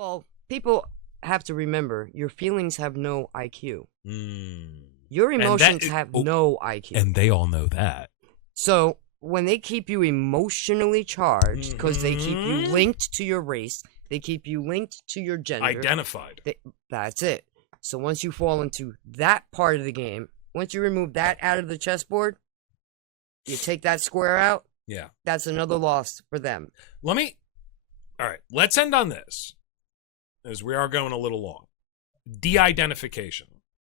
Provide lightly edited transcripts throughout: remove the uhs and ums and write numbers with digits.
Well, people have to remember your feelings have no IQ. Mm. Your emotions have no IQ. And they all know that. So when they keep you emotionally charged, because they keep you linked to your race, they keep you linked to your gender. Identified. That's it. So once you fall into that part of the game, once you remove that out of the chessboard, you take that square out, yeah, that's another loss for them. All right, let's end on this, as we are going a little long. De-identification.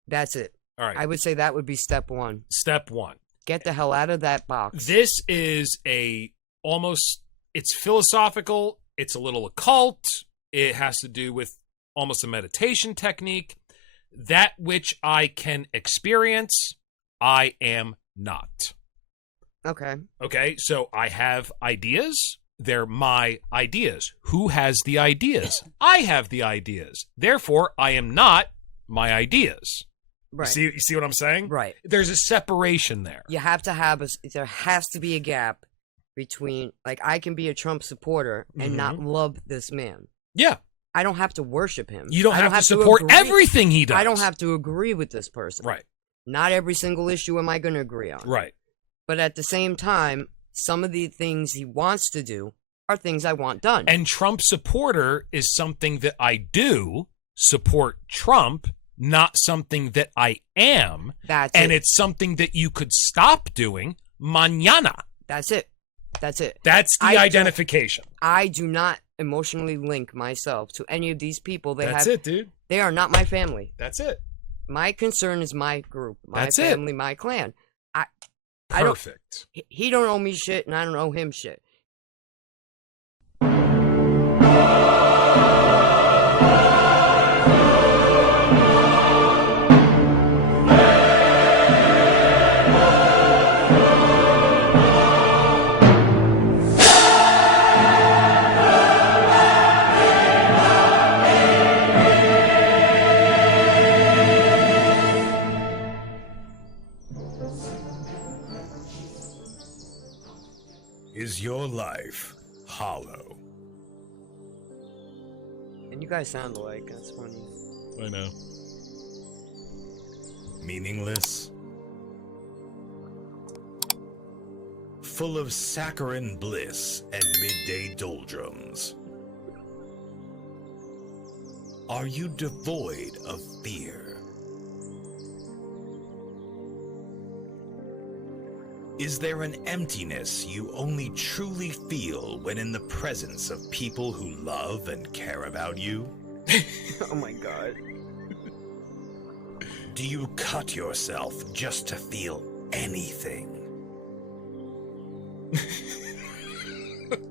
That's it. All right. I would say that would be step one. Step one. Get the hell out of that box. This is it's philosophical, it's a little occult, it has to do with almost a meditation technique. That which I can experience, I am not. Okay. Okay, so I have ideas. They're my ideas. Who has the ideas? I have the ideas. Therefore, I am not my ideas. Right. You see what I'm saying? Right. There's a separation there. You have to have there has to be a gap between, like, I can be a Trump supporter and not love this man. Yeah. I don't have to worship him. You don't have to support everything he does. I don't have to agree with this person. Right. Not every single issue am I going to agree on. Right. But at the same time, some of the things he wants to do are things I want done. And Trump supporter is something that I do support Trump, not something that I am. That's and it. It's something that you could stop doing mañana. That's it. That's it. That's the identification. I do not emotionally link myself to any of these people. That's it, dude. They are not my family. That's it. My concern is my group, my That's family, my clan. Perfect. He don't owe me shit, and I don't owe him shit. Is your life hollow? And you guys sound alike. That's funny. I know. Meaningless? Full of saccharine bliss and midday doldrums? Are you devoid of fear? Is there an emptiness you only truly feel when in the presence of people who love and care about you? Oh my god. Do you cut yourself just to feel anything?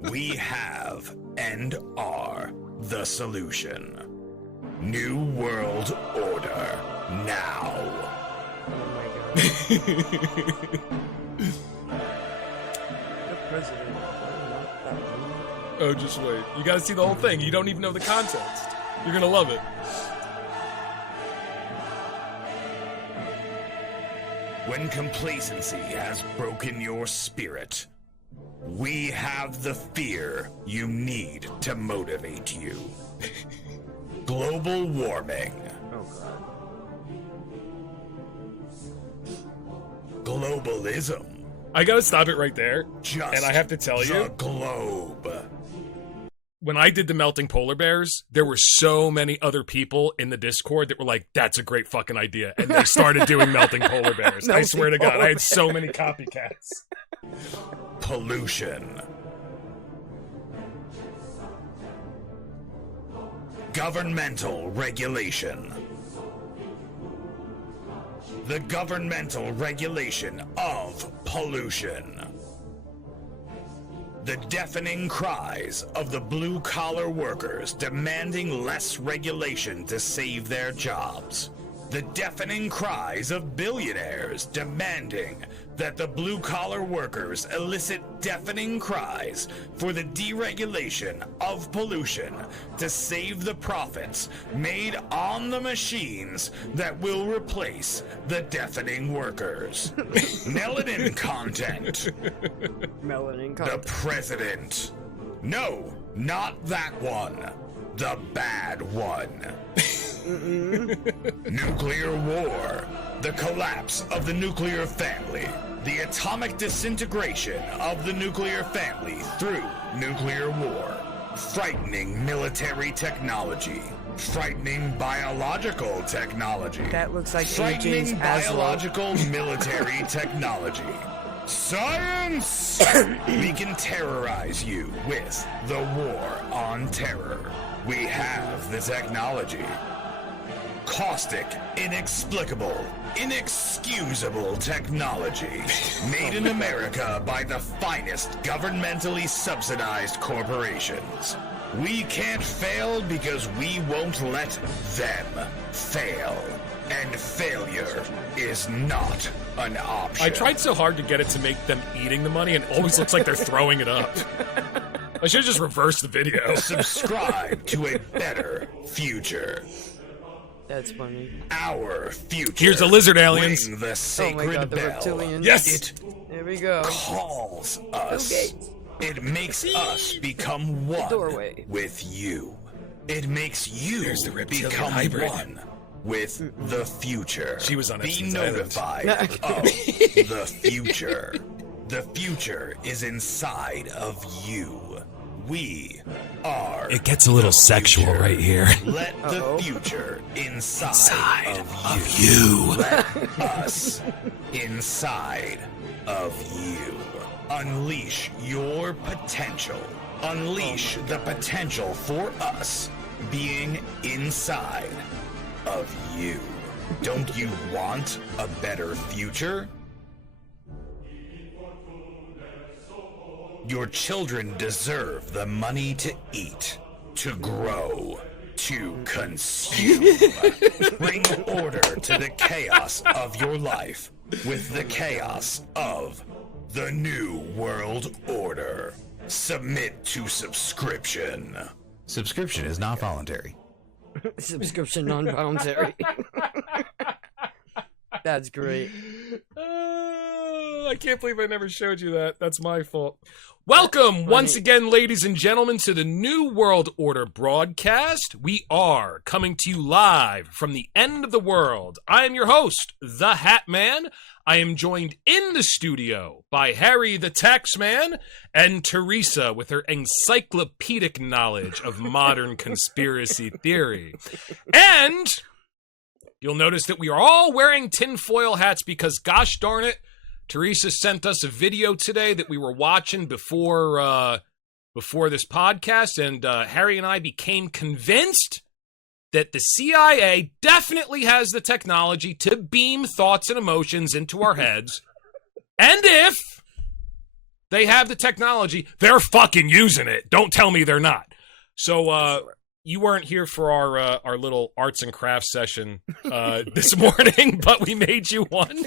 We have and are the solution. New World Order now. Oh my god. The president. Oh, just wait. You gotta see the whole thing. You don't even know the context. You're gonna love it. When complacency has broken your spirit, we have the fear you need to motivate you. Global warming. Oh god. Globalism. I gotta stop it right there. Just and I have to tell you, the globe. when I did the melting polar bears, there were so many other people in the Discord that were like, that's a great fucking idea. And they started doing melting polar bears. I swear to God, I had so many copycats. Pollution. Governmental regulation. The governmental regulation of pollution. The deafening cries of the blue-collar workers demanding less regulation to save their jobs. The deafening cries of billionaires demanding that the blue-collar workers elicit deafening cries for the deregulation of pollution to save the profits made on the machines that will replace the deafening workers. Melanin content. Melanin The content. president. No, not that one. the bad one. Nuclear war, the collapse of the nuclear family, the atomic disintegration of the nuclear family through nuclear war, frightening military technology, frightening biological technology. That looks like frightening AJ's biological military technology. Science! We can terrorize you with the war on terror. We have the technology. Caustic, inexplicable, inexcusable technology made in America by the finest governmentally subsidized corporations. We can't fail because we won't let them fail. And failure is not an option. I tried so hard to get it to make them eating the money, and it always looks like they're throwing it up. I should have just reversed the video. Subscribe to a better future. That's funny. Our future. Here's the lizard aliens. Ring the sacred Oh my god, the bell. reptilians. Yes! It There we go. calls us. Okay. It makes us become one doorway. with you. It makes you There's the reptilian become hybrid. one with the future. She was on Be Epstein's Island. notified of the future. The future is inside of you. We are. It gets a little the sexual future. right here. Let Uh-oh. the future inside of you. You. Let us inside of you. Unleash your potential. Unleash the potential for us being inside of you. Don't you want a better future? Your children deserve the money to eat, to grow, to consume. Bring order to the chaos of your life with the chaos of the New World Order. Submit to subscription. Subscription is not voluntary. Subscription non-voluntary. That's great. I can't believe I never showed you that. That's my fault. Welcome once again, ladies and gentlemen, to the New World Order broadcast. We are coming to you live from the end of the world. I am your host, the Hat Man. I am joined in the studio by Harry the Taxman and Theresa with her encyclopedic knowledge of modern conspiracy theory. And you'll notice that we are all wearing tinfoil hats because, gosh darn it, Theresa sent us a video today that we were watching before this podcast, and Harry and I became convinced that the CIA definitely has the technology to beam thoughts and emotions into our heads. And if they have the technology, they're fucking using it. Don't tell me they're not. So, you weren't here for our little arts and crafts session this morning, but we made you one.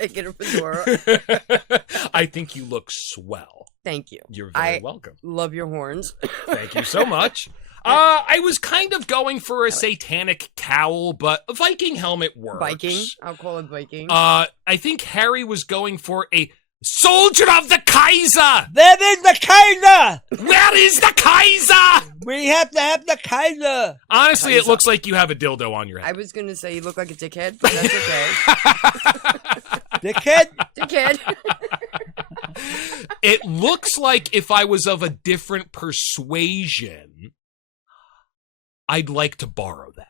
Make it a fedora. I think you look swell. Thank you. You're very welcome. Love your horns. Thank you so much. I was kind of going for a satanic cowl, but a Viking helmet works. Viking. I'll call it Viking. I think Harry was going for a soldier of the Kaiser. Where is the Kaiser? Where is the Kaiser? We have to have the Kaiser. Honestly, Kaiser. it looks like you have a dildo on your I head. was gonna say you look like a dickhead, but that's okay. The kid? Dickhead. It looks like if I was of a different persuasion, I'd like to borrow that.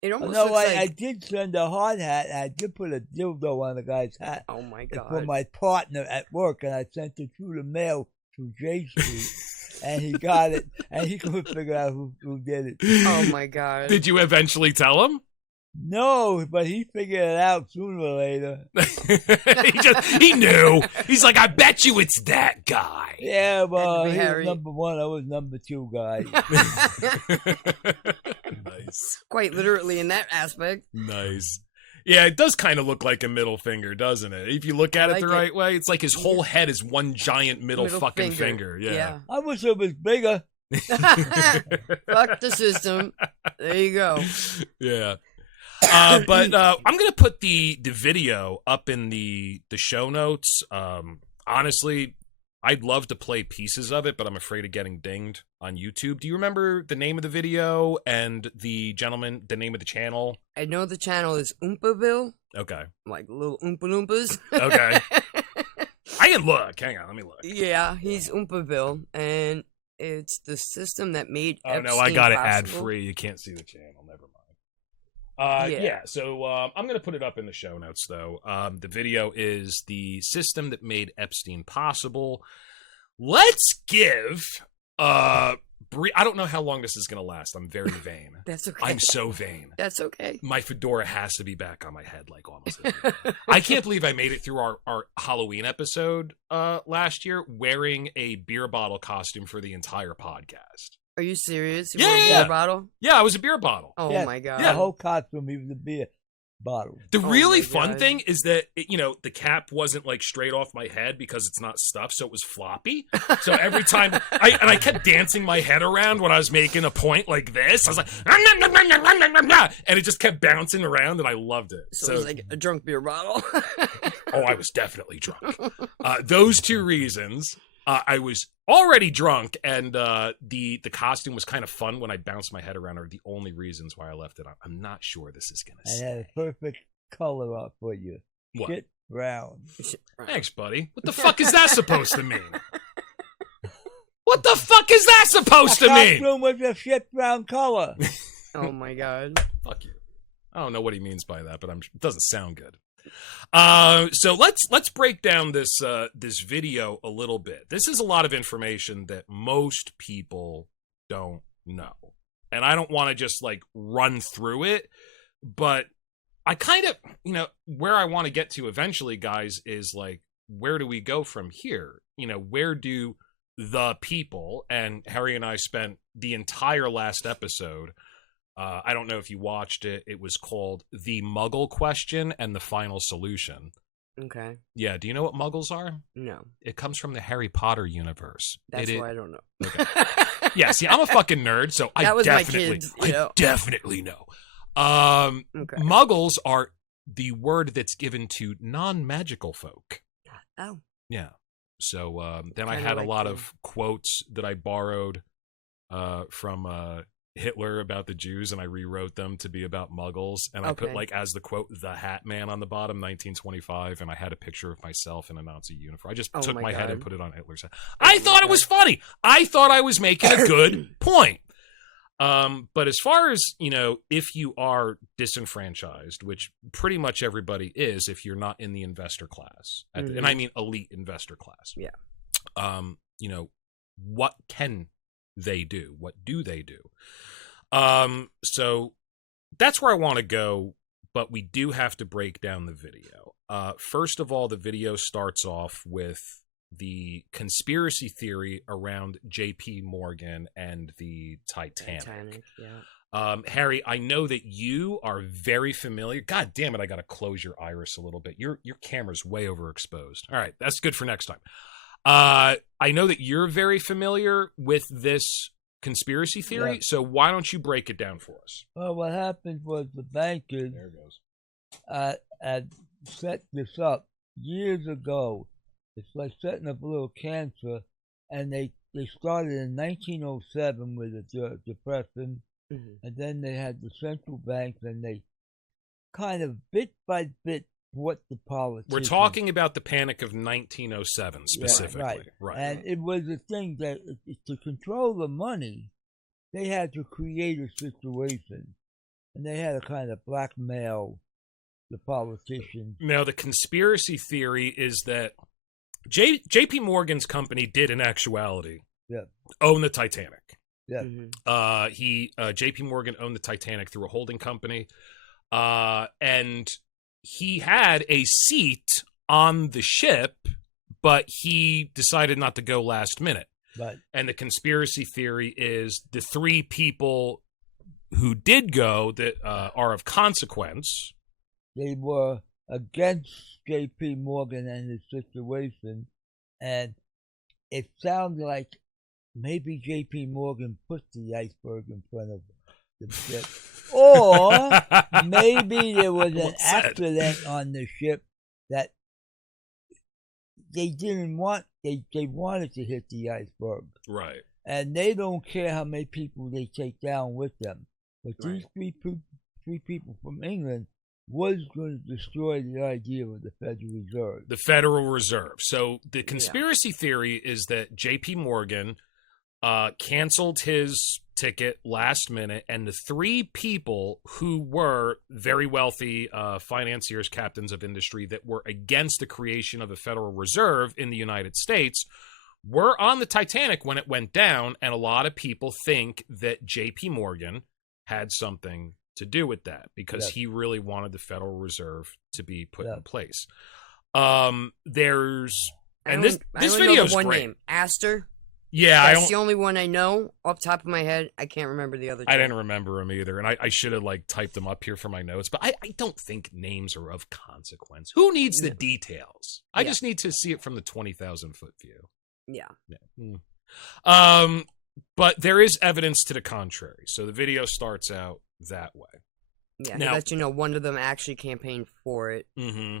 It almost No, looks I like. did send a hard hat. I did put a dildo on the guy's hat. Oh my It's for god. my partner at work, and I sent it through the mail to J Street, and he got it, and he couldn't figure out who did it. Oh my god. Did you eventually tell him? No, but he figured it out sooner or later. he knew. He's like, I bet you it's that guy. Yeah, well, Had to be he was Harry. number one. I was number two guy. Nice. Quite literally in that aspect. Nice. Yeah, it does kind of look like a middle finger, doesn't it? If you look at it the like it. right way, it's like his whole head is one giant middle fucking finger. Yeah. I wish it was bigger. Fuck the system. There you go. Yeah. But I'm gonna put the video up in the show notes. Honestly, I'd love to play pieces of it, but I'm afraid of getting dinged on YouTube. Do you remember the name of the video and the name of the channel? I know the channel is Oompaville, Okay. like little Oompa Loompas. Okay. I can look. Hang on, let me look. Yeah, he's Oompaville, and it's the system that made Oh, no, I Epstein got it possible. ad-free. You can't see the channel. Never mind. So I'm going to put it up in the show notes, though. The video is the system that made Epstein possible. Let's give... I don't know how long this is going to last. I'm very vain. That's okay. I'm so vain. That's okay. My fedora has to be back on my head, like almost every day. I can't believe I made it through our Halloween episode last year wearing a beer bottle costume for the entire podcast. Are you serious? Yeah, were a yeah. beer bottle? Yeah, I was a beer bottle. Oh Yeah, my god. The whole costume, even the beer bottle. The Oh really my fun God. thing is that, the cap wasn't like straight off my head because it's not stuffed, so it was floppy. So every time, I kept dancing my head around when I was making a point like this. I was like, and it just kept bouncing around, and I loved it. So it was like a drunk beer bottle. Oh, I was definitely drunk. Those two reasons. I was already drunk, and the costume was kind of fun when I bounced my head around are the only reasons why I left it on. I'm not sure this is going to And say. had a perfect color up for you. What? Shit brown. Thanks, buddy. What the fuck is that supposed to mean? What the fuck is that supposed to mean? Costume was a shit brown color. Oh my god. Fuck you. I don't know what he means by that, but it doesn't sound good. So let's break down this video a little bit. This is a lot of information that most people don't know, and I don't want to just like run through it, but I kind of, where I want to get to eventually, guys, is like, where do we go from here? Where do the people, and Harry and I spent the entire last episode, I don't know if you watched it. It was called The Muggle Question and the Final Solution. Okay. Yeah, do you know what Muggles are? No. It comes from the Harry Potter universe. That's why I don't know. Okay. Yeah, see, I'm a fucking nerd, so That I was my definitely, kids, I definitely know. Okay. Muggles are the word that's given to non-magical folk. Oh. Yeah. So then I Kinda had a like lot the- of quotes that I borrowed from Hitler about the Jews, and I rewrote them to be about Muggles, and I put Okay. like as the quote "the Hat Man" on the bottom, 1925, and I had a picture of myself in a Nazi uniform. I just Oh took my my head and God. put it on Hitler's head. I thought it was funny. I thought I was making a good point. But as far as, if you are disenfranchised, which pretty much everybody is if you're not in the investor class, and I mean elite investor class. Yeah. What can they do? What do they do? So that's where I want to go, but we do have to break down the video. First of all, the video starts off with the conspiracy theory around J.P. Morgan and the Titanic. Yeah. Harry, I know that you are very familiar. God damn it, I got to close your iris a little bit. Your camera's way overexposed. All right, that's good for next time. I know that you're very familiar with this conspiracy theory, Yeah. so why don't you break it down for us? Well, what happened was the bankers There it goes. had set this up years ago. It's like setting up a little cancer, and they started in 1907 with the Depression, and then they had the central banks, and they kind of bit by bit bought the politicians. We're talking about the Panic of 1907 specifically. Right. And it was a thing that to control the money, they had to create a situation, and they had to kind of blackmail the politicians. Now, the conspiracy theory is that J.P. Morgan's company did, in actuality, own the Titanic. Yeah. J.P. Morgan owned the Titanic through a holding company, and he had a seat on the ship, but he decided not to go last minute. Right. And the conspiracy theory is the three people who did go that are of consequence. They were against J.P. Morgan and his situation, and it sounded like maybe J.P. Morgan put the iceberg in front of the ship. Or maybe there was an Well said. accident on the ship that they didn't want they wanted to hit the iceberg. Right. And they don't care how many people they take down with them. But Right. these three people from England was going to destroy the idea of the Federal Reserve. The Federal Reserve. So the conspiracy theory is that J.P. Morgan canceled his ticket last minute, and the three people who were very wealthy financiers, captains of industry that were against the creation of the Federal Reserve in the United States were on the Titanic when it went down, and a lot of people think that J.P. Morgan had something to do with that because he really wanted the Federal Reserve to be put in place. This video is one great. name, Astor. Yeah, That's the only one I know off the top of my head. I can't remember the other two. I didn't remember them either, and I should have typed them up here for my notes, but I don't think names are of consequence. Who needs the details? I just need to see it from the 20,000-foot view. Yeah. But there is evidence to the contrary. So the video starts out that way. Yeah, now, he let you know one of them actually campaigned for it. Mm-hmm.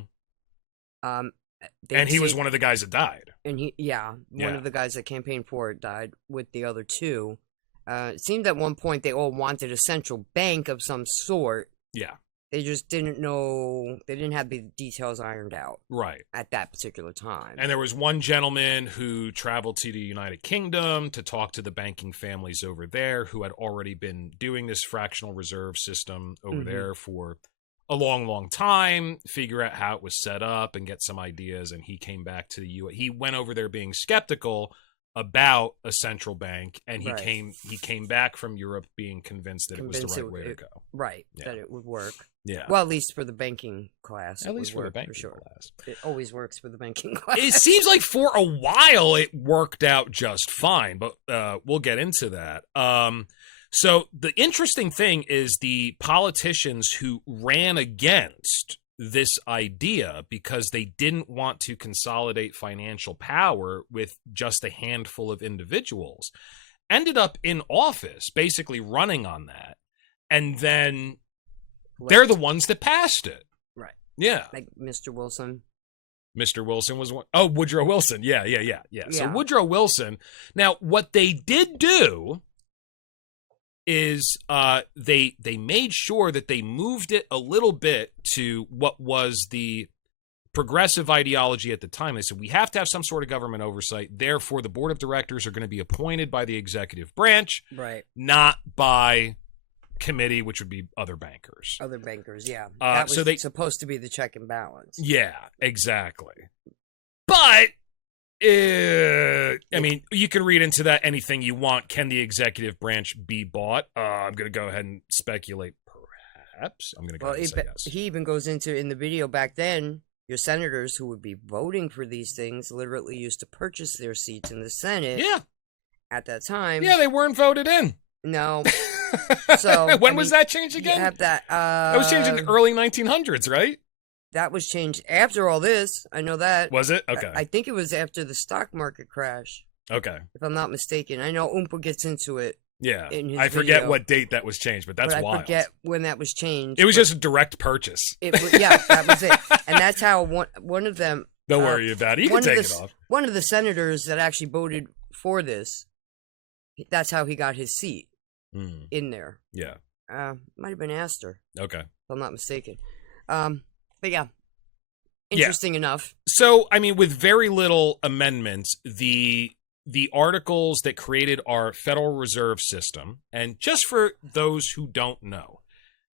And he was one of the guys that died. And one of the guys that campaigned for it died with the other two. It seemed at one point they all wanted a central bank of some sort. Yeah. They just didn't know, they didn't have the details ironed out. Right. At that particular time. And there was one gentleman who traveled to the United Kingdom to talk to the banking families over there who had already been doing this fractional reserve system over there for a long, long time, figure out how it was set up and get some ideas. And he came back to the U.S. He went over there being skeptical about a central bank, and he came back from Europe being convinced that it was the right way to go. Right, that it would work. Yeah. Well, at least for the banking class. At least for the banking class. It always works for the banking class. It seems like for a while it worked out just fine, but we'll get into that. So the interesting thing is the politicians who ran against this idea because they didn't want to consolidate financial power with just a handful of individuals ended up in office basically running on that, and then they're the ones that passed it. Right. Yeah. Like Mr. Wilson. Mr. Wilson was one. Oh, Woodrow Wilson. Yeah. So Woodrow Wilson. Now, what they did do is they made sure that they moved it a little bit to what was the progressive ideology at the time. They said we have to have some sort of government oversight. Therefore, the board of directors are going to be appointed by the executive branch, right? Not by committee, which would be other bankers. Other bankers, yeah. That was supposed to be the check and balance. Yeah, exactly. But I mean, you can read into that anything you want. Can the executive branch be bought? I'm going to go ahead and speculate. Perhaps. I'm going to go ahead and say yes. He even goes into, in the video back then, your senators who would be voting for these things literally used to purchase their seats in the Senate. Yeah. At that time. Yeah, they weren't voted in. No. So when was that changed again? You have that. That was changed in the early 1900s, right? That was changed after all this. I know that. Was it? Okay. I think it was after the stock market crash. Okay. If I'm not mistaken. I know Oompa gets into it. Yeah. I forget what date that was changed, but that's wild. I forget when that was changed. It was just a direct purchase. Yeah, that was it. And that's how one of them... Don't worry about it. You can take it off. One of the senators that actually voted for this, that's how he got his seat in there. Yeah. Might have been Astor. Okay. If I'm not mistaken. But yeah, interesting enough. So, I mean, with very little amendments, the articles that created our Federal Reserve System, and just for those who don't know,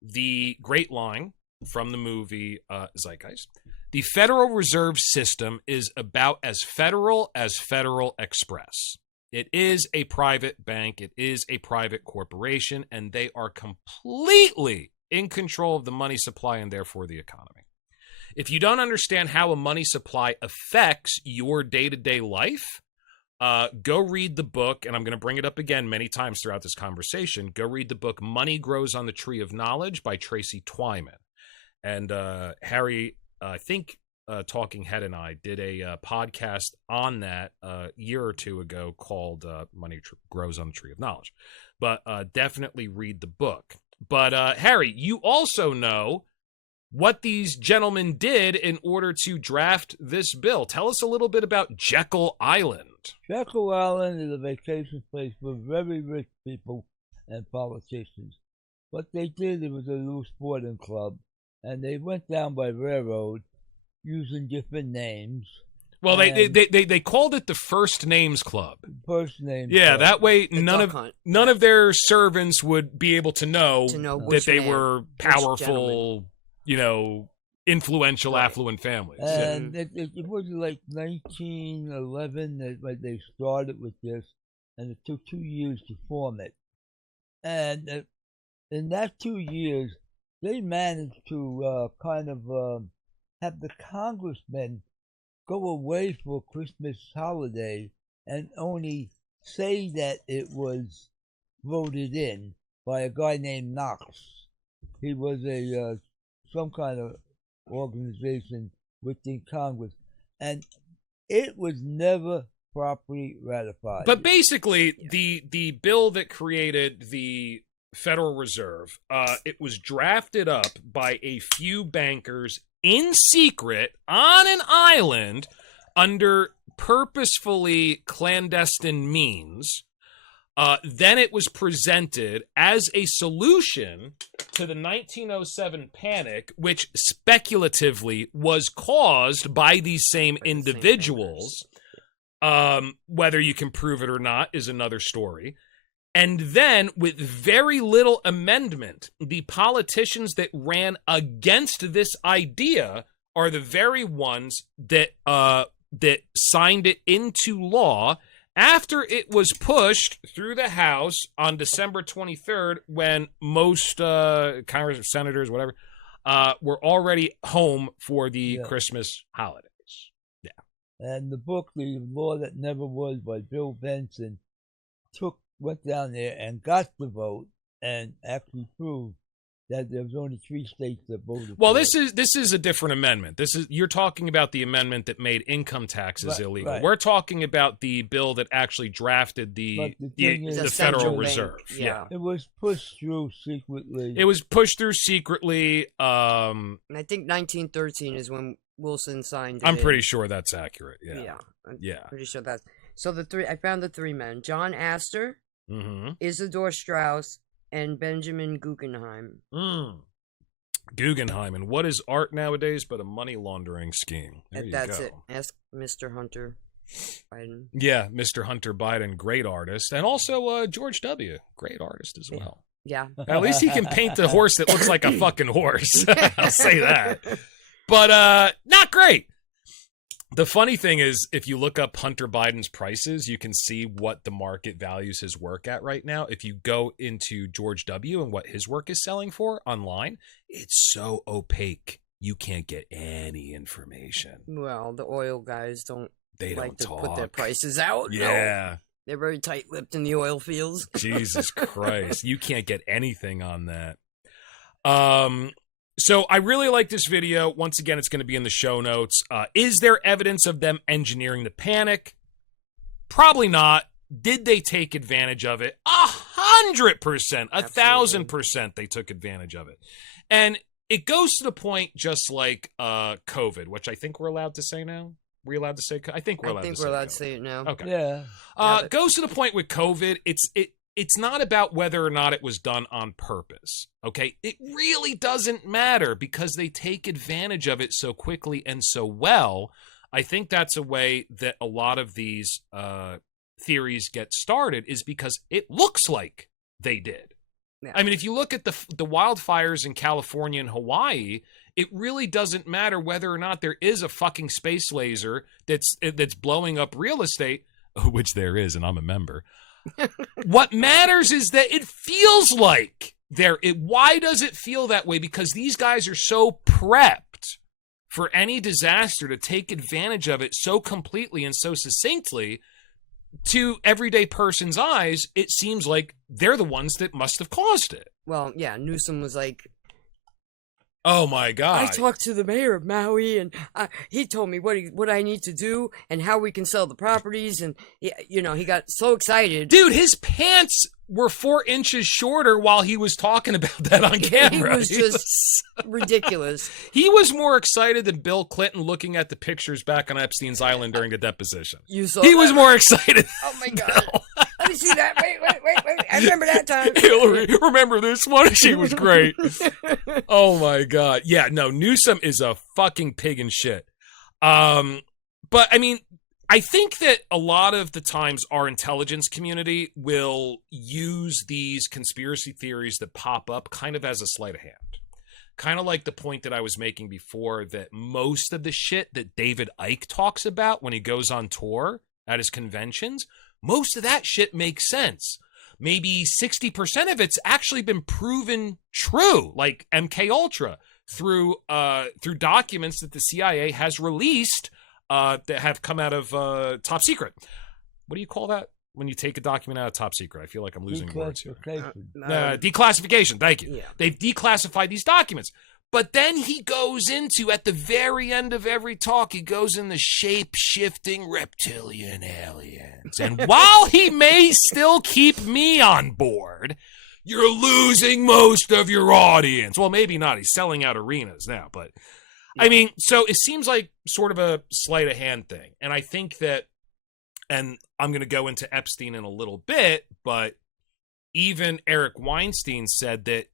the great line from the movie Zeitgeist, the Federal Reserve System is about as Federal Express. It is a private bank. It is a private corporation, and they are completely in control of the money supply and therefore the economy. If you don't understand how a money supply affects your day-to-day life, go read the book, and I'm going to bring it up again many times throughout this conversation. Go read the book Money Grows on the Tree of Knowledge by Tracy Twyman. And Harry, I think Talking Head and I did a podcast on that a year or two ago called Money Grows on the Tree of Knowledge. But definitely read the book. But Harry, you also know what these gentlemen did in order to draft this bill. Tell us a little bit about Jekyll Island. Jekyll Island is a vacation place for very rich people and politicians. What they did, it was a little sporting club, and they went down by railroad using different names. Well, they called it the First Names Club. First Names Yeah, Club. that way The none duck of hunt. none of their servants would be able to know that which they man, were which powerful, influential, Right. affluent families. And it was like 1911 that they started with this, and it took 2 years to form it. And in that 2 years, they managed to have the congressmen go away for Christmas holiday and only say that it was voted in by a guy named Knox. He was some kind of organization within Congress, and it was never properly ratified. But basically, the bill that created the Federal Reserve, it was drafted up by a few bankers in secret on an island under purposefully clandestine means. Then it was presented as a solution to the 1907 panic, which speculatively was caused by these same individuals. Whether you can prove it or not is another story. And then, with very little amendment, the politicians that ran against this idea are the very ones that that signed it into law after it was pushed through the House on December 23rd, when most Congress, senators, whatever, were already home for the Christmas holidays. Yeah. And the book, The Law That Never Was, by Bill Benson, went down there and got the vote and actually proved that there was only 3 states that voted. Well, for this is a different amendment. You're talking about the amendment that made income taxes illegal. Right. We're talking about the bill that actually drafted the Federal Reserve. Yeah. It was pushed through secretly. It was pushed through secretly. And I think 1913 is when Wilson signed it. I'm pretty sure that's accurate. Yeah. I'm pretty sure that's. So I found the 3 men: John Astor, Isidor Straus, and Benjamin Guggenheim. Guggenheim. And what is art nowadays but a money laundering scheme? That's it. Ask Mr. Hunter Biden. Yeah, Mr. Hunter Biden, great artist. And also George W., great artist as well. Yeah. At least he can paint a horse that looks like a fucking horse. I'll say that. But not great. The funny thing is, if you look up Hunter Biden's prices, you can see what the market values his work at right now. If you go into George W. and what his work is selling for online, it's so opaque. You can't get any information. Well, the oil guys don't like to talk. put their prices out. Yeah. No. They're very tight-lipped in the oil fields. Jesus Christ. You can't get anything on that. So I really like this video. Once again, it's going to be in the show notes. Is there evidence of them engineering the panic? Probably not. Did they take advantage of it? 100%, 1,000% they took advantage of it. And it goes to the point just like COVID, which I think we're allowed to say now. Are we allowed to say? I think we're allowed to say it now. Okay. Yeah. Goes to the point with COVID. It's not about whether or not it was done on purpose, okay? It really doesn't matter because they take advantage of it so quickly and so well. I think that's a way that a lot of these theories get started, is because it looks like they did. Yeah. I mean, if you look at the wildfires in California and Hawaii, it really doesn't matter whether or not there is a fucking space laser that's blowing up real estate, which there is, and I'm a member. What matters is that it feels like why does it feel that way? Because these guys are so prepped for any disaster to take advantage of it so completely and so succinctly. To everyday person's eyes, it seems like they're the ones that must have caused it. Well, yeah, Newsom was like, Oh my God. I talked to the mayor of Maui, and he told me what I need to do and how we can sell the properties. And he got so excited. Dude, his pants were 4 inches shorter while he was talking about that on camera. He was just ridiculous. He was more excited than Bill Clinton looking at the pictures back on Epstein's Island during the deposition. You saw He that? was more excited. Oh my God. Let me see that. Wait. I remember that time. Hillary, remember this one? She was great. Oh my God. Yeah, no, Newsom is a fucking pig in shit. But I mean, I think that a lot of the times our intelligence community will use these conspiracy theories that pop up kind of as a sleight of hand. Kind of like the point that I was making before, that most of the shit that David Icke talks about when he goes on tour at his conventions, most of that shit makes sense. Maybe 60% of it's actually been proven true, like MK Ultra, through documents that the CIA has released that have come out of top secret. What do you call that when you take a document out of top secret? I feel like I'm losing words here. Declassification. Thank you. Yeah. They've declassified these documents. But then he goes into, at the very end of every talk, he goes in the shape-shifting reptilian aliens. And while he may still keep me on board, you're losing most of your audience. Well, maybe not. He's selling out arenas now. But, yeah. I mean, so it seems like sort of a sleight of hand thing. And I think that, and I'm going to go into Epstein in a little bit, but even Eric Weinstein said that,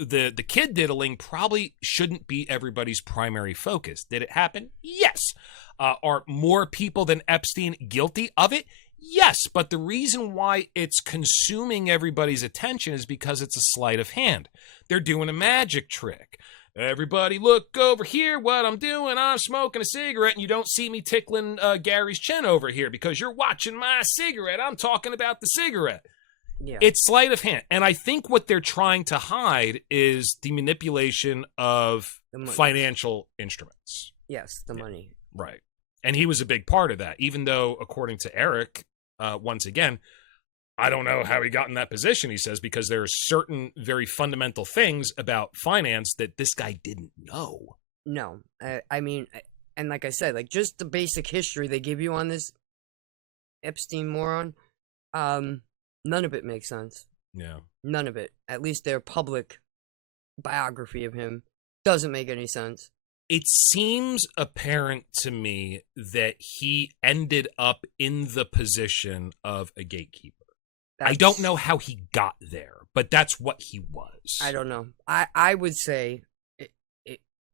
the kid diddling probably shouldn't be everybody's primary focus. Did it happen? Yes. Are more people than Epstein guilty of it? Yes. But the reason why it's consuming everybody's attention is because it's a sleight of hand. They're doing a magic trick. Everybody look over here, what I'm doing. I'm smoking a cigarette, and you don't see me tickling Gary's chin over here because you're watching my cigarette. I'm talking about the cigarette. Yeah. It's sleight of hand. And I think what they're trying to hide is the manipulation of financial instruments. Yes, the money. Right. And he was a big part of that, even though, according to Eric, once again, I don't know how he got in that position, he says, because there are certain very fundamental things about finance that this guy didn't know. No. I mean, and like I said, like just the basic history they give you on this Epstein moron, none of it makes sense. Yeah. None of it. At least their public biography of him doesn't make any sense. It seems apparent to me that he ended up in the position of a gatekeeper. I don't know how he got there, but that's what he was. I don't know. I would say,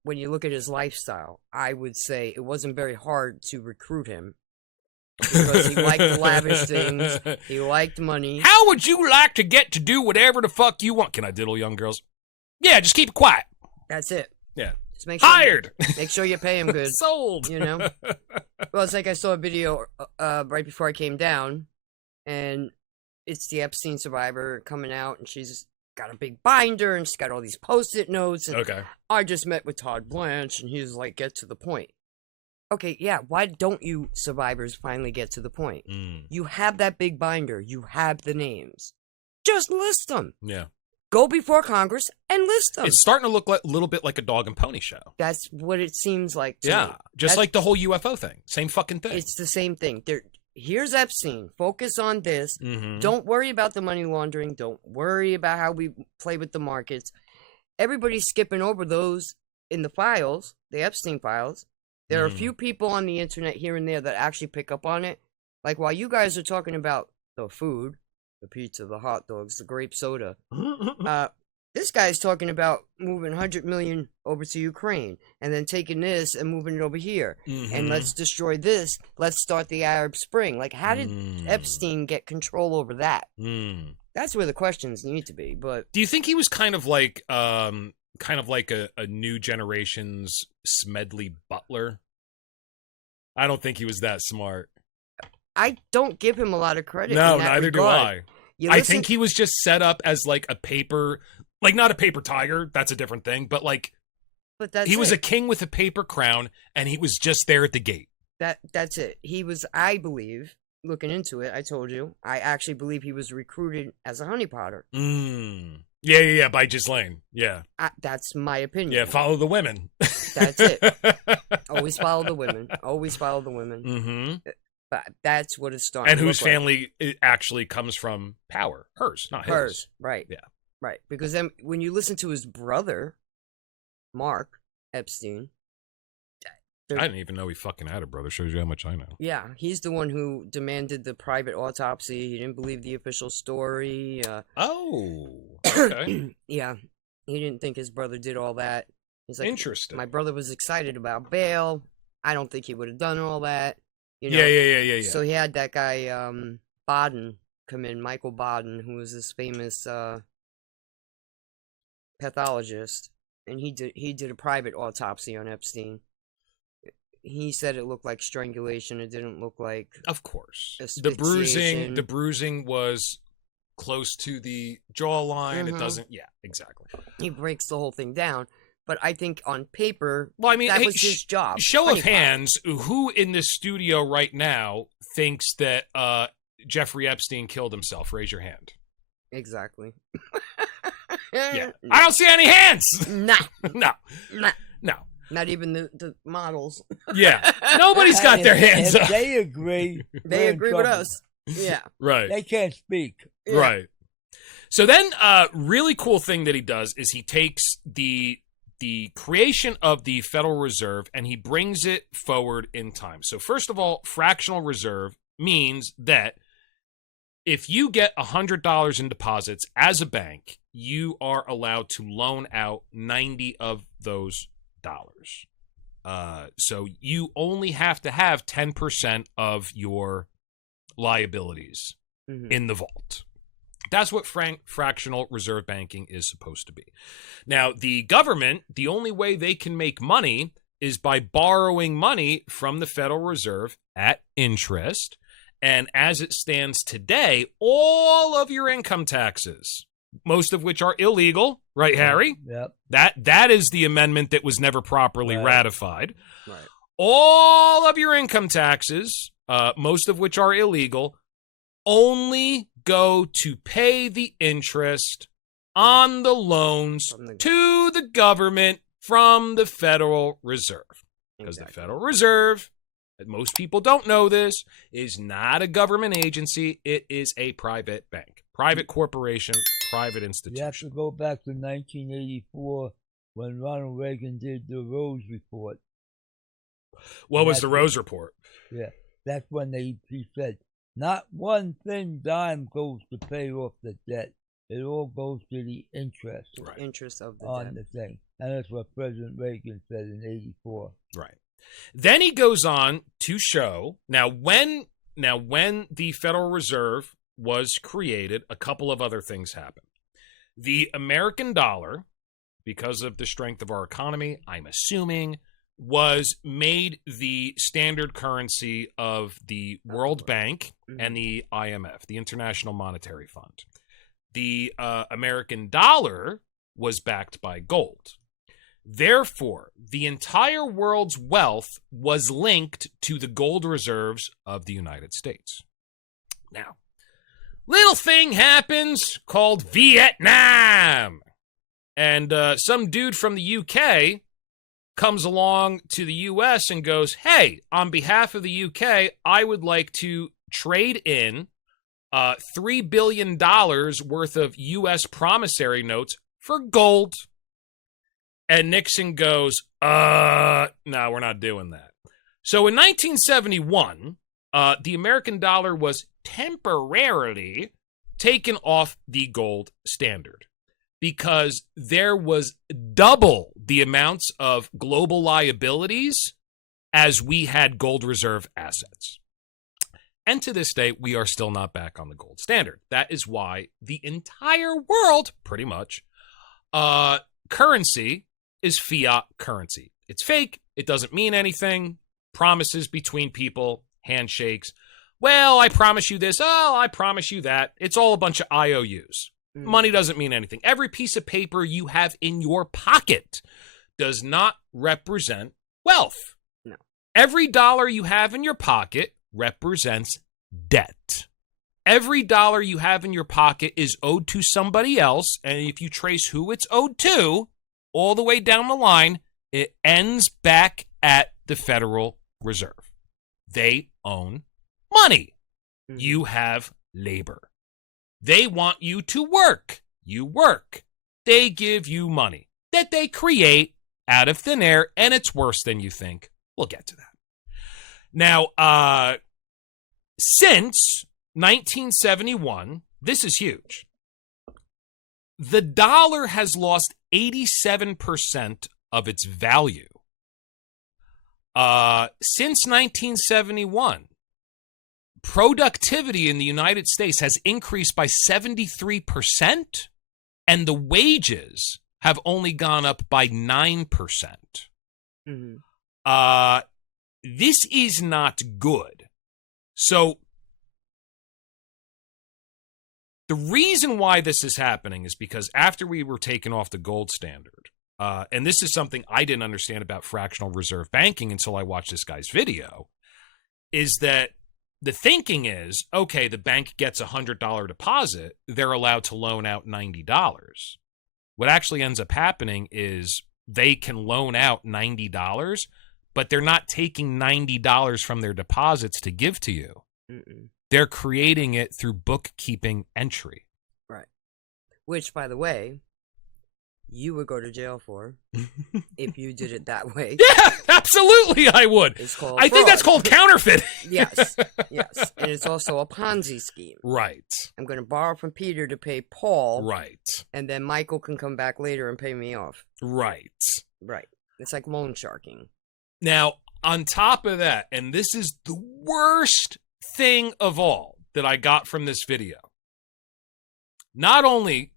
when you look at his lifestyle, I would say it wasn't very hard to recruit him. Because he liked lavish things. He liked money. How would you like to get to do whatever the fuck you want? Can I diddle young girls? Yeah, just keep it quiet. That's it. Yeah. Just make sure hired. Make sure you pay him good. Sold. Well, it's like I saw a video right before I came down, and it's the Epstein survivor coming out, and she's got a big binder, and she's got all these Post-it notes. And okay. I just met with Todd Blanche, and he's like, get to the point. Okay, yeah, why don't you survivors finally get to the point? You have that big binder. You have the names. Just list them. Yeah. Go before Congress and list them. It's starting to look like a little bit like a dog and pony show. That's what it seems like to me. Just like the whole UFO thing. Same fucking thing. It's the same thing. Here's Epstein. Focus on this. Mm-hmm. Don't worry about the money laundering. Don't worry about how we play with the markets. Everybody's skipping over those in the files, the Epstein files. There are a few people on the internet here and there that actually pick up on it. Like, while you guys are talking about the food, the pizza, the hot dogs, the grape soda, this guy's talking about moving 100 million over to Ukraine and then taking this and moving it over here. And let's destroy this. Let's start the Arab Spring. Like, how did Epstein get control over that? That's where the questions need to be. But do you think he was kind of like a new generation's Smedley Butler? I don't think he was that smart. I don't give him a lot of credit. No, in that neither regard. do I. I think he was just set up as like a paper, like not a paper tiger. That's a different thing. But like, he was a king with a paper crown, and he was just there at the gate. That's it. He was, I believe, looking into it. I told you, I actually believe he was recruited as a honeypotter. Yeah, by Ghislaine. Yeah. That's my opinion. Yeah, follow the women. That's it. Always follow the women. Always follow the women. Mm-hmm. But that's what it's starting And to whose look like. family actually comes from power. Hers, not his. Hers, right. Yeah. Right. Because then when you listen to his brother, Mark Epstein. I didn't even know he fucking had a brother. Shows you how much I know. Yeah, he's the one who demanded the private autopsy. He didn't believe the official story. Oh. Okay. Yeah, he didn't think his brother did all that. He's like, Interesting. my brother was excited about bail. I don't think he would have done all that. You know? Yeah. So he had that guy, Baden, come in, Michael Baden, who was this famous pathologist, and he did a private autopsy on Epstein. He said it looked like strangulation. It didn't look like, Of course. The asphyxiation. bruising was close to the jawline. It Mhm. doesn't. Yeah, exactly. He breaks the whole thing down. But I think on paper, Well, I mean, that hey, was his job. Show of Honeypot. hands, who in this studio right now thinks that Jeffrey Epstein killed himself? Raise your hand. Exactly. Yeah. I don't see any hands. Nah, No. nah. No. Not even the models. Yeah. Nobody's got their hands If up. they agree. They we're in agree with trouble. us. Yeah. Right. They can't speak. Yeah. Right. So then, really cool thing that he does is he takes the creation of the Federal Reserve and he brings it forward in time. So first of all, fractional reserve means that if you get $100 in deposits as a bank, you are allowed to loan out 90 of those dollars. So you only have to have 10% of your liabilities Mhm. in the vault. That's what fractional reserve banking is supposed to be. Now, the government, the only way they can make money is by borrowing money from the Federal Reserve at interest. And as it stands today, all of your income taxes, most of which are illegal, right, Harry? Yep. That is the amendment that was never properly Right. ratified. Right. All of your income taxes, most of which are illegal, only go to pay the interest on the loans From the- to the government from the Federal Reserve. Because the Exactly. Federal Reserve, and most people don't know this, is not a government agency. It is a private bank, private corporation, private You have institution. to go back to 1984 when Ronald Reagan did the Rose Report. What was the That's- Rose Report? Yeah, that's when he said, not one thin dime goes to pay off the debt. It all goes to the interest Right. Interest of the on debt. the thing. And that's what President Reagan said in 84. Right. Then he goes on to show now when the Federal Reserve was created, a couple of other things happened. The American dollar, because of the strength of our economy, I'm assuming, was made the standard currency of the World Bank and the IMF, the International Monetary Fund. The American dollar was backed by gold. Therefore, the entire world's wealth was linked to the gold reserves of the United States. Now, little thing happens called Vietnam. And some dude from the UK comes along to the US and goes, hey, on behalf of the UK, I would like to trade in $3 billion worth of US promissory notes for gold. And Nixon goes, no, we're not doing that. So in 1971, the American dollar was temporarily taken off the gold standard because there was double the amounts of global liabilities as we had gold reserve assets. And to this day, we are still not back on the gold standard. That is why the entire world, pretty much, currency is fiat currency. It's fake. It doesn't mean anything. Promises between people, handshakes. Well, I promise you this. Oh, I promise you that. It's all a bunch of IOUs. Money doesn't mean anything. Every piece of paper you have in your pocket does not represent wealth. No. Every dollar you have in your pocket represents debt. Every dollar you have in your pocket is owed to somebody else, and if you trace who it's owed to, all the way down the line, it ends back at the Federal Reserve. They own money. You have labor. They want you to work. You work. They give you money that they create out of thin air, and it's worse than you think. We'll get to that. Now, since 1971, this is huge. The dollar has lost 87% of its value. Since 1971, productivity in the United States has increased by 73%, and the wages have only gone up by 9%. This is not good. So the reason why this is happening is because after we were taken off the gold standard, and this is something I didn't understand about fractional reserve banking until I watched this guy's video, is that the thinking is, okay, the bank gets a $100 deposit, they're allowed to loan out $90. What actually ends up happening is they can loan out $90, but they're not taking $90 from their deposits to give to you. They're creating it through bookkeeping entry. Right. Which, by the way, you would go to jail for if you did it that way. Yeah, absolutely I would. It's called I think fraud. that's called counterfeit. Yes, yes. And it's also a Ponzi scheme. Right. I'm going to borrow from Peter to pay Paul. Right. And then Michael can come back later and pay me off. Right. Right. It's like loan sharking. Now, on top of that, and this is the worst thing of all that I got from this video, not only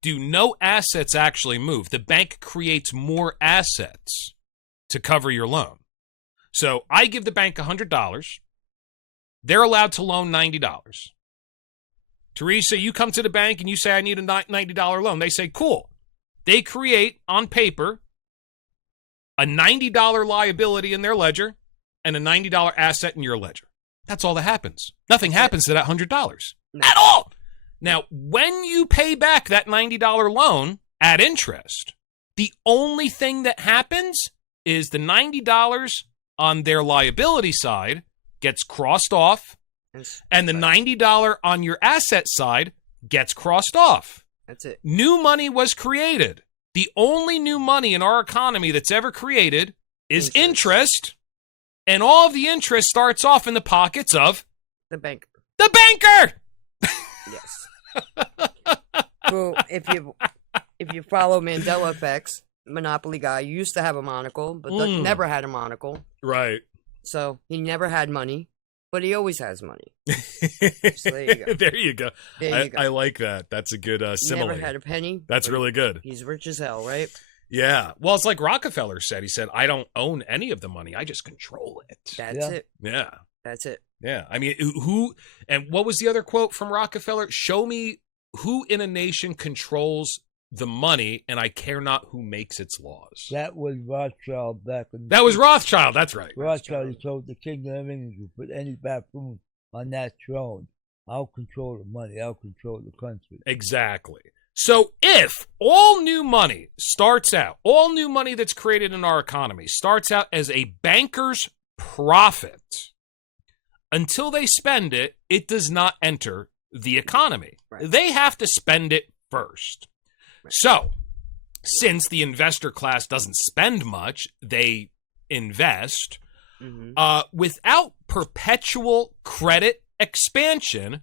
do no assets actually move, the bank creates more assets to cover your loan. So I give the bank $100. They're allowed to loan $90. Theresa, you come to the bank and you say, I need a $90 loan. They say, cool. They create on paper a $90 liability in their ledger and a $90 asset in your ledger. That's all that happens. Nothing happens to that $100 at all. Now, when you pay back that $90 loan at interest, the only thing that happens is the $90 on their liability side gets crossed off, and the $90 on your asset side gets crossed off. That's it. New money was created. The only new money in our economy that's ever created is interest, and all of the interest starts off in the pockets of the banker. The banker! Yes. Well, if you follow Mandela effects, Monopoly guy used to have a monocle, but never had a monocle. Right. So he never had money, but he always has money. So there you go. There you go. There you go. I like that. That's a good simile. Never had a penny. That's really good. He's rich as hell, right? Yeah. Well, it's like Rockefeller said. He said, I don't own any of the money. I just control it. That's it. Yeah. That's it. Yeah. I mean, who, and what was the other quote from Rockefeller? Show me who in a nation controls the money, and I care not who makes its laws. That was Rothschild back in... That was Rothschild. That's right. Rothschild, he told the King of England to put any buffoon on that throne. I'll control the money. I'll control the country. Exactly. So if all new money starts out, all new money that's created in our economy starts out as a banker's profit, until they spend it, it does not enter the economy. Right. They have to spend it first. Right. So, since the investor class doesn't spend much, they invest. Without perpetual credit expansion,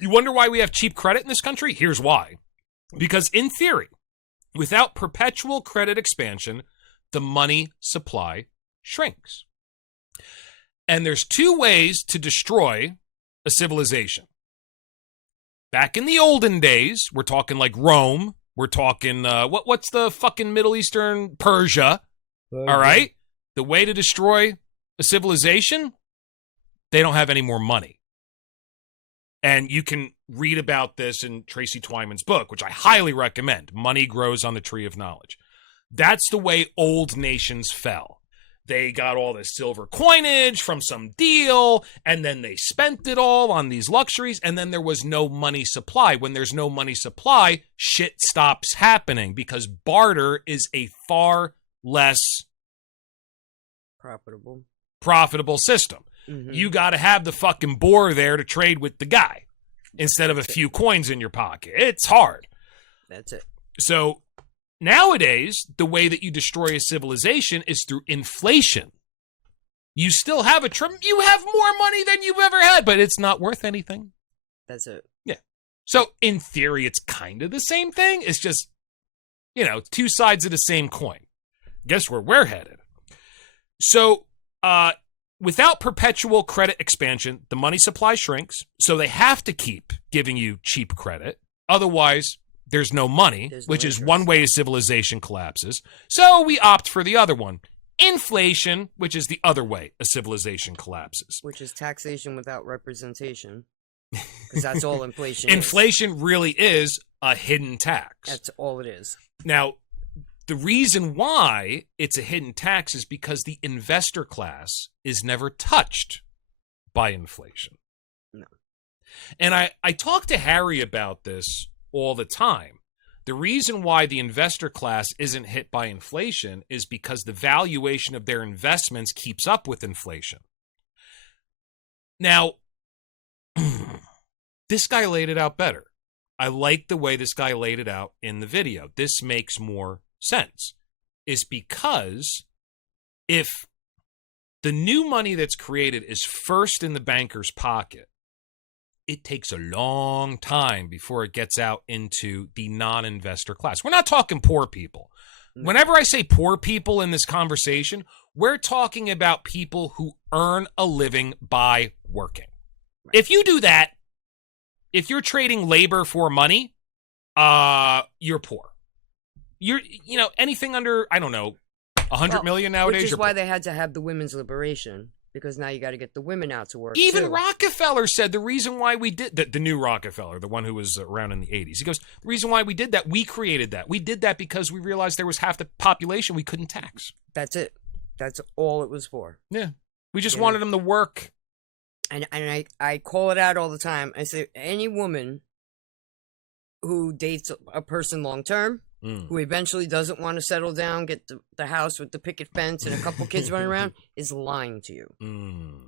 you wonder why we have cheap credit in this country? Here's why. Because in theory, without perpetual credit expansion, the money supply shrinks. And there's two ways to destroy a civilization. Back in the olden days, we're talking like Rome, we're talking, what's the fucking Middle Eastern, Persia, all right? The way to destroy a civilization, they don't have any more money. And you can read about this in Tracy Twyman's book, which I highly recommend, Money Grows on the Tree of Knowledge. That's the way old nations fell. they got all this silver coinage from some deal, and then they spent it all on these luxuries, and then there was no money supply. When there's no money supply, shit stops happening because barter is a far less profitable system. Mm-hmm. You got to have the fucking boar there to trade with the guy instead of a few coins in your pocket. It's hard. That's it. So nowadays, the way that you destroy a civilization is through inflation. You still have you have more money than you've ever had, but it's not worth anything. That's it. Yeah. So in theory, it's kind of the same thing. It's just, two sides of the same coin. Guess where we're headed? So, without perpetual credit expansion, the money supply shrinks, so they have to keep giving you cheap credit. Otherwise, there's no money, which is one way a civilization collapses. So we opt for the other one. Inflation, which is the other way a civilization collapses. Which is taxation without representation. Because that's all inflation Inflation really is a hidden tax. That's all it is. Now, the reason why it's a hidden tax is because the investor class is never touched by inflation. No. And I talk to Harry about this all the time. The reason why the investor class isn't hit by inflation is because the valuation of their investments keeps up with inflation. Now, this guy laid it out better. I like the way this guy laid it out in the video. This makes more sense. Is because if the new money that's created is first in the banker's pocket, it takes a long time before it gets out into the non-investor class. We're not talking poor people. Whenever I say poor people in this conversation, we're talking about people who earn a living by working. Right. If you do that, if you're trading labor for money, you're poor. You're, anything under, I don't know, 100 million nowadays. Which is why they had to have the women's liberation, because now you got to get the women out to work. Even too. Rockefeller said the reason why we did the new Rockefeller, the one who was around in the 80s. He goes, the reason why we did that, we created that. We did that because we realized there was half the population we couldn't tax. That's it. That's all it was for. Yeah. We just wanted them to work. And I call it out all the time. I say, any woman who dates a person long term, who eventually doesn't want to settle down, get the house with the picket fence and a couple kids running around, is lying to you.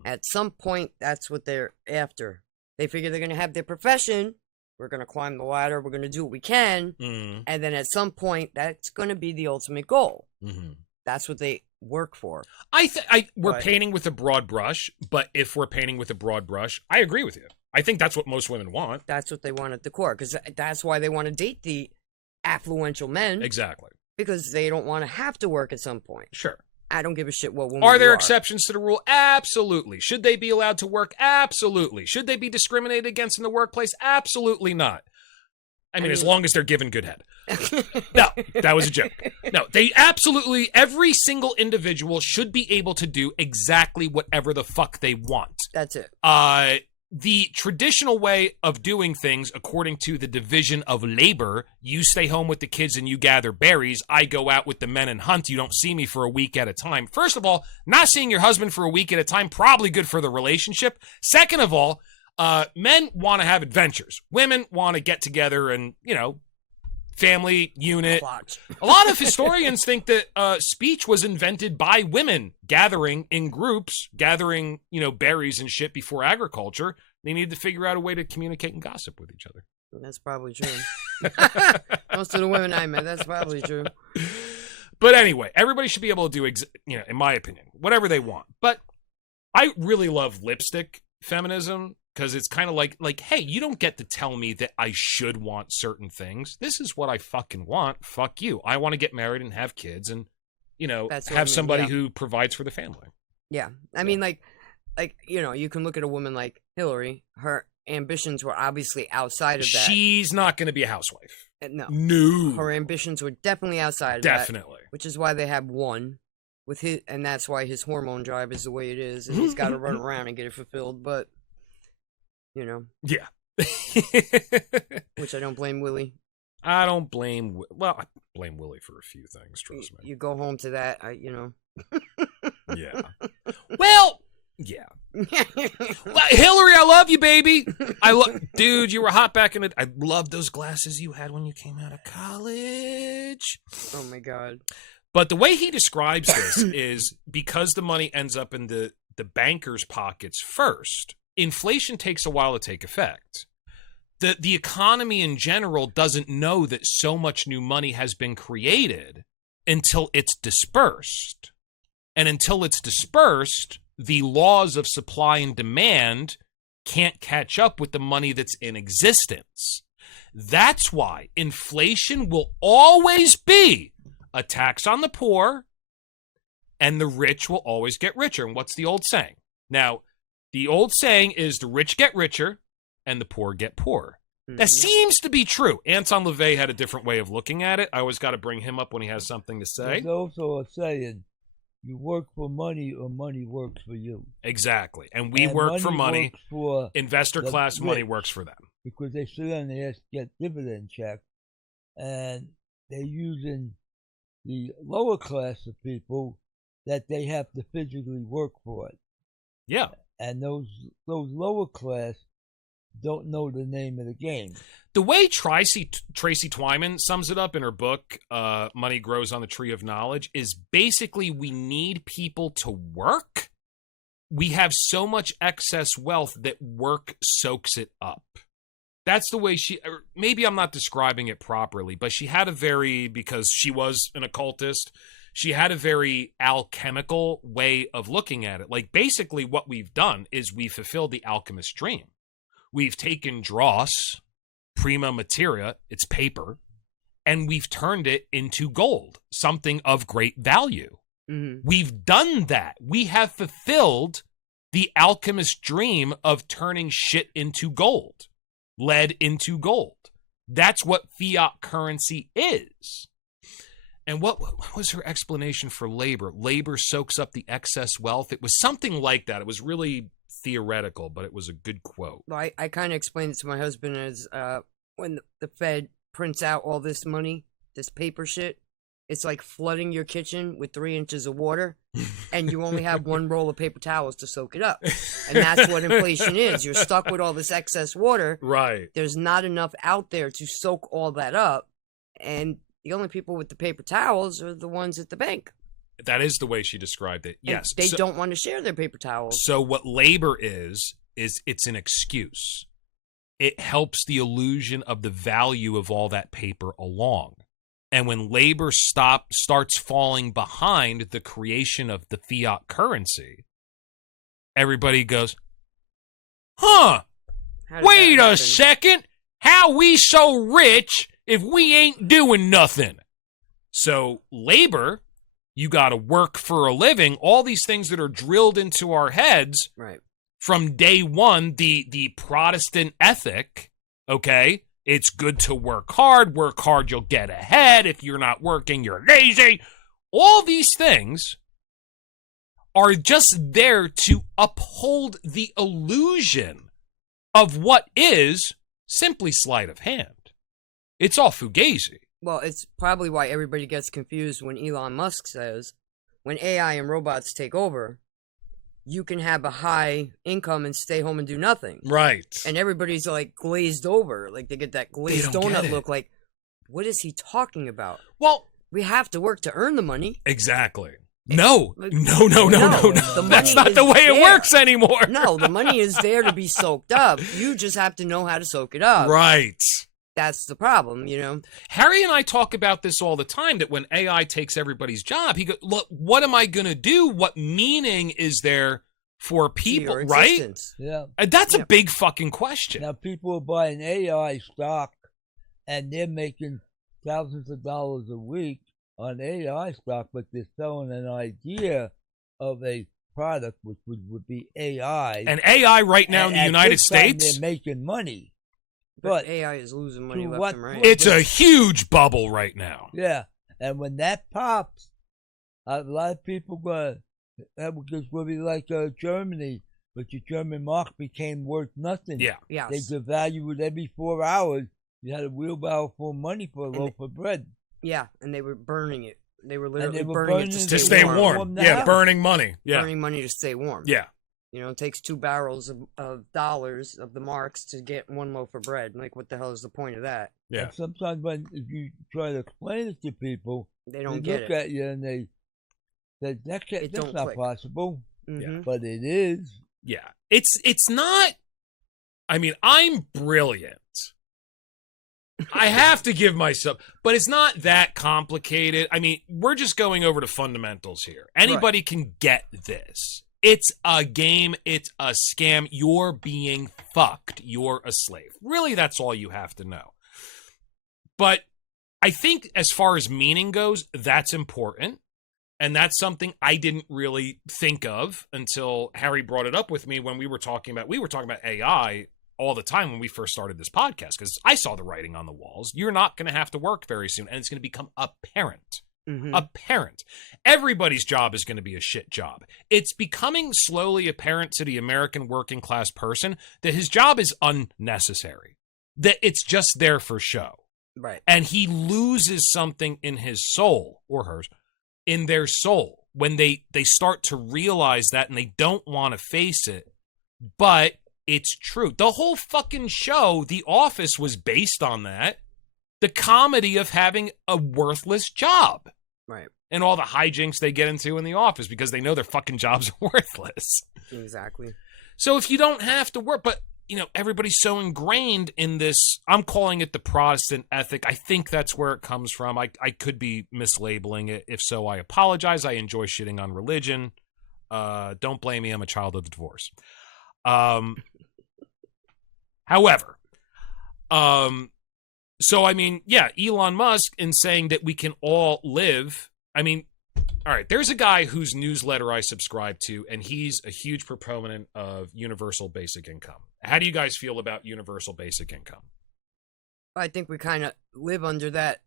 At some point, that's what they're after. They figure they're going to have their profession. We're going to climb the ladder. We're going to do what we can. And then at some point, that's going to be the ultimate goal. That's what they work for. We're painting with a broad brush, but if we're painting with a broad brush, I agree with you. I think that's what most women want. That's what they want at the core, because that's why they want to date the affluential men. Exactly. Because they don't want to have to work at some point. Sure. I don't give a shit what woman Are there exceptions to the rule? Absolutely. Should they be allowed to work? Absolutely. Should they be discriminated against in the workplace? Absolutely not. I mean, as long as they're given good head. No, that was a joke. No, they absolutely, every single individual should be able to do exactly whatever the fuck they want. That's it. The traditional way of doing things, according to the division of labor, you stay home with the kids and you gather berries. I go out with the men and hunt. You don't see me for a week at a time. First of all, not seeing your husband for a week at a time, probably good for the relationship. Second of all, men want to have adventures. Women want to get together and, family unit. A lot of historians think that speech was invented by women gathering in groups, gathering, berries and shit before agriculture. They needed to figure out a way to communicate and gossip with each other. That's probably true. Most of the women I met, that's probably true. But anyway, everybody should be able to do, in my opinion, whatever they want. But I really love lipstick feminism. Because it's kind of like, hey, you don't get to tell me that I should want certain things. This is what I fucking want. Fuck you. I want to get married and have kids and, have somebody who provides for the family. Yeah. I mean, you can look at a woman like Hillary. Her ambitions were obviously outside of that. She's not going to be a housewife. No. No. Her ambitions were definitely outside of that. Which is why they have one. And that's why his hormone drive is the way it is. And he's got to run around and get it fulfilled. But... Yeah. Which I don't blame Willie. I don't blame... Well, I blame Willie for a few things, trust me. You go home to that, Yeah. Well, yeah. Well, Hillary, I love you, baby. Dude, you were hot back in the. I love those glasses you had when you came out of college. Oh my God. But the way he describes this is because the money ends up in the bankers' pockets first, inflation takes a while to take effect. The economy in general doesn't know that so much new money has been created until it's dispersed. And until it's dispersed, the laws of supply and demand can't catch up with the money that's in existence. That's why inflation will always be a tax on the poor, and the rich will always get richer. And what's the old saying? Now, the old saying is the rich get richer and the poor get poorer. That seems to be true. Anton LaVey had a different way of looking at it. I always got to bring him up when he has something to say. There's also a saying, you work for money or money works for you. Exactly. And we work for money. For investor class money works for them. Because they sit on their ass to get dividend checks, and they're using the lower class of people that they have to physically work for it. Yeah. And those lower class don't know the name of the game. The way Tracy Twyman sums it up in her book, Money Grows on the Tree of Knowledge, is basically we need people to work. We have so much excess wealth that work soaks it up. That's the way or maybe I'm not describing it properly, but she had because she was an occultist, she had a very alchemical way of looking at it. Like basically what we've done is we fulfilled the alchemist's dream. We've taken dross, prima materia, it's paper, and we've turned it into gold, something of great value. Mm-hmm. We've done that. We have fulfilled the alchemist's dream of turning shit into gold, lead into gold. That's what fiat currency is. And what was her explanation for labor? Labor soaks up the excess wealth. It was something like that. It was really theoretical, but it was a good quote. Well, I kind of explained it to my husband as when the Fed prints out all this money, this paper shit, it's like flooding your kitchen with 3 inches of water, and you only have one roll of paper towels to soak it up. And that's what inflation is. You're stuck with all this excess water. Right. There's not enough out there to soak all that up, and the only people with the paper towels are the ones at the bank. That is the way she described it. And yes. they don't want to share their paper towels. So what labor is it's an excuse. It helps the illusion of the value of all that paper along. And when labor starts falling behind the creation of the fiat currency, everybody goes, huh, wait a second. How we so rich if we ain't doing nothing? So labor, you got to work for a living. All these things that are drilled into our heads from day one, the Protestant ethic, okay? It's good to work hard, you'll get ahead. If you're not working, you're lazy. All these things are just there to uphold the illusion of what is simply sleight of hand. It's all fugazi. Well, it's probably why everybody gets confused when Elon Musk says, when AI and robots take over, you can have a high income and stay home and do nothing. Right. And everybody's like glazed over. Like they get that glazed donut look like, what is he talking about? Well, we have to work to earn the money. Exactly. No. That's not the way it works anymore. No, the money is there to be soaked up. You just have to know how to soak it up. Right. That's the problem, you know? Harry and I talk about this all the time, that when AI takes everybody's job, he goes, look, what am I going to do? What meaning is there for people, right? Yeah. And that's a big fucking question. Now, people are buying AI stock, and they're making thousands of dollars a week on AI stock, but they're selling an idea of a product which would be AI. And AI right now in the United States, they're making money. But AI is losing money left and right. It's a huge bubble right now. Yeah, and when that pops, a lot of people go, that will be like Germany, but the German mark became worth nothing. Yeah. Yes. They devalue it every 4 hours. You had a wheelbarrow full of money for a loaf of bread. Yeah, and they were burning it. They were literally they were burning it burning To it stay warm. warm. Warm Yeah, now. burning money. Yeah. burning money to stay warm. Yeah. You know, it takes 2 barrels of dollars of the marks to get 1 loaf of bread. Like, what the hell is the point of that? Yeah. And sometimes if you try to explain it to people, They don't they get look it. at you and that's It that's don't not click. possible. Mhm. But it is. Yeah. It's not. I mean, I'm brilliant. I have to give myself, but it's not that complicated. I mean, we're just going over the fundamentals here. Anybody can get this. It's a game. It's a scam. You're being fucked. You're a slave. Really, that's all you have to know. But I think as far as meaning goes, that's important. And that's something I didn't really think of until Harry brought it up with me when we were talking about AI all the time when we first started this podcast, because I saw the writing on the walls. You're not going to have to work very soon, and it's going to become apparent. Mhm. Apparent. Everybody's job is going to be a shit job. It's becoming slowly apparent to the American working class person that his job is unnecessary, that it's just there for show. Right. And he loses something in his soul, or hers, in their soul, when they start to realize that and they don't want to face it. But it's true. The whole fucking show, The Office, was based on that. The comedy of having a worthless job. Right. And all the hijinks they get into in the office because they know their fucking jobs are worthless. Exactly. So if you don't have to work, but, you know, everybody's so ingrained in this, I'm calling it the Protestant ethic. I think that's where it comes from. I could be mislabeling it. If so, I apologize. I enjoy shitting on religion. Don't blame me. I'm a child of the divorce. However, so, I mean, yeah, Elon Musk in saying that we can all live. I mean, all right, there's a guy whose newsletter I subscribe to, and he's a huge proponent of universal basic income. How do you guys feel about universal basic income? I think we kind of live under that.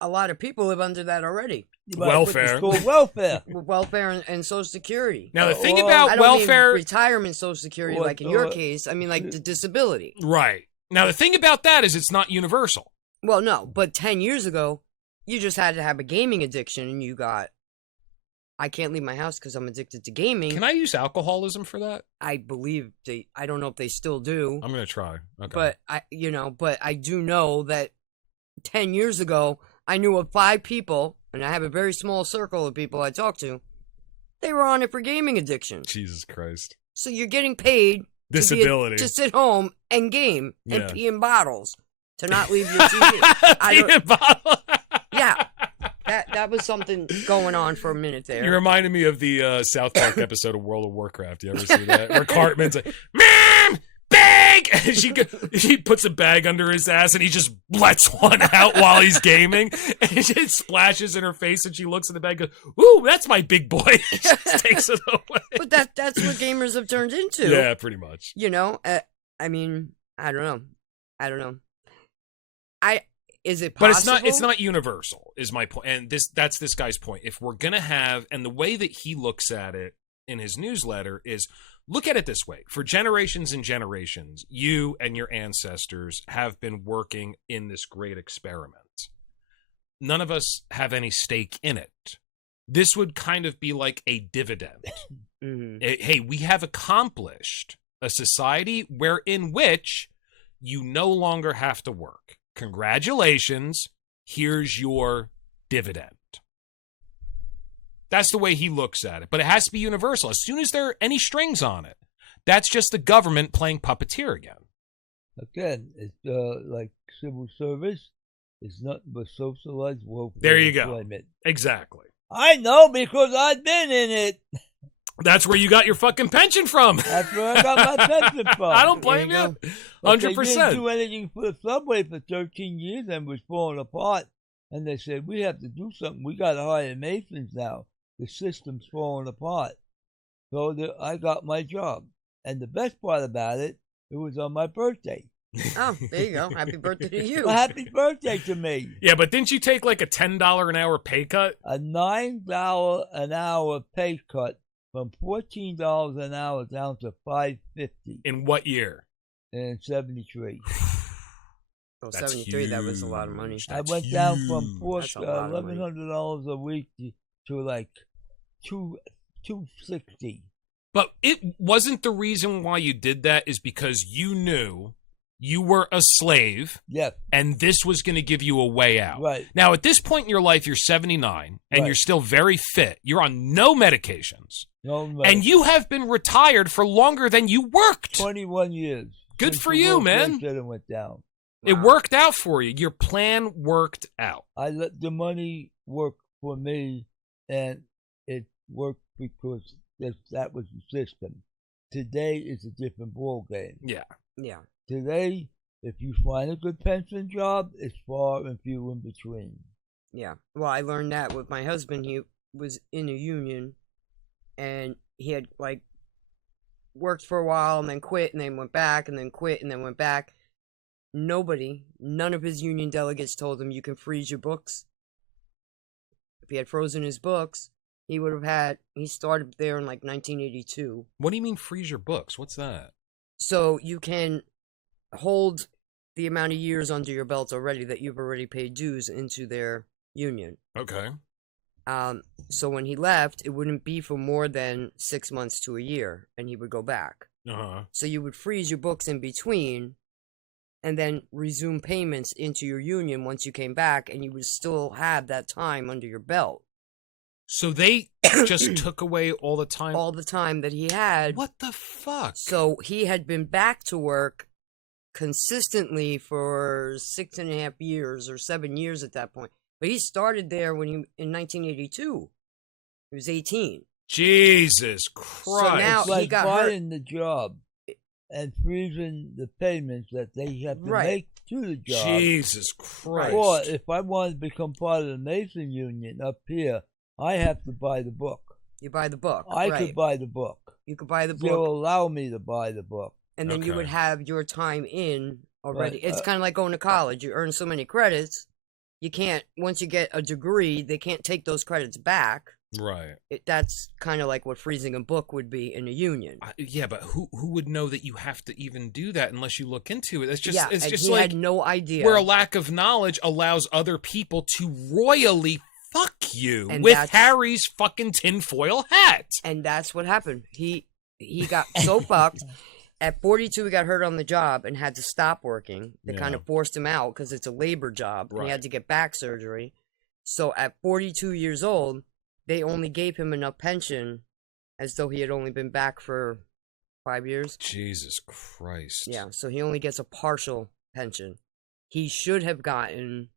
A lot of people live under that already. Welfare. It's called welfare. With welfare and Social Security. Now, the thing Well, about I don't welfare... mean retirement Social Security, Or- like in your or- case. I mean, like the disability. Right. Now, the thing about that is it's not universal. Well, no, but 10 years ago, you just had to have a gaming addiction, and you got, I can't leave my house because I'm addicted to gaming. Can I use alcoholism for that? I believe I don't know if they still do, I'm going to try. Okay. but I do know that 10 years ago, I knew of 5 people, and I have a very small circle of people I talk to. They were on it for gaming addiction. Jesus Christ. So you're getting paid Disability. to sit home and game and Yeah. pee in bottles to not leave your TV. Peanut bottle. Yeah, that was something going on for a minute there. You reminded me of the South Park episode of World of Warcraft. You ever see that? Where Cartman's like, "Mom, bag!" And she puts a bag under his ass, and he just lets one out while he's gaming, and it splashes in her face, and she looks in the bag, and goes, "Ooh, that's my big boy." She just takes it away. But that's what gamers have turned into. Yeah, pretty much. You know, I mean, I don't know. Is it But possible? it's not universal, is my point. And that's this guy's point. If we're gonna have, and the way that he looks at it in his newsletter is, look at it this way. For generations and generations, you and your ancestors have been working in this great experiment. None of us have any stake in it. This would kind of be like a dividend. Mhm. Hey, we have accomplished a society in which you no longer have to work. Congratulations, here's your dividend. That's the way he looks at it. But it has to be universal. As soon as there are any strings on it, that's just the government playing puppeteer again. Again, it's like civil service. It's nothing but socialized welfare. There you go. employment. Exactly. I know because I've been in it. That's where you got your fucking pension from. That's where I got my pension from. I don't blame There you you. But They didn't 100%. do anything for the subway for 13 years and was falling apart. And they said, we have to do something. We got to hire masons now. The system's falling apart. So I got my job. And the best part about it, it was on my birthday. Oh, there you go. Happy birthday to you. Well, happy birthday to me. Yeah, but didn't you take like a $10 an hour pay cut? A $9 an hour pay cut from $14 an hour down to $5.50 In what year? in 73. Oh, That's 73, that was a lot of money. huge. I That's went down from huge. That's a lot of money. $1,100 a week to like $260. But it wasn't the reason why you did that is because you knew you were a slave Yes, and this was going to give you a way out. right. Now, at this point in your life, you're 79 and Right. you're still very fit. You're on no medications. No, And you have been retired for longer than you worked. 21 years. Good since for the you, World Trade man. Center went down. It Wow. worked out for you. Your plan worked out. I let the money work for me, and it worked because that was the system. Today is a different ball game. Yeah. Yeah. Today, if you find a good pension job, it's far and few in between. Yeah. Well, I learned that with my husband. He was in a union, and he had like worked for a while and then quit and then went back and then quit and then went back. None of his union delegates told him you can freeze your books. If he had frozen his books, he would have had. He started there in like 1982. What do you mean freeze your books? What's that? So you can hold the amount of years under your belt already that you've already paid dues into their union. Okay. So when he left, it wouldn't be for more than 6 months to a year, and he would go back. Uh-huh. So you would freeze your books in between, and then resume payments into your union once you came back, and you would still have that time under your belt. So they just took away all the time? All the time that he had. What the fuck? So he had been back to work consistently for 6.5 years or 7 years at that point. But he started there in 1982. He was 18. Jesus Christ. now- It's like got hurt. buying the job and freezing the payments that they have to Right. make to the job. Jesus Christ. Or if I want to become part of the Mason Union up here, I have to buy the book. You buy the book. I right. could buy the book. You could buy the They'll book, allow me to buy the book. and then you would Okay. have your time in already. Right, It's kind of like going to college. You earn so many credits. You can't, once you get a degree, they can't take those credits back. Right. That's kind of like what freezing a book would be in a union. Yeah, but who would know that you have to even do that unless you look into it? It's just yeah, it's and just he like had no idea. where a lack of knowledge allows other people to royally fuck you And with that's- Harry's fucking tinfoil hat. And that's what happened. He got so fucked. At 42, he got hurt on the job and had to stop working. They kind Yeah. of forced him out because it's a labor job. And he Right. had to get back surgery. So at 42 years old, they only gave him enough pension as though he had only been back for 5 years. Jesus Christ. Yeah, so he only gets a partial pension. He should have gotten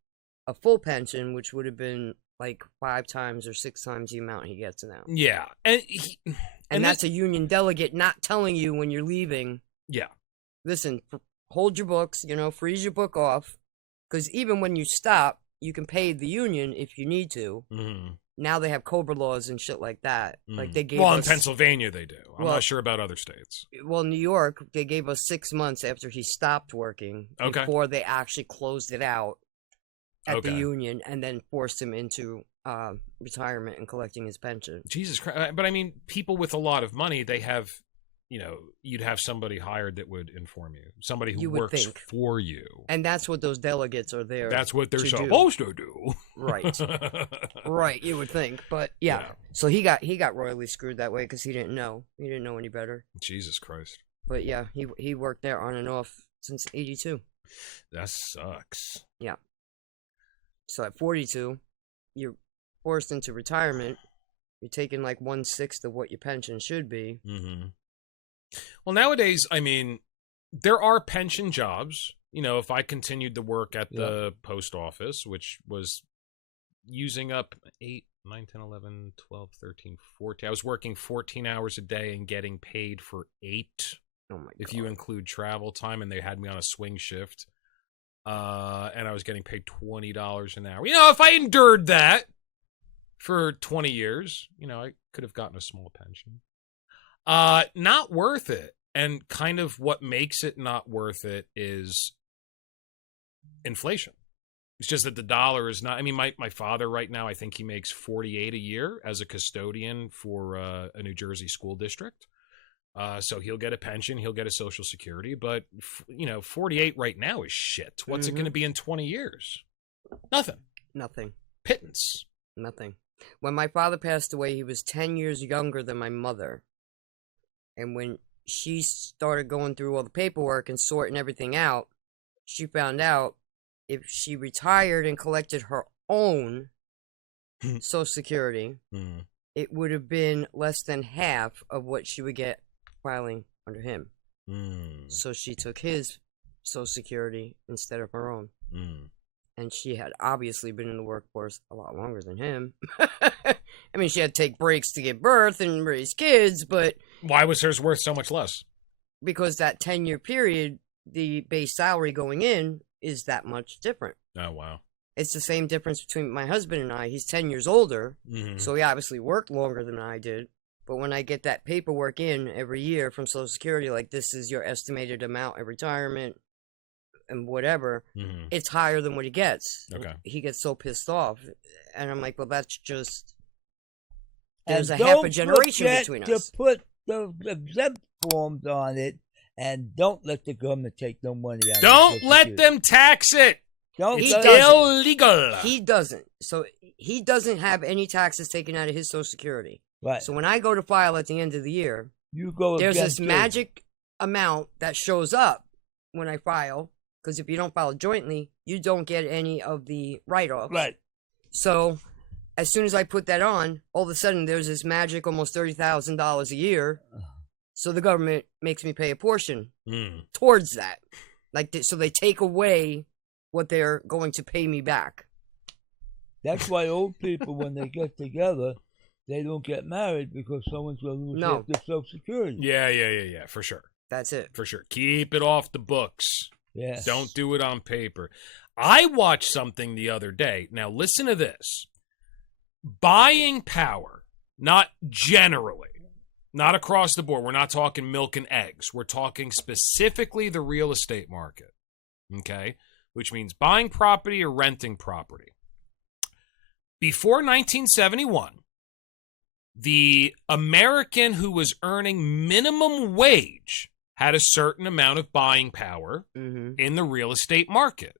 a full pension, which would have been like 5 times or 6 times the amount he gets now. Yeah. And And that's a union delegate not telling you when you're leaving, yeah. listen, hold your books, freeze your book off. Because even when you stop, you can pay the union if you need to. Mhm. Now they have COBRA laws and shit like that. Like they gave Well, in us, Pennsylvania they do. I'm Well- not sure about other states. well, New York, they gave us 6 months after he stopped working Okay. before they actually closed it out at the Okay. union and then forced him into retirement and collecting his pension. Jesus Christ. But I mean, people with a lot of money, they have, you'd have somebody hired that would inform you. Somebody who You would works think. for you. And that's what those delegates are there. That's what they're to do. supposed to do. Right. Right, you would think, but yeah. Yeah. So he got royally screwed that way because he didn't know. He didn't know any better. Jesus Christ. But yeah, he worked there on and off since '82. That sucks. So at 42, you're forced into retirement. You're taking like 1/6 of what your pension should be. Mm-hmm. Well, nowadays, I mean, there are pension jobs. If I continued to work at the post office, which was using up 8, 9, 10, 11, 12, 13, 14. I was working 14 hours a day and getting paid for 8. Oh my god! If you include travel time, and they had me on a swing shift, and I was getting paid $20 an hour. If I endured that for 20 years, I could have gotten a small pension. Not worth it. And kind of what makes it not worth it is inflation. It's just that the dollar is not. I mean, my father right now, I think he makes $48 a year as a custodian for a New Jersey school district. So he'll get a pension, he'll get a Social Security, but 48 right now is shit. What's it going to be in 20 years? Nothing. Nothing. Pittance. Nothing. When my father passed away, he was 10 years younger than my mother. And when she started going through all the paperwork and sorting everything out, she found out if she retired and collected her own Social Security, it would have been less than half of what she would get filing under him. So she took his Social Security instead of her own. And she had obviously been in the workforce a lot longer than him. I mean, she had to take breaks to give birth and raise kids, but... Why was hers worth so much less? Because that 10-year period, the base salary going in is that much different. Oh, wow. It's the same difference between my husband and I. He's 10 years older, so he obviously worked longer than I did. But when I get that paperwork in every year from Social Security, like this is your estimated amount of retirement and whatever, it's higher than what he gets. Okay. He gets so pissed off. And I'm like, well, that's just... There's and a half a generation between us. To put the exempt forms on it, and don't let the government take no money out of it. Don't let them tax it. It's illegal. He doesn't. So he doesn't have any taxes taken out of his Social Security. Right. So when I go to file at the end of the year, there's this magic amount that shows up when I file, because if you don't file jointly, you don't get any of the write-offs. Right. So as soon as I put that on, all of a sudden there's this magic almost $30,000 a year. So the government makes me pay a portion towards that. So they take away what they're going to pay me back. That's why old people, when they get together, they don't get married because someone's going to lose half their Social Security. Yeah, for sure. That's it. For sure. Keep it off the books. Yes. Don't do it on paper. I watched something the other day. Now, listen to this. Buying power, not generally, not across the board. We're not talking milk and eggs. We're talking specifically the real estate market, okay? Which means buying property or renting property. Before 1971, the American who was earning minimum wage had a certain amount of buying power in the real estate market.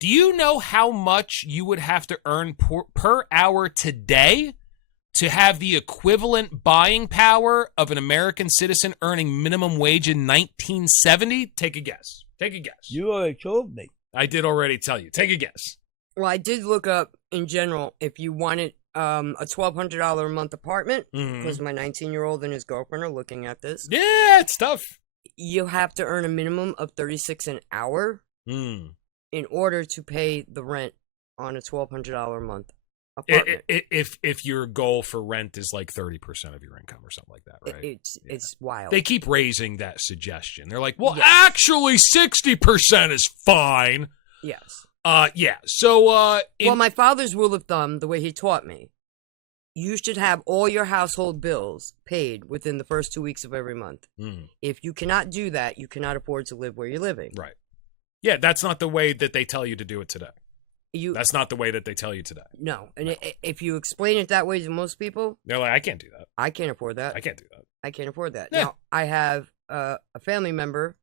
Do you know how much you would have to earn per hour today to have the equivalent buying power of an American citizen earning minimum wage in 1970? Take a guess. Take a guess. You already told me. I did already tell you. Take a guess. Well, I did look up in general if you wanted a $1,200 a month apartment, because my 19-year-old and his girlfriend are looking at this. Yeah, it's tough. You have to earn a minimum of $36 an hour in order to pay the rent on a $1,200 a month apartment. If your goal for rent is like 30% of your income or something like that, right? It's wild. They keep raising that suggestion. They're like, well, actually 60% is fine. Yes. Yeah. So, well, my father's rule of thumb, the way he taught me, you should have all your household bills paid within the first 2 weeks of every month. If you cannot do that, you cannot afford to live where you're living. Right. Yeah, that's not the way that they tell you to do it today. That's not the way that they tell you today. No. And if you explain it that way to most people, they're like, I can't do that. I can't afford that. I can't do that. I can't afford that. Yeah. Now, I have a family member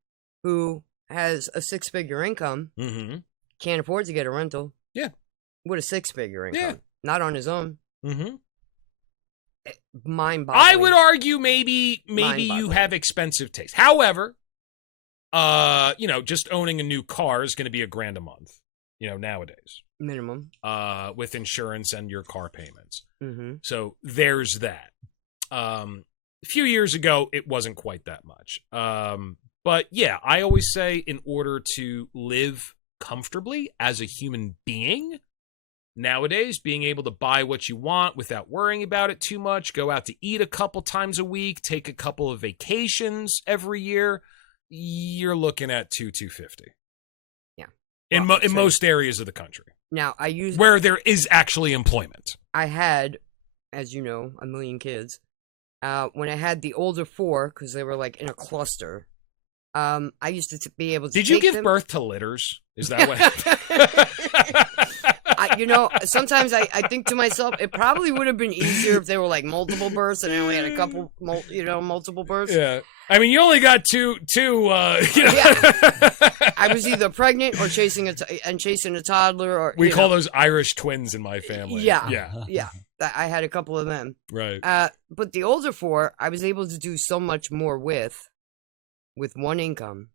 who has a 6-figure income, can't afford to get a rental. Yeah. With a 6-figure income. Yeah. Not on his own. Mind-boggling. I would argue maybe you have expensive taste. However, just owning a new car is going to be $1,000 a month, nowadays. Minimum. With insurance and your car payments. So there's that. A few years ago, it wasn't quite that much. But yeah, I always say in order to live comfortably as a human being, nowadays, being able to buy what you want without worrying about it too much, go out to eat a couple times a week, take a couple of vacations every year, you're looking at $250. Yeah. In most areas of the country. Now, where there is actually employment. I had, as you know, 1 million kids. When I had the older 4, because they were like in a cluster, I used to be able to Did you give birth to litters? Is that what happened? You know, sometimes I think to myself, it probably would have been easier if they were like multiple births and I only had a couple, multiple births. Yeah. I mean, you only got two. Yeah. I was either pregnant or chasing a toddler, or we call those Irish twins in my family. Yeah. Yeah. Yeah. I had a couple of them. Right. But the older four, I was able to do so much more with one income,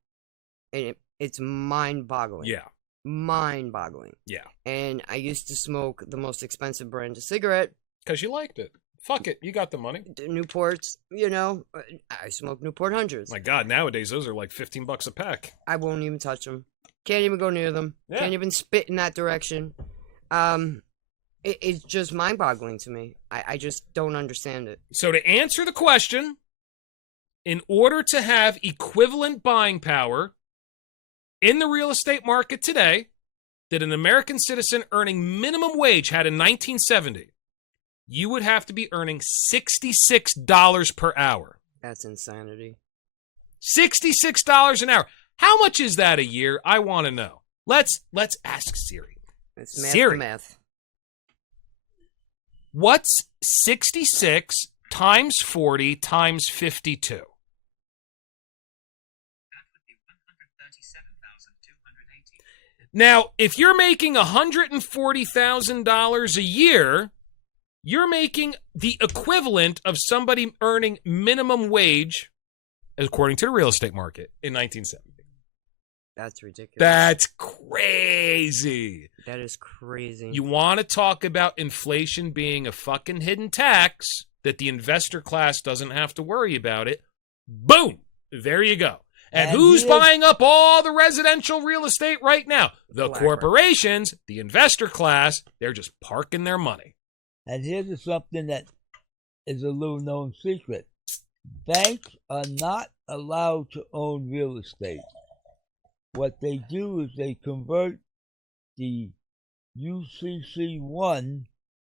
and it's mind-boggling. Yeah. Mind-boggling. Yeah. And I used to smoke the most expensive brand of cigarette. Because you liked it. Fuck it. You got the money. Newports, I smoke Newport hundreds. My God, nowadays those are like $15 a pack. I won't even touch them. Can't even go near them. Yeah. Can't even spit in that direction. It's just mind-boggling to me. I just don't understand it. So to answer the question, in order to have equivalent buying power in the real estate market today that an American citizen earning minimum wage had in 1970, you would have to be earning $66 per hour. That's insanity. $66 an hour. How much is that a year? I want to know. Let's ask Siri. It's math Siri. to math. What's 66 times 40 times 52? Now, if you're making $140,000 a year, you're making the equivalent of somebody earning minimum wage, according to the real estate market, in 1970. That's ridiculous. That's crazy. That is crazy. You want to talk about inflation being a fucking hidden tax that the investor class doesn't have to worry about it? Boom! There you go. And who's buying up all the residential real estate right now? The corporations, the investor class, they're just parking their money. And here's something that is a little known secret. Banks are not allowed to own real estate. What they do is they convert the UCC1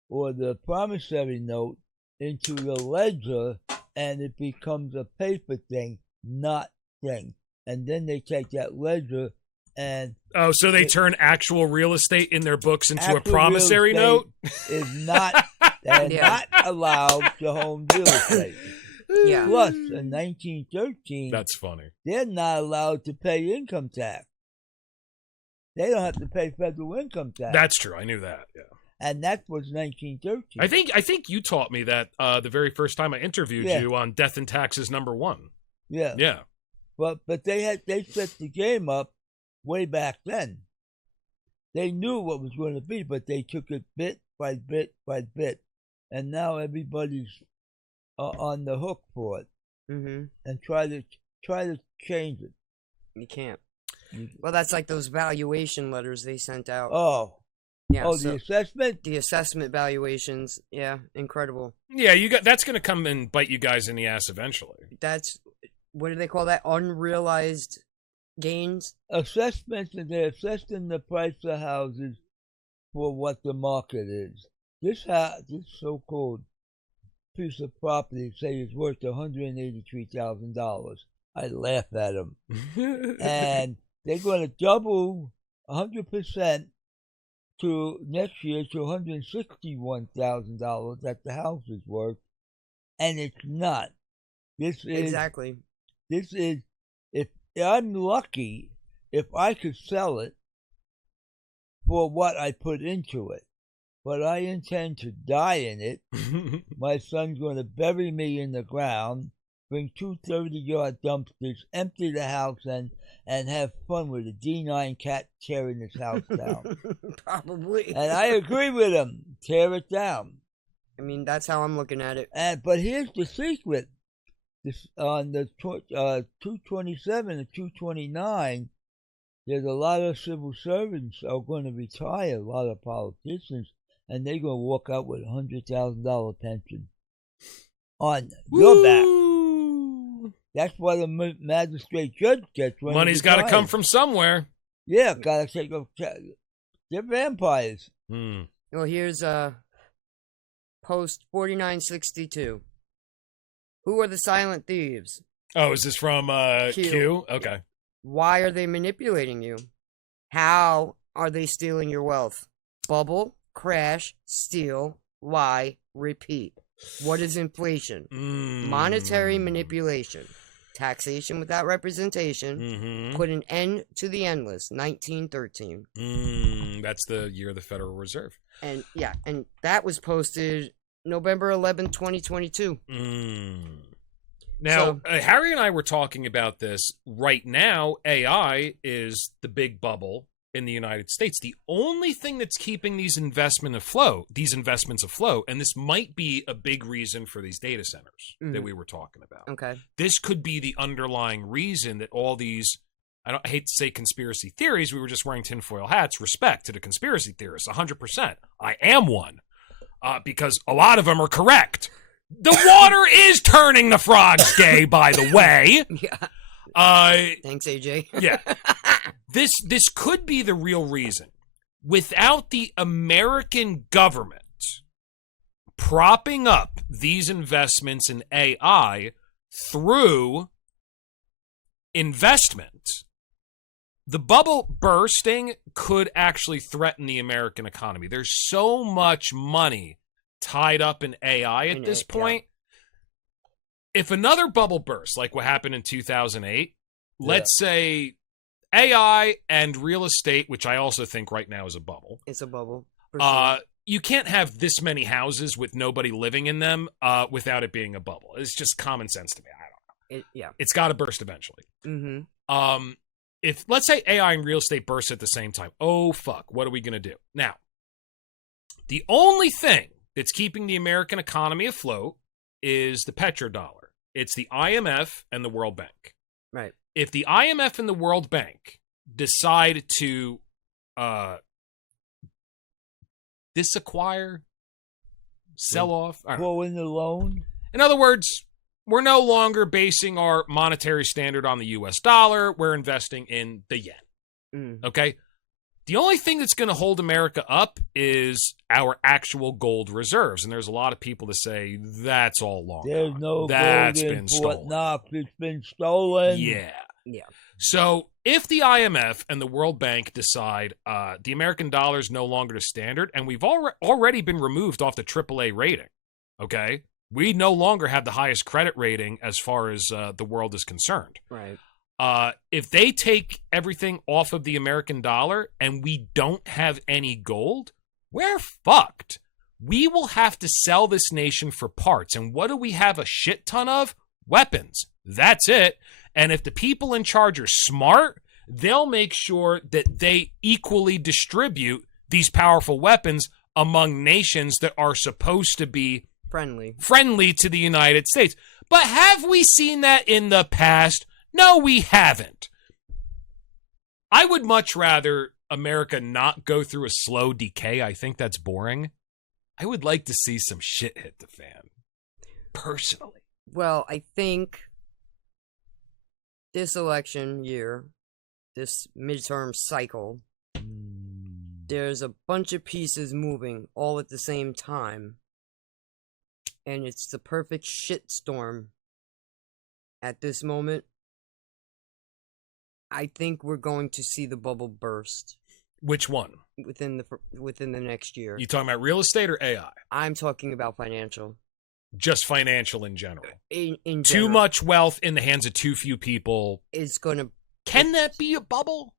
or the promissory note into the ledger, and it becomes a paper thing, not thing. And then they take that ledger and... Oh, so they turn actual real estate in their books into a promissory note? They're not allowed to own real estate. Yeah. Plus, in 1913... That's funny. They're not allowed to pay income tax. They don't have to pay federal income tax. That's true. I knew that, yeah. And that was 1913. I think you taught me that the very first time I interviewed you on Death and Taxes #1. Yeah. Yeah. But they set the game up way back then. They knew what was going to be, but they took it bit by bit by bit. And now everybody's on the hook for it. Mm-hmm. And try to change it. You can't. Well, that's like those valuation letters they sent out. Oh. Yeah. Oh, the assessment? The assessment valuations. Yeah, incredible. Yeah, that's going to come and bite you guys in the ass eventually. That's, what do they call that? Unrealized gains? Assessments, and they're assessing the price of houses for what the market is. This so-called piece of property, say, is worth $183,000. I laugh at them. And they're going to double 100% to next year to $161,000 that the house is worth, and it's not. Exactly. This is, if I'm lucky, if I could sell it for what I put into it, but I intend to die in it. My son's going to bury me in the ground, bring 2 30-yard dumpsters, empty the house, and have fun with a D9 cat tearing his house down. Probably. And I agree with him. Tear it down. I mean, that's how I'm looking at it. But here's the secret. On the 227 and 229, there's a lot of civil servants are going to retire, a lot of politicians, and they're going to walk out with $100,000 pension on your back. That's why the magistrate judge gets. Money's got to come from somewhere. Yeah, got to take. They're vampires. Well, here's post 4962. Who are the silent thieves? Oh, is this from Q? Okay. Why are they manipulating you? How are they stealing your wealth? Bubble, crash, steal, lie, repeat. What is inflation? Monetary manipulation. Taxation without representation. Put an end to the endless. 1913. That's the year of the Federal Reserve. And yeah, and that was posted November 11, 2022. Now, Harry and I were talking about this. Right now, AI is the big bubble in the United States. The only thing that's keeping these investments afloat, and this might be a big reason for these data centers that we were talking about. Okay. This could be the underlying reason that all these, I hate to say conspiracy theories, we were just wearing tinfoil hats, respect to the conspiracy theorists, 100%. I am one, because a lot of them are correct. The water is turning the frogs gay, by the way. Yeah. Thanks, AJ. Yeah. This could be the real reason. Without the American government propping up these investments in AI through investment, the bubble bursting could actually threaten the American economy. There's so much money tied up in AI at this point. Yeah. If another bubble bursts, like what happened in 2008, let's say AI and real estate, which I also think right now is a bubble. It's a bubble. For sure. You can't have this many houses with nobody living in them without it being a bubble. It's just common sense to me. I don't know. It's got to burst eventually. If, let's say, AI and real estate burst at the same time, oh, fuck, what are we going to do? Now, the only thing that's keeping the American economy afloat is the petrodollar. It's the IMF and the World Bank. Right. If the IMF and the World Bank decide to disacquire, sell off, go in the loan. In other words, we're no longer basing our monetary standard on the U.S. dollar. We're investing in the yen. Okay? The only thing that's going to hold America up is our actual gold reserves. And there's a lot of people that say that's all long There's gone. no That's gold in been Fort stolen. Knox. It's been stolen. Yeah. Yeah. So if the IMF and the World Bank decide the American dollar is no longer the standard, and we've already been removed off the AAA rating, okay? We no longer have the highest credit rating as far as the world is concerned. Right. If they take everything off of the American dollar and we don't have any gold, we're fucked. We will have to sell this nation for parts. And what do we have a shit ton of? Weapons. That's it. And if the people in charge are smart, they'll make sure that they equally distribute these powerful weapons among nations that are supposed to be friendly to the United States. But have we seen that in the past? No, we haven't. I would much rather America not go through a slow decay. I think that's boring. I would like to see some shit hit the fan. Personally. Well, I think this election year, this midterm cycle, there's a bunch of pieces moving all at the same time. And it's the perfect shitstorm at this moment. I think we're going to see the bubble burst. Which one? Within the next year. You talking about real estate or AI? I'm talking about financial. Just financial in general. In general. Too much wealth in the hands of too few people. It's gonna. Can that be a bubble?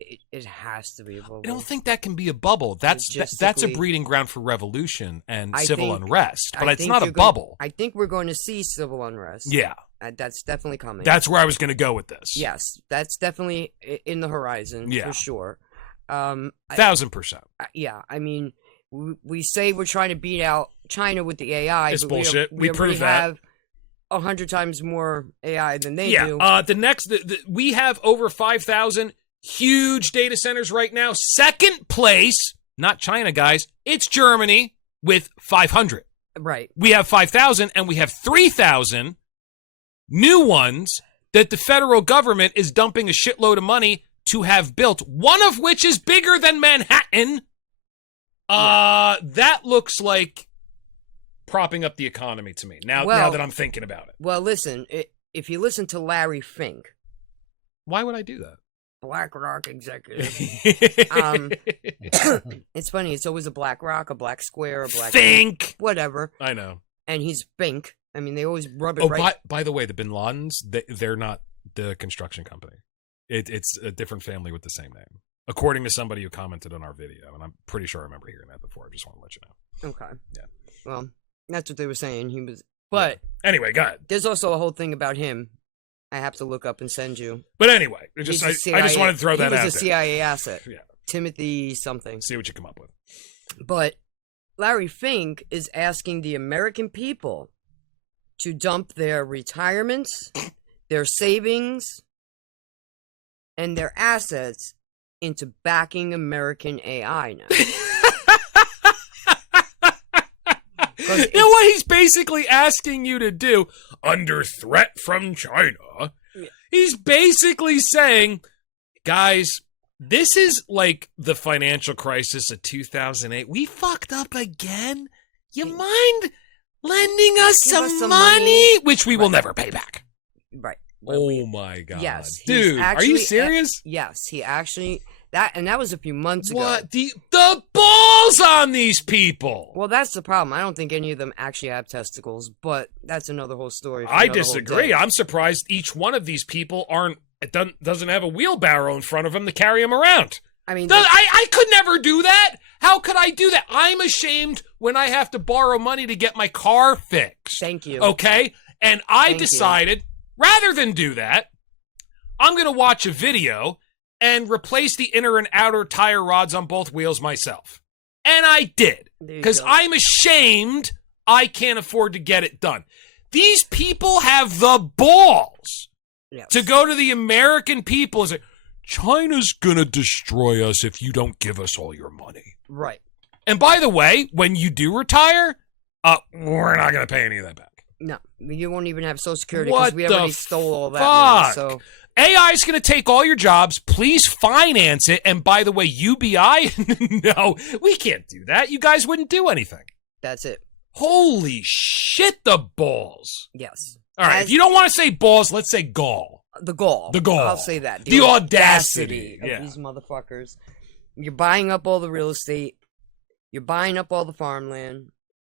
It has to be a bubble. I don't think that can be a bubble. That's a breeding ground for revolution and civil unrest. But it's not a bubble. I think we're going to see civil unrest. Yeah. That's definitely coming. That's where I was going to go with this. Yes, that's definitely in the horizon, for sure. 1,000%. Yeah, I mean, we say we're trying to beat out China with the AI. It's bullshit. We prove that. Have 100 times more AI than they do. We have over 5,000 huge data centers right now. Second place, not China, guys. It's Germany with 500. Right. We have 5,000, and we have 3,000 new ones that the federal government is dumping a shitload of money to have built, one of which is bigger than Manhattan. That looks like propping up the economy to me, now that I'm thinking about it. Well, listen, if you listen to Larry Fink... Why would I do that? BlackRock executive. It's funny. It's always a black rock, a black square, a black Think. whatever. I know. And he's Fink. I mean, they always rub it Oh, right. by the way, the Bin Ladens, they're not the construction company. It's a different family with the same name, according to somebody who commented on our video, and I'm pretty sure I remember hearing that before. I just want to let you know. Okay. Yeah. Well, that's what they were saying. He was, but anyway, go ahead. there's also a whole thing about him. I have to look up and send you. But anyway, I He's a just CIA wanted to throw that out He was a there. CIA asset. Yeah. Timothy something. See what you come up with. But Larry Fink is asking the American people to dump their retirements, their savings, and their assets into backing American AI now. You know what he's basically asking you to do under threat from China? Yeah. He's basically saying, guys, this is like the financial crisis of 2008. We fucked up again. You mind lending us Give some us some money? money. Which we will never pay back. Right. Oh my God. Yes, he's Dude, are you actually- serious? Yes, he actually that was a few months ago. What? The balls on these people. Well, that's the problem. I don't think any of them actually have testicles, but that's another whole story. for I another whole disagree. day. I'm surprised each one of these people doesn't have a wheelbarrow in front of them to carry them around. I mean, I could never do that. How could I do that? I'm ashamed when I have to borrow money to get my car fixed. thank you. Okay? And I Thank you. decided, rather than do that, I'm going to watch a video and replace the inner and outer tire rods on both wheels myself. And I did. There you Because go. I'm ashamed I can't afford to get it done. These people have the balls Yes. to go to the American people and say, China's going to destroy us if you don't give us all your money. Right. And by the way, when you do retire, we're not going to pay any of that back. No, you won't even have Social Security because What we the already stole all that money. fuck? So AI is going to take all your jobs. Please finance it. And by the way, UBI, no, we can't do that. You guys wouldn't do anything. that's it. Holy shit, the balls. Yes. All right, As- if you don't want to say balls, let's say gall. The gall. The gall. I'll say that. The audacity. of Yeah. these motherfuckers. You're buying up all the real estate. You're buying up all the farmland.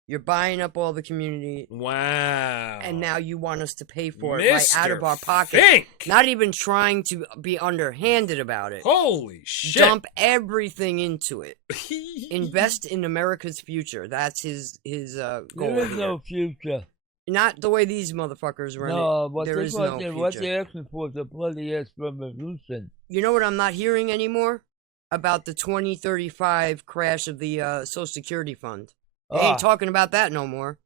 You're buying up all the community. Wow. And now you want us to pay for it right out of our pocket. Fink. Not even trying to be underhanded about it. Holy shit. Dump everything into it. Invest in America's future. That's his goal. There is here. no future. Not the way these motherfuckers run No, it. what There they is no what future. they're asking for is a bloody ass revolution. You know what I'm not hearing anymore? About the 2035 crash of the Social Security fund. They ain't talking about that no more.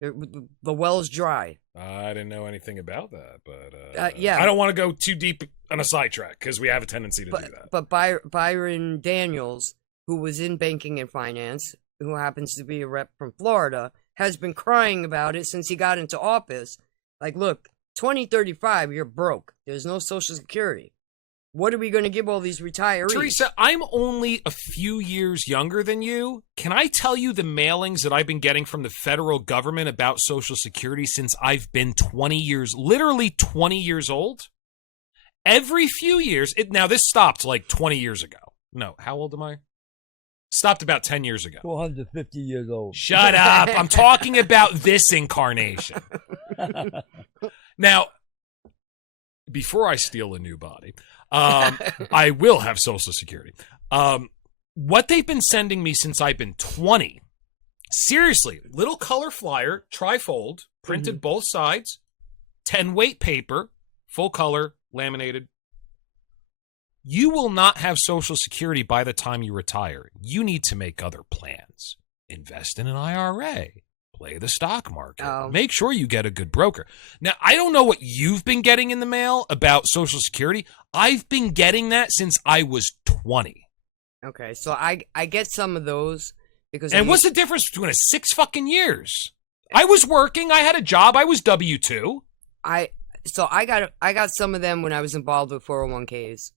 The well's dry. I didn't know anything about that, but yeah. I don't want to go too deep on a sidetrack because we have a tendency to do that. But Byron Daniels, who was in banking and finance, who happens to be a rep from Florida, has been crying about it since he got into office. Like, look, 2035, you're broke. There's no Social Security. What are we going to give all these retirees? Theresa, I'm only a few years younger than you. Can I tell you the mailings that I've been getting from the federal government about Social Security since I've been 20 years, literally 20 years old? Every few years. Now, this stopped like 20 years ago. No, how old am I? Stopped about 10 years ago. 450 years old. Shut up. I'm talking about this incarnation. Now, before I steal a new body, I will have Social Security. What they've been sending me since I've been 20, seriously, little color flyer, trifold, printed both sides, 10 weight paper, full color, laminated. You will not have Social Security by the time you retire. You need to make other plans. Invest in an IRA. Play the stock market. Oh. Make sure you get a good broker. Now, I don't know what you've been getting in the mail about Social Security. I've been getting that since I was 20. Okay, so I get some of those because. And what's the difference between 6 fucking years? I was working. I had a job. I was W-2. I got some of them when I was involved with 401ks.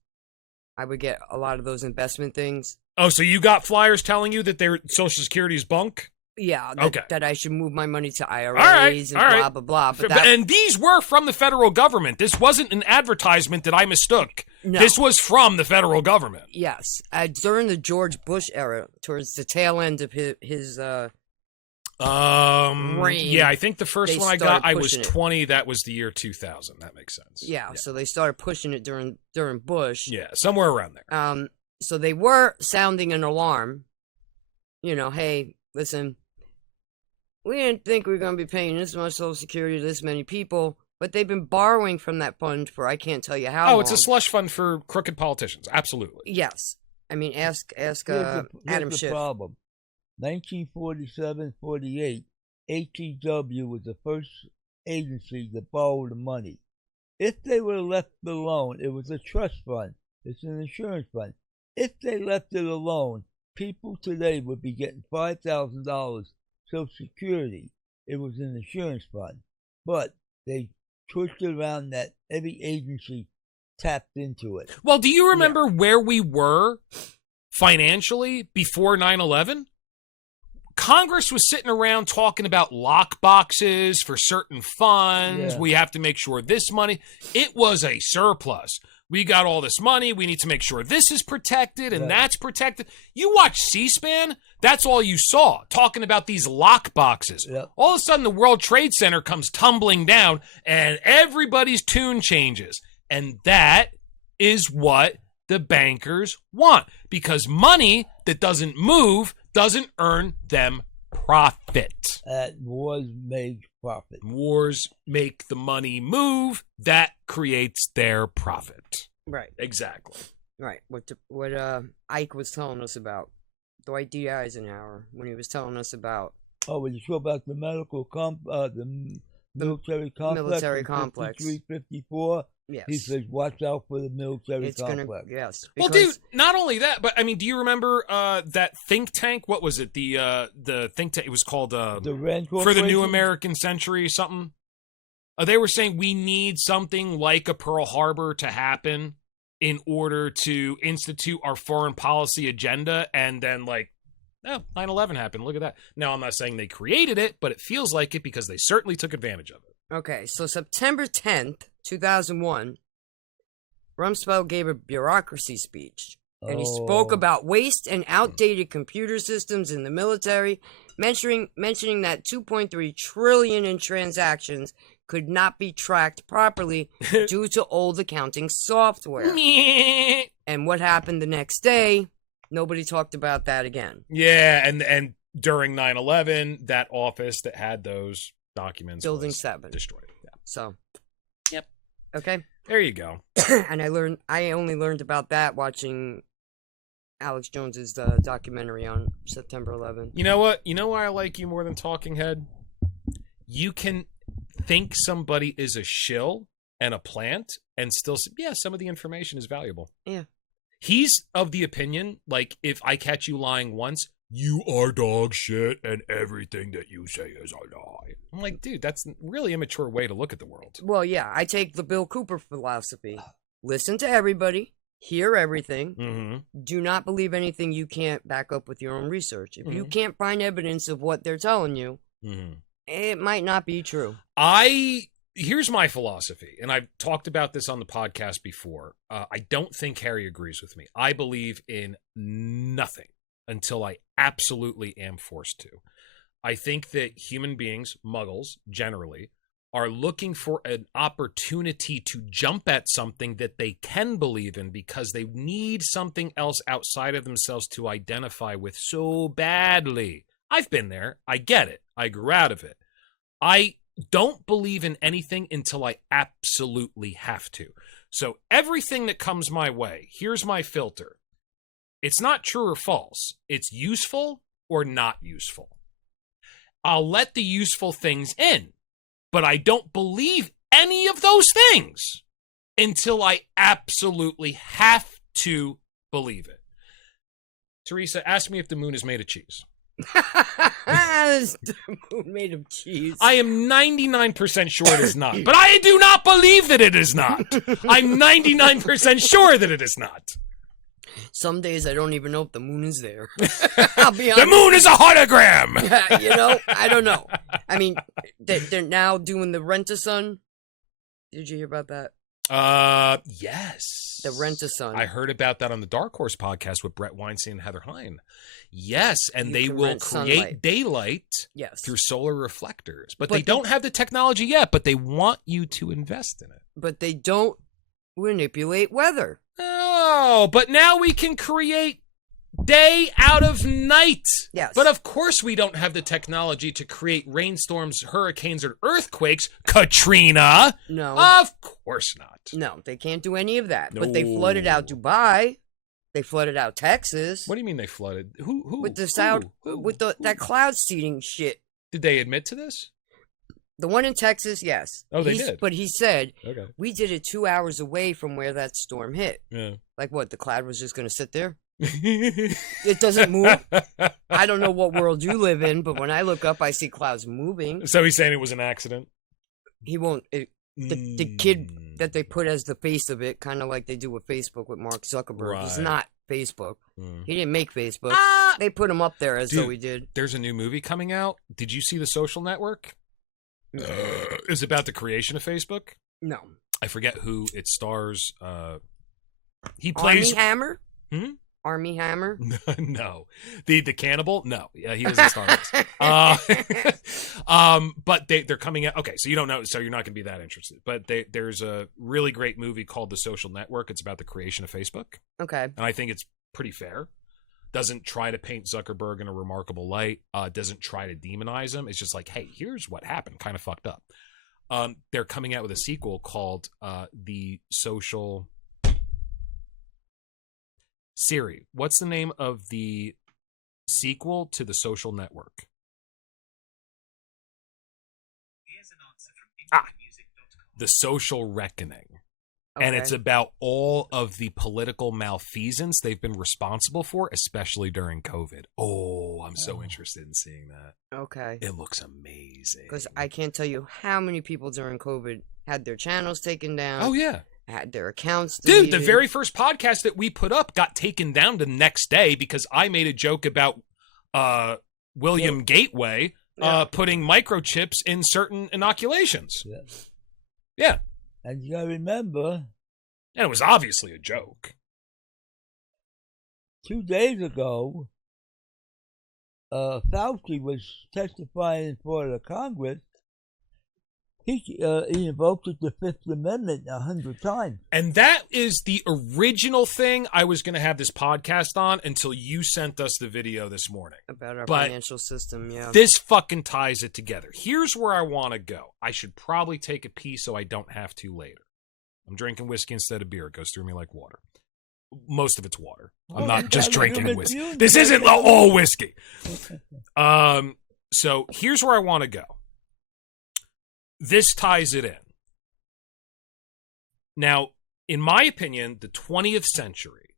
I would get a lot of those investment things. Oh, so you got flyers telling you that their Social Security is bunk? Yeah, Okay. that I should move my money to IRAs and all right. blah blah blah. But that, And these were from the federal government. This wasn't an advertisement that I mistook No. This was from the federal government. Yes, during the George Bush era, towards the tail end of his reign. Yeah, I think the first one I got, I was pushing it. 20. That was the year 2000. That makes sense. Yeah, so they started pushing it during Bush. Yeah, somewhere around there. So they were sounding an alarm. You know, hey, listen, we didn't think we were going to be paying this much Social Security to this many people, but they've been borrowing from that fund for I can't tell you how long. Oh, it's a slush fund for crooked politicians. Absolutely. Yes. I mean, ask Here's Adam the Schiff. problem. 1947-48, HEW was the first agency to borrow the money. If they were left alone, it was a trust fund. It's an insurance fund. If they left it alone, people today would be getting $5,000 Social Security. It was an insurance fund. But they twist it around that every agency tapped into it. Well, do you remember where we were financially before 9/11? Congress was sitting around talking about lock boxes for certain funds. Yeah. We have to make sure this money. It was a surplus. We got all this money. We need to make sure this is protected and that's protected. You watch C-SPAN, that's all you saw, talking about these lock boxes. Yep. All of a sudden, the World Trade Center comes tumbling down and everybody's tune changes. And that is what the bankers want, because money that doesn't move doesn't earn them profit. Wars make profit. Wars make the money move. That creates their profit. Right. Exactly. Right. What Ike was telling us about. Dwight D. Eisenhower, when he was telling us about. Oh, when you talk about the military complex. Military complex. 53-54. Yes. He says, watch out for the military complex. Yes. Well, dude, not only that, but I mean, do you remember that think tank? What was it? The think tank. It was called The Rand for the New Corporation? American Century, something. They were saying we need something like a Pearl Harbor to happen in order to institute our foreign policy agenda, and then 9/11 happened. Look at that. Now, I'm not saying they created it, but it feels like it because they certainly took advantage of it. Okay, so September 10th, 2001, Rumsfeld gave a bureaucracy speech, and he spoke about waste and outdated computer systems in the military, mentioning that 2.3 trillion in transactions could not be tracked properly due to old accounting software. And what happened the next day? Nobody talked about that again. Yeah, and during 9/11, that office that had those documents Building was 7 destroyed. Yeah. So, Yep. Okay. There you go. And I only learned about that watching Alex Jones's documentary on September 11th. You know what? You know why I like you more than Talking Head? You can think somebody is a shill and a plant and still say, yeah, some of the information is valuable. Yeah. He's of the opinion, if I catch you lying once, you are dog shit and everything that you say is a lie. I'm like, dude, that's a really immature way to look at the world. Well, yeah, I take the Bill Cooper philosophy. Listen to everybody, hear everything, do not believe anything you can't back up with your own research. If you can't find evidence of what they're telling you, it might not be true. Here's my philosophy, and I've talked about this on the podcast before. I don't think Harry agrees with me. I believe in nothing until I absolutely am forced to. I think that human beings, muggles, generally, are looking for an opportunity to jump at something that they can believe in because they need something else outside of themselves to identify with so badly. I've been there. I get it. I grew out of it. I don't believe in anything until I absolutely have to. So everything that comes my way, here's my filter. It's not true or false. It's useful or not useful. I'll let the useful things in, but I don't believe any of those things until I absolutely have to believe it. Theresa, ask me if the moon is made of cheese. The moon made of cheese. I am 99% sure it is not, but I do not believe that it is not. I'm 99% sure that it is not. Some days I don't even know if the moon is there. I'll be honest. The moon is a hologram! You know, I don't know. I mean, they're now doing the Rent-A-Sun. Did you hear about that? Yes. The Rent-A-Sun. I heard about that on the Dark Horse podcast with Brett Weinstein and Heather Hine. Yes, and You they can will rent create sunlight. daylight Yes. through solar reflectors. But But they don't have the technology yet, but they want you to invest in it. But they don't manipulate weather. Oh, but now we can create day out of night. Yes. But of course we don't have the technology to create rainstorms, hurricanes, or earthquakes. Katrina. No. Of course not. No, they can't do any of that. But they flooded out No. Dubai. They flooded out Texas. What do you mean they flooded? Who? With the Who? south, Who? with that cloud seeding shit. Did they admit to this? The one in Texas, yes. Oh, they did? But he said, Okay. we did it 2 hours away from where that storm hit. Yeah. Like what, the cloud was just going to sit there? It doesn't move? I don't know what world you live in, but when I look up, I see clouds moving. So he's saying it was an accident? He won't... The kid that they put as the face of it, kind of like they do with Facebook with Mark Zuckerberg, is Right. not Facebook. Mm. He didn't make Facebook. Ah! They put him up there as Dude, though he did. There's a new movie coming out. Did you see The Social Network? It's about the creation of Facebook. No. I forget who it stars. He Army plays... Hammer? Hmm? Army Hammer? No. The cannibal? No. Yeah, he doesn't star in this. But they're coming out. Okay, so you don't know, so you're not going to be that interested. But there's a really great movie called The Social Network. It's about the creation of Facebook. Okay. And I think it's pretty fair. Doesn't try to paint Zuckerberg in a remarkable light. Doesn't try to demonize him. It's just like, hey, here's what happened. Kind of fucked up. They're coming out with a sequel called The Social... Siri, what's the name of the sequel to The Social Network? The Social Reckoning. Okay. And it's about all of the political malfeasance they've been responsible for, especially during COVID. Oh, I'm so interested in seeing that. Okay. It looks amazing. Because I can't tell you how many people during COVID had their channels taken down. Oh, yeah. Had their accounts Dude, deleted. the very first podcast that we put up got taken down the next day because I made a joke about William Gateway putting microchips in certain inoculations. Yeah. Yeah. And you gotta remember, And it was obviously a joke. 2 days ago, Fauci was testifying for the Congress. He invoked the Fifth Amendment 100 times. And that is the original thing I was going to have this podcast on until you sent us the video this morning. About our But financial system, yeah. This fucking ties it together. Here's where I want to go. I should probably take a pee so I don't have to later. I'm drinking whiskey instead of beer. It goes through me like water. Most of it's water. I'm not just drinking whiskey. This isn't all whiskey. So here's where I want to go. This ties it in. Now, in my opinion, the 20th century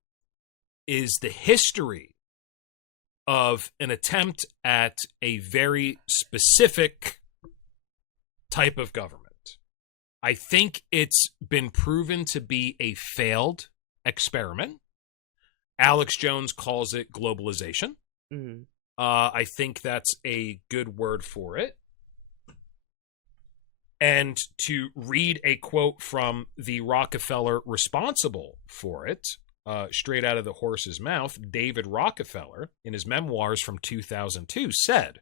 is the history of an attempt at a very specific type of government. I think it's been proven to be a failed experiment. Alex Jones calls it globalization. Mm-hmm. I think that's a good word for it. And to read a quote from the Rockefeller responsible for it, straight out of the horse's mouth, David Rockefeller, in his memoirs from 2002, said,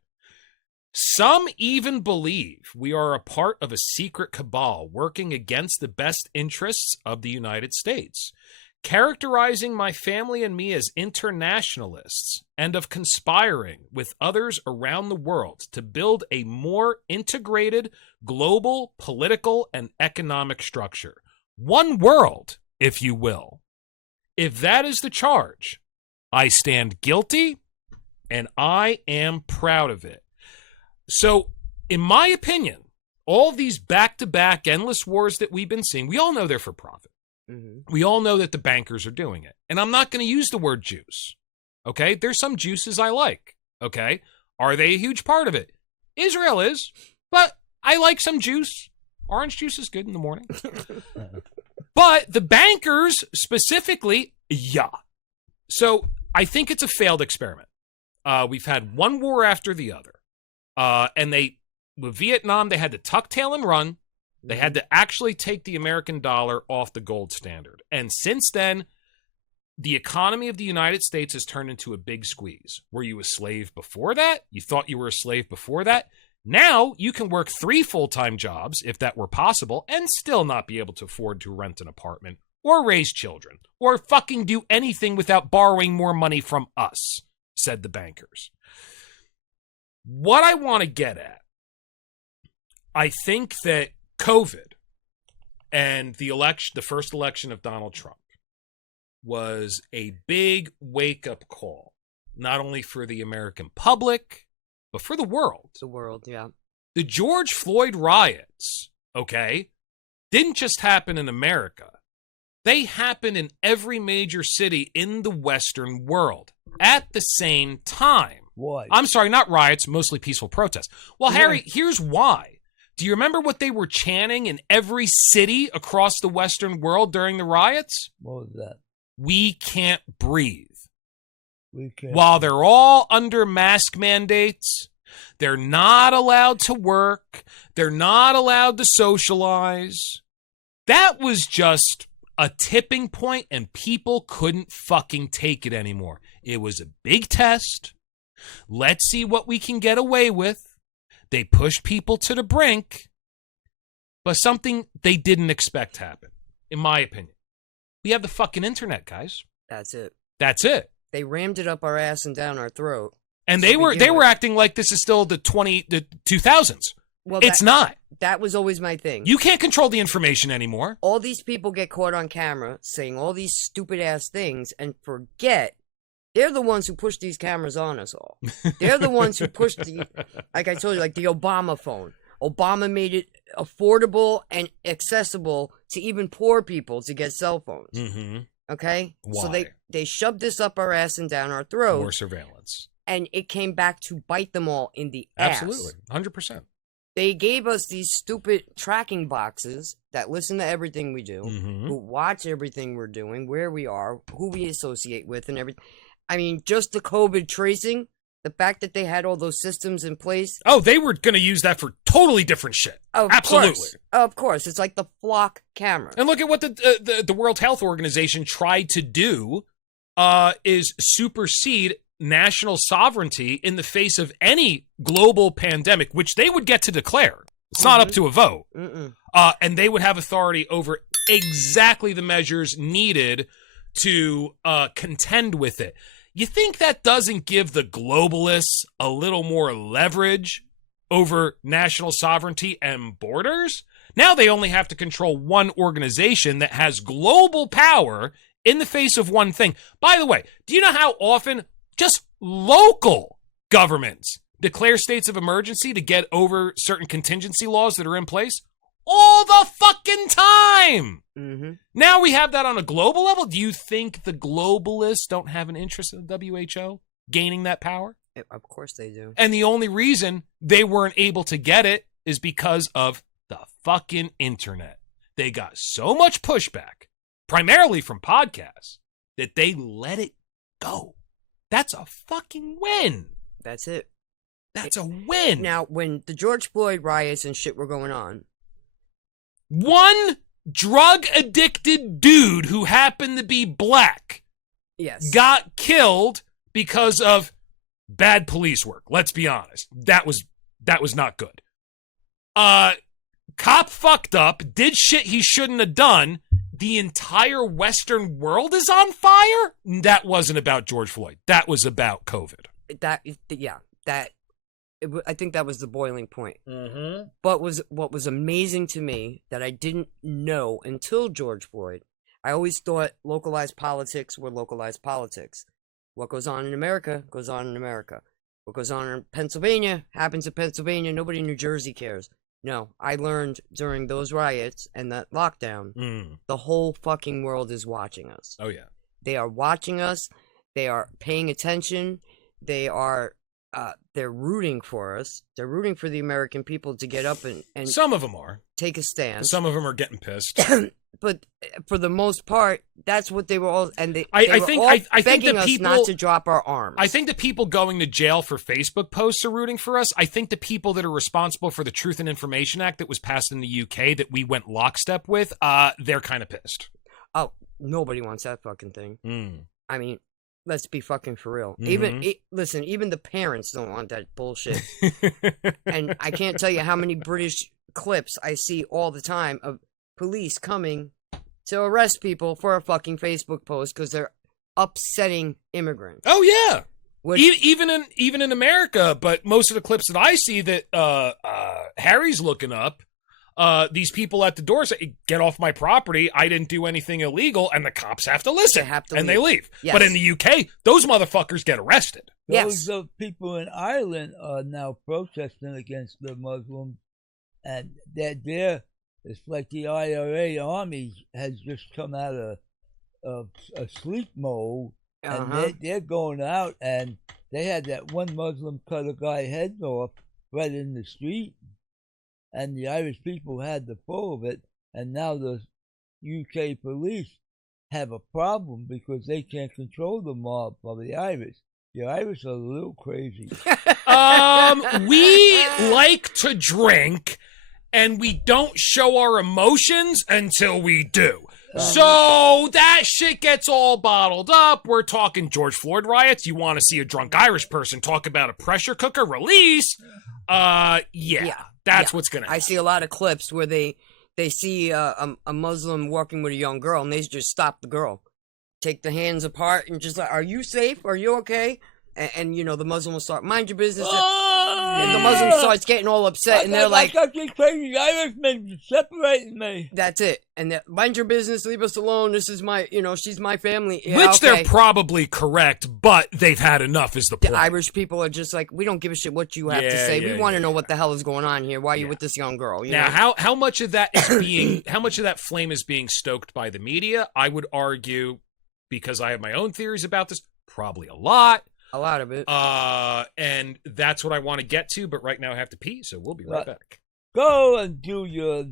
"Some even believe we are a part of a secret cabal working against the best interests of the United States, characterizing my family and me as internationalists and of conspiring with others around the world to build a more integrated global political and economic structure. One world, if you will. If that is the charge, I stand guilty and I am proud of it." So, in my opinion, all these back-to-back endless wars that we've been seeing, we all know they're for profit. Mm-hmm. We all know that the bankers are doing it. And I'm not going to use the word juice. Okay? There's some juices I like. Okay? Are they a huge part of it? Israel is. But I like some juice. Orange juice is good in the morning. But the bankers specifically, yeah. So I think it's a failed experiment. We've had one war after the other. And with Vietnam, they had to tuck tail and run. They had to actually take the American dollar off the gold standard. And since then, the economy of the United States has turned into a big squeeze. Were you a slave before that? You thought you were a slave before that? Now you can work 3 full-time jobs, if that were possible, and still not be able to afford to rent an apartment or raise children or fucking do anything without borrowing more money from us, said the bankers. What I want to get at, I think that COVID and the first election of Donald Trump was a big wake-up call, not only for the American public, but for the world. The world, yeah. The George Floyd riots, okay, didn't just happen in America. They happened in every major city in the Western world at the same time. Why? I'm sorry, not riots, mostly peaceful protests. Well, Harry, here's why. Do you remember what they were chanting in every city across the Western world during the riots? What was that? We can't breathe. We can't. While they're all under mask mandates, they're not allowed to work, they're not allowed to socialize. That was just a tipping point, and people couldn't fucking take it anymore. It was a big test. Let's see what we can get away with. They pushed people to the brink, but something they didn't expect happened, in my opinion. We have the fucking internet, guys. That's it. That's it. They rammed it up our ass and down our throat. And they were acting like this is still the 2000s. Well, it's not. That was always my thing. You can't control the information anymore. All these people get caught on camera saying all these stupid ass things and forget they're the ones who push these cameras on us all. They're the ones who pushed like I told you, like the Obama phone. Obama made it affordable and accessible to even poor people to get cell phones. Mm-hmm. Okay? Why? So they shoved this up our ass and down our throat. More surveillance. And it came back to bite them all in the ass. Absolutely. 100%. They gave us these stupid tracking boxes that listen to everything we do, who watch everything we're doing, where we are, who we associate with, and everything. I mean, just the COVID tracing, the fact that they had all those systems in place. Oh, they were going to use that for totally different shit. Absolutely. Of course. It's like the flock camera. And look at what the World Health Organization tried to do is supersede national sovereignty in the face of any global pandemic, which they would get to declare. It's not up to a vote. And they would have authority over exactly the measures needed to contend with it. You think that doesn't give the globalists a little more leverage over national sovereignty and borders? Now they only have to control one organization that has global power in the face of one thing. By the way, do you know how often just local governments declare states of emergency to get over certain contingency laws that are in place? All the fucking time! Now we have that on a global level. Do you think the globalists don't have an interest in the WHO gaining that power? Of course they do. And the only reason they weren't able to get it is because of the fucking internet. They got so much pushback, primarily from podcasts, that they let it go. That's a fucking win. That's it. That's a win. Now, when the George Floyd riots and shit were going on, one drug-addicted dude who happened to be black got killed because of bad police work. Let's be honest. That was not good. Cop fucked up, did shit he shouldn't have done. The entire Western world is on fire? That wasn't about George Floyd. That was about COVID. I think that was the boiling point. But what was amazing to me that I didn't know until George Floyd, I always thought localized politics were localized politics. What goes on in America goes on in America. What goes on in Pennsylvania happens in Pennsylvania. Nobody in New Jersey cares. No, I learned during those riots and that lockdown, the whole fucking world is watching us. Oh, yeah. They are watching us. They are paying attention. They are... they're rooting for us. They're rooting for the American people to get up and some of them are take a stand. Some of them are getting pissed. but for the most part, that's what they were all, and they I were think all I think begging the us people not to drop our arms. I think the people going to jail for Facebook posts are rooting for us. I think the people that are responsible for the Truth and Information Act that was passed in the UK that we went lockstep with, they're kind of pissed. Oh, nobody wants that fucking thing. I mean, let's be fucking for real. Mm-hmm. Even the parents don't want that bullshit. And I can't tell you how many British clips I see all the time of police coming to arrest people for a fucking Facebook post because they're upsetting immigrants. Oh yeah, Which, even in America. But most of the clips that I see that Harry's looking up, these people at the door say, "Get off my property! I didn't do anything illegal," and the cops have to listen, they leave. Yes. But in the UK, those motherfuckers get arrested. Yes. Those people in Ireland are now protesting against the Muslims, and they're it's like the IRA army has just come out of a sleep mode, and they're going out, and they had that one Muslim cut a guy head off right in the street, and the Irish people had the full of it, and now the UK police have a problem because they can't control the mob of the Irish. The Irish are a little crazy. We like to drink, and we don't show our emotions until we do. So that shit gets all bottled up. We're talking George Floyd riots. You want to see a drunk Irish person talk about a pressure cooker release? That's what's going to happen. I see a lot of clips where they see a Muslim walking with a young girl, and they just stop the girl, take the hands apart, and just like, "Are you safe? Are you okay?" And you know, the Muslim will start, "Mind your business." And the Muslim starts getting all upset, and they're like, "I got these crazy Irishmen separating me." That's it. And "Mind your business, leave us alone. This is my, she's my family." Yeah, which they're probably correct, but they've had enough is the point. The Irish people are just like, "We don't give a shit what you have to say. We want to know what the hell is going on here. Why are you with this young girl?" You know? How much of that is being, how much of that flame is being stoked by the media? I would argue, because I have my own theories about this, probably a lot. A lot of it. And that's what I want to get to, but right now I have to pee, so we'll be right back. Go and do your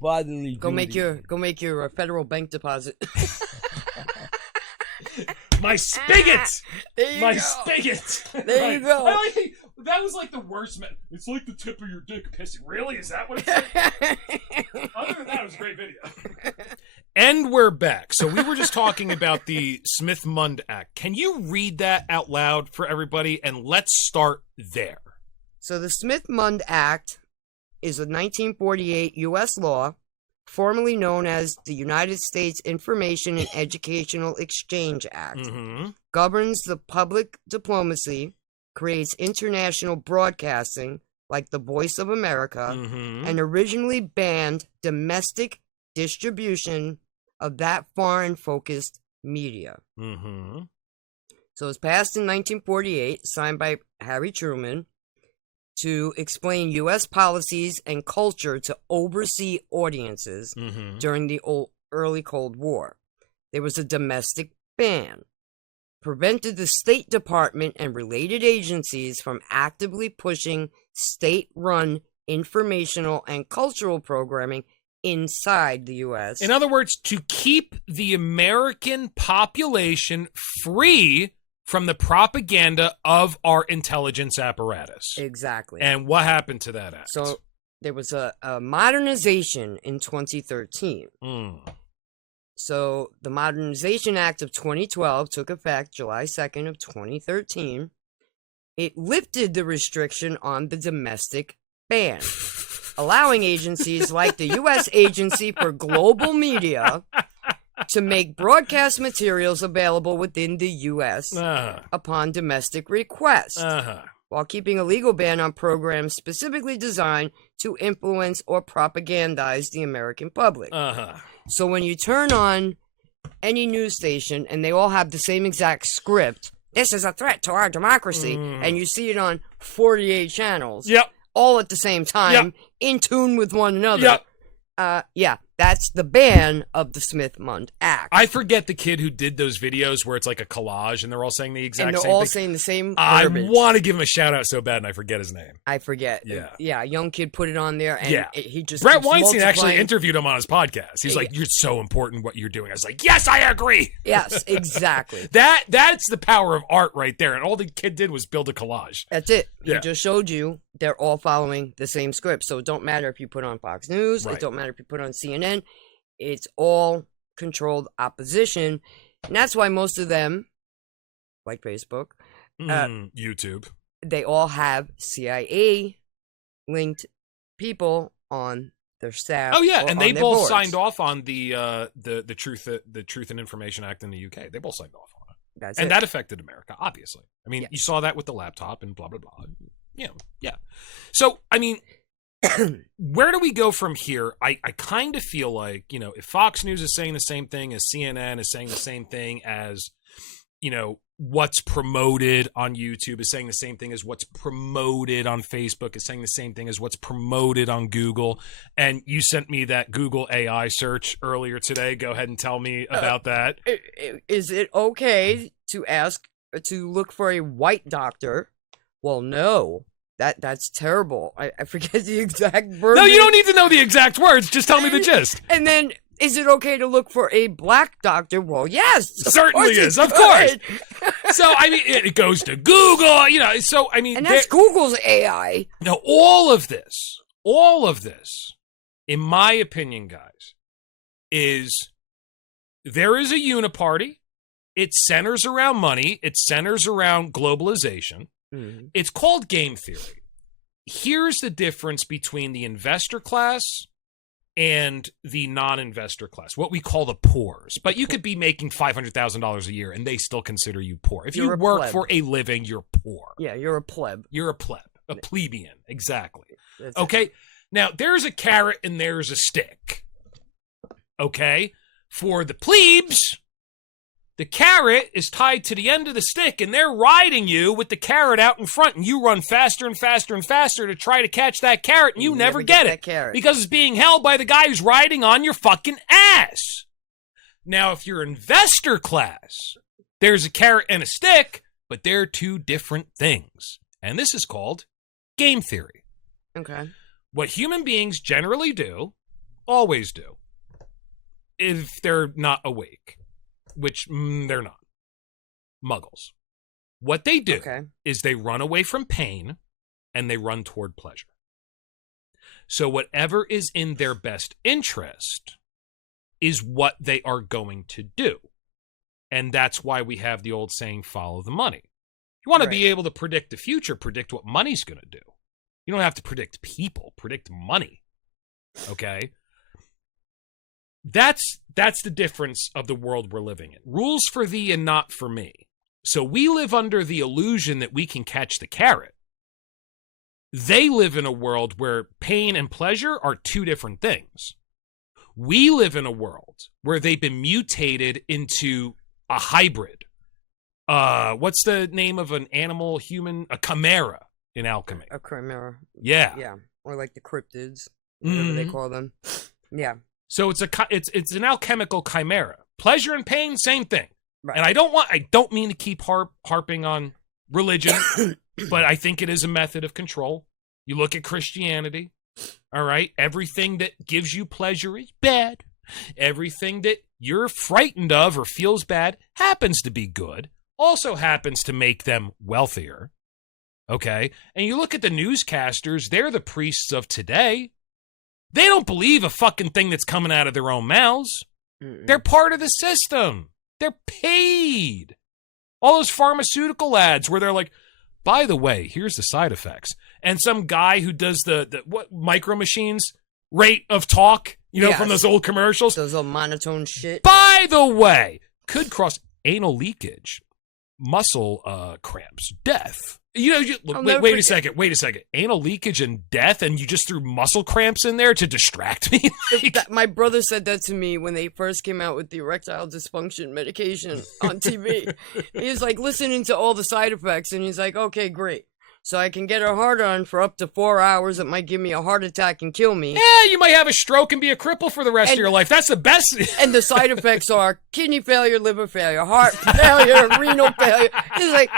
bodily Go duty. make your federal bank deposit. My spigot! My go. Spigot! There you go. That was like the worst. It's like the tip of your dick pissing. Really? Is that what it's like? Other than that, it was a great video. And we're back. So we were just talking about the Smith-Mundt Act. Can you read that out loud for everybody? And let's start there. So the Smith-Mundt Act is a 1948 U.S. law, formerly known as the United States Information and Educational Exchange Act, governs the public diplomacy, creates international broadcasting like the Voice of America, and originally banned domestic distribution of that foreign-focused media. So it was passed in 1948, signed by Harry Truman, to explain U.S. policies and culture to overseas audiences during the early Cold War. There was a domestic ban, prevented the State Department and related agencies from actively pushing state-run informational and cultural programming inside the U.S. In other words, to keep the American population free from the propaganda of our intelligence apparatus. Exactly. And what happened to that act? So there was a modernization in 2013. So the Modernization Act of 2012 took effect July 2nd of 2013. It lifted the restriction on the domestic ban, allowing agencies like the U.S. Agency for Global Media to make broadcast materials available within the U.S. Upon domestic request, while keeping a legal ban on programs specifically designed to influence or propagandize the American public. So when you turn on any news station and they all have the same exact script, "This is a threat to our democracy," and you see it on 48 channels, all at the same time, in tune with one another, Yeah, that's the ban of the Smith-Mund Act. I forget the kid who did those videos where it's like a collage and they're all saying the exact and they're same all thing. saying the same I verbiage. want to give him a shout out so bad and I forget his name. I forget. Yeah. Yeah, a young kid put it on there and he just Brett keeps Weinstein actually multiplying. interviewed him on his podcast. He's like, "You're so important what you're doing." I was like, "Yes, I agree." Yes, exactly. That's the power of art right there. And all the kid did was build a collage. That's it. Yeah. He just showed you they're all following the same script. So it don't matter if you put on Fox News. Right. It don't matter if you put on CNN. It's all controlled opposition. And that's why most of them, like Facebook, YouTube. they all have CIA linked people on their staff. Oh yeah, or and on they their both boards. signed off on the Truth and Information Act in the UK. They both signed off on it. That's And it. that affected America, obviously. I mean, Yeah. you saw that with the laptop and blah, blah, blah. Yeah. So, I mean, where do we go from here? I kind of feel like, if Fox News is saying the same thing as CNN is saying the same thing as, what's promoted on YouTube is saying the same thing as what's promoted on Facebook is saying the same thing as what's promoted on Google. And you sent me that Google AI search earlier today. Go ahead and tell me about that. Is it okay to look for a white doctor? Well, no. That's terrible. I forget the exact verbiage. No, you don't need to know the exact words. Just tell me the gist. And then, is it okay to look for a black doctor? Well, yes. Certainly is, of course. So, I mean, it goes to Google, so, I mean. And that's Google's AI. Now, all of this, in my opinion, guys, is there is a uniparty. It centers around money. It centers around globalization. Mm-hmm. It's called game theory. Here's the difference between the investor class and the non-investor class, what we call the poors. But you could be making $500,000 a year and they still consider you poor. If you You're a work pleb. for a living, you're poor. Yeah, you're a pleb. You're a pleb, a plebeian, exactly. That's Okay, now there's a carrot and there's a stick. Okay, for the plebes, the carrot is tied to the end of the stick and they're riding you with the carrot out in front and you run faster and faster and faster to try to catch that carrot and you never get that it carrot. because it's being held by the guy who's riding on your fucking ass. Now, if you're investor class, there's a carrot and a stick, but they're two different things. And this is called game theory. Okay. What human beings generally do, always do, if they're not awake, which they're not, muggles. What they do is they run away from pain and they run toward pleasure. So whatever is in their best interest is what they are going to do. And that's why we have the old saying, follow the money. You want to be able to predict the future, predict what money's going to do. You don't have to predict people, predict money. Okay? That's the difference of the world we're living in. Rules for thee and not for me. So we live under the illusion that we can catch the carrot. They live in a world where pain and pleasure are two different things. We live in a world where they've been mutated into a hybrid. What's the name of an animal, human? A chimera in alchemy. A chimera. Yeah. Yeah. Or like the cryptids, whatever they call them. Yeah. So it's an alchemical chimera. Pleasure and pain, same thing. Right. And I don't mean to keep harping on religion, but I think it is a method of control. You look at Christianity, all right? Everything that gives you pleasure is bad. Everything that you're frightened of or feels bad happens to be good, also happens to make them wealthier, okay? And you look at the newscasters, they're the priests of today. They don't believe a fucking thing that's coming out of their own mouths. They're part of the system. They're paid. All those pharmaceutical ads where they're like, by the way, here's the side effects. And some guy who does the what micro machines rate of talk, from those old commercials. Those old monotone shit. By the way, could cause anal leakage, muscle cramps, death. Wait a second. Anal leakage and death, and you just threw muscle cramps in there to distract me? My brother said that to me when they first came out with the erectile dysfunction medication on TV. He was like listening to all the side effects, and he's like, okay, great. so I can get a hard on for up to 4 hours. It might give me a heart attack and kill me. Yeah, you might have a stroke and be a cripple for the rest of your life. That's the best. And the side effects are kidney failure, liver failure, heart failure, renal failure. It's like,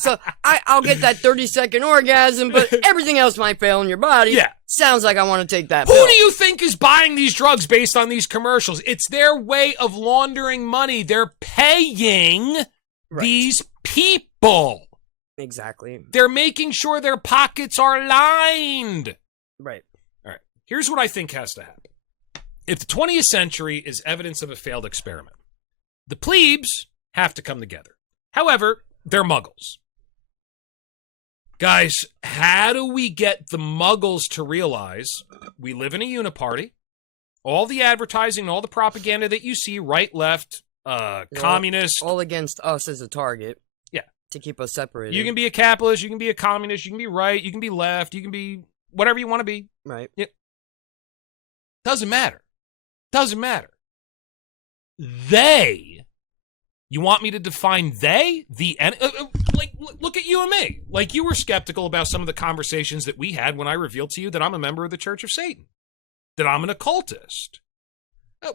so I'll get that 30-second orgasm, but everything else might fail in your body. Yeah. Sounds like I want to take that Who pill. do you think is buying these drugs based on these commercials? It's their way of laundering money. They're paying these people. Exactly. They're making sure their pockets are lined. Right. All right. Here's what I think has to happen. If the 20th century is evidence of a failed experiment, the plebes have to come together. However, they're muggles. Guys, how do we get the muggles to realize we live in a uniparty? All the advertising, all the propaganda that you see, right, left, communist. All against us as a target. Yeah. To keep us separated. You can be a capitalist, you can be a communist, you can be right, you can be left, you can be whatever you want to be. Right. Yeah. Doesn't matter. Doesn't matter. They. You want me to define they? Look at you and me. Like, you were skeptical about some of the conversations that we had when I revealed to you that I'm a member of the Church of Satan, that I'm an occultist.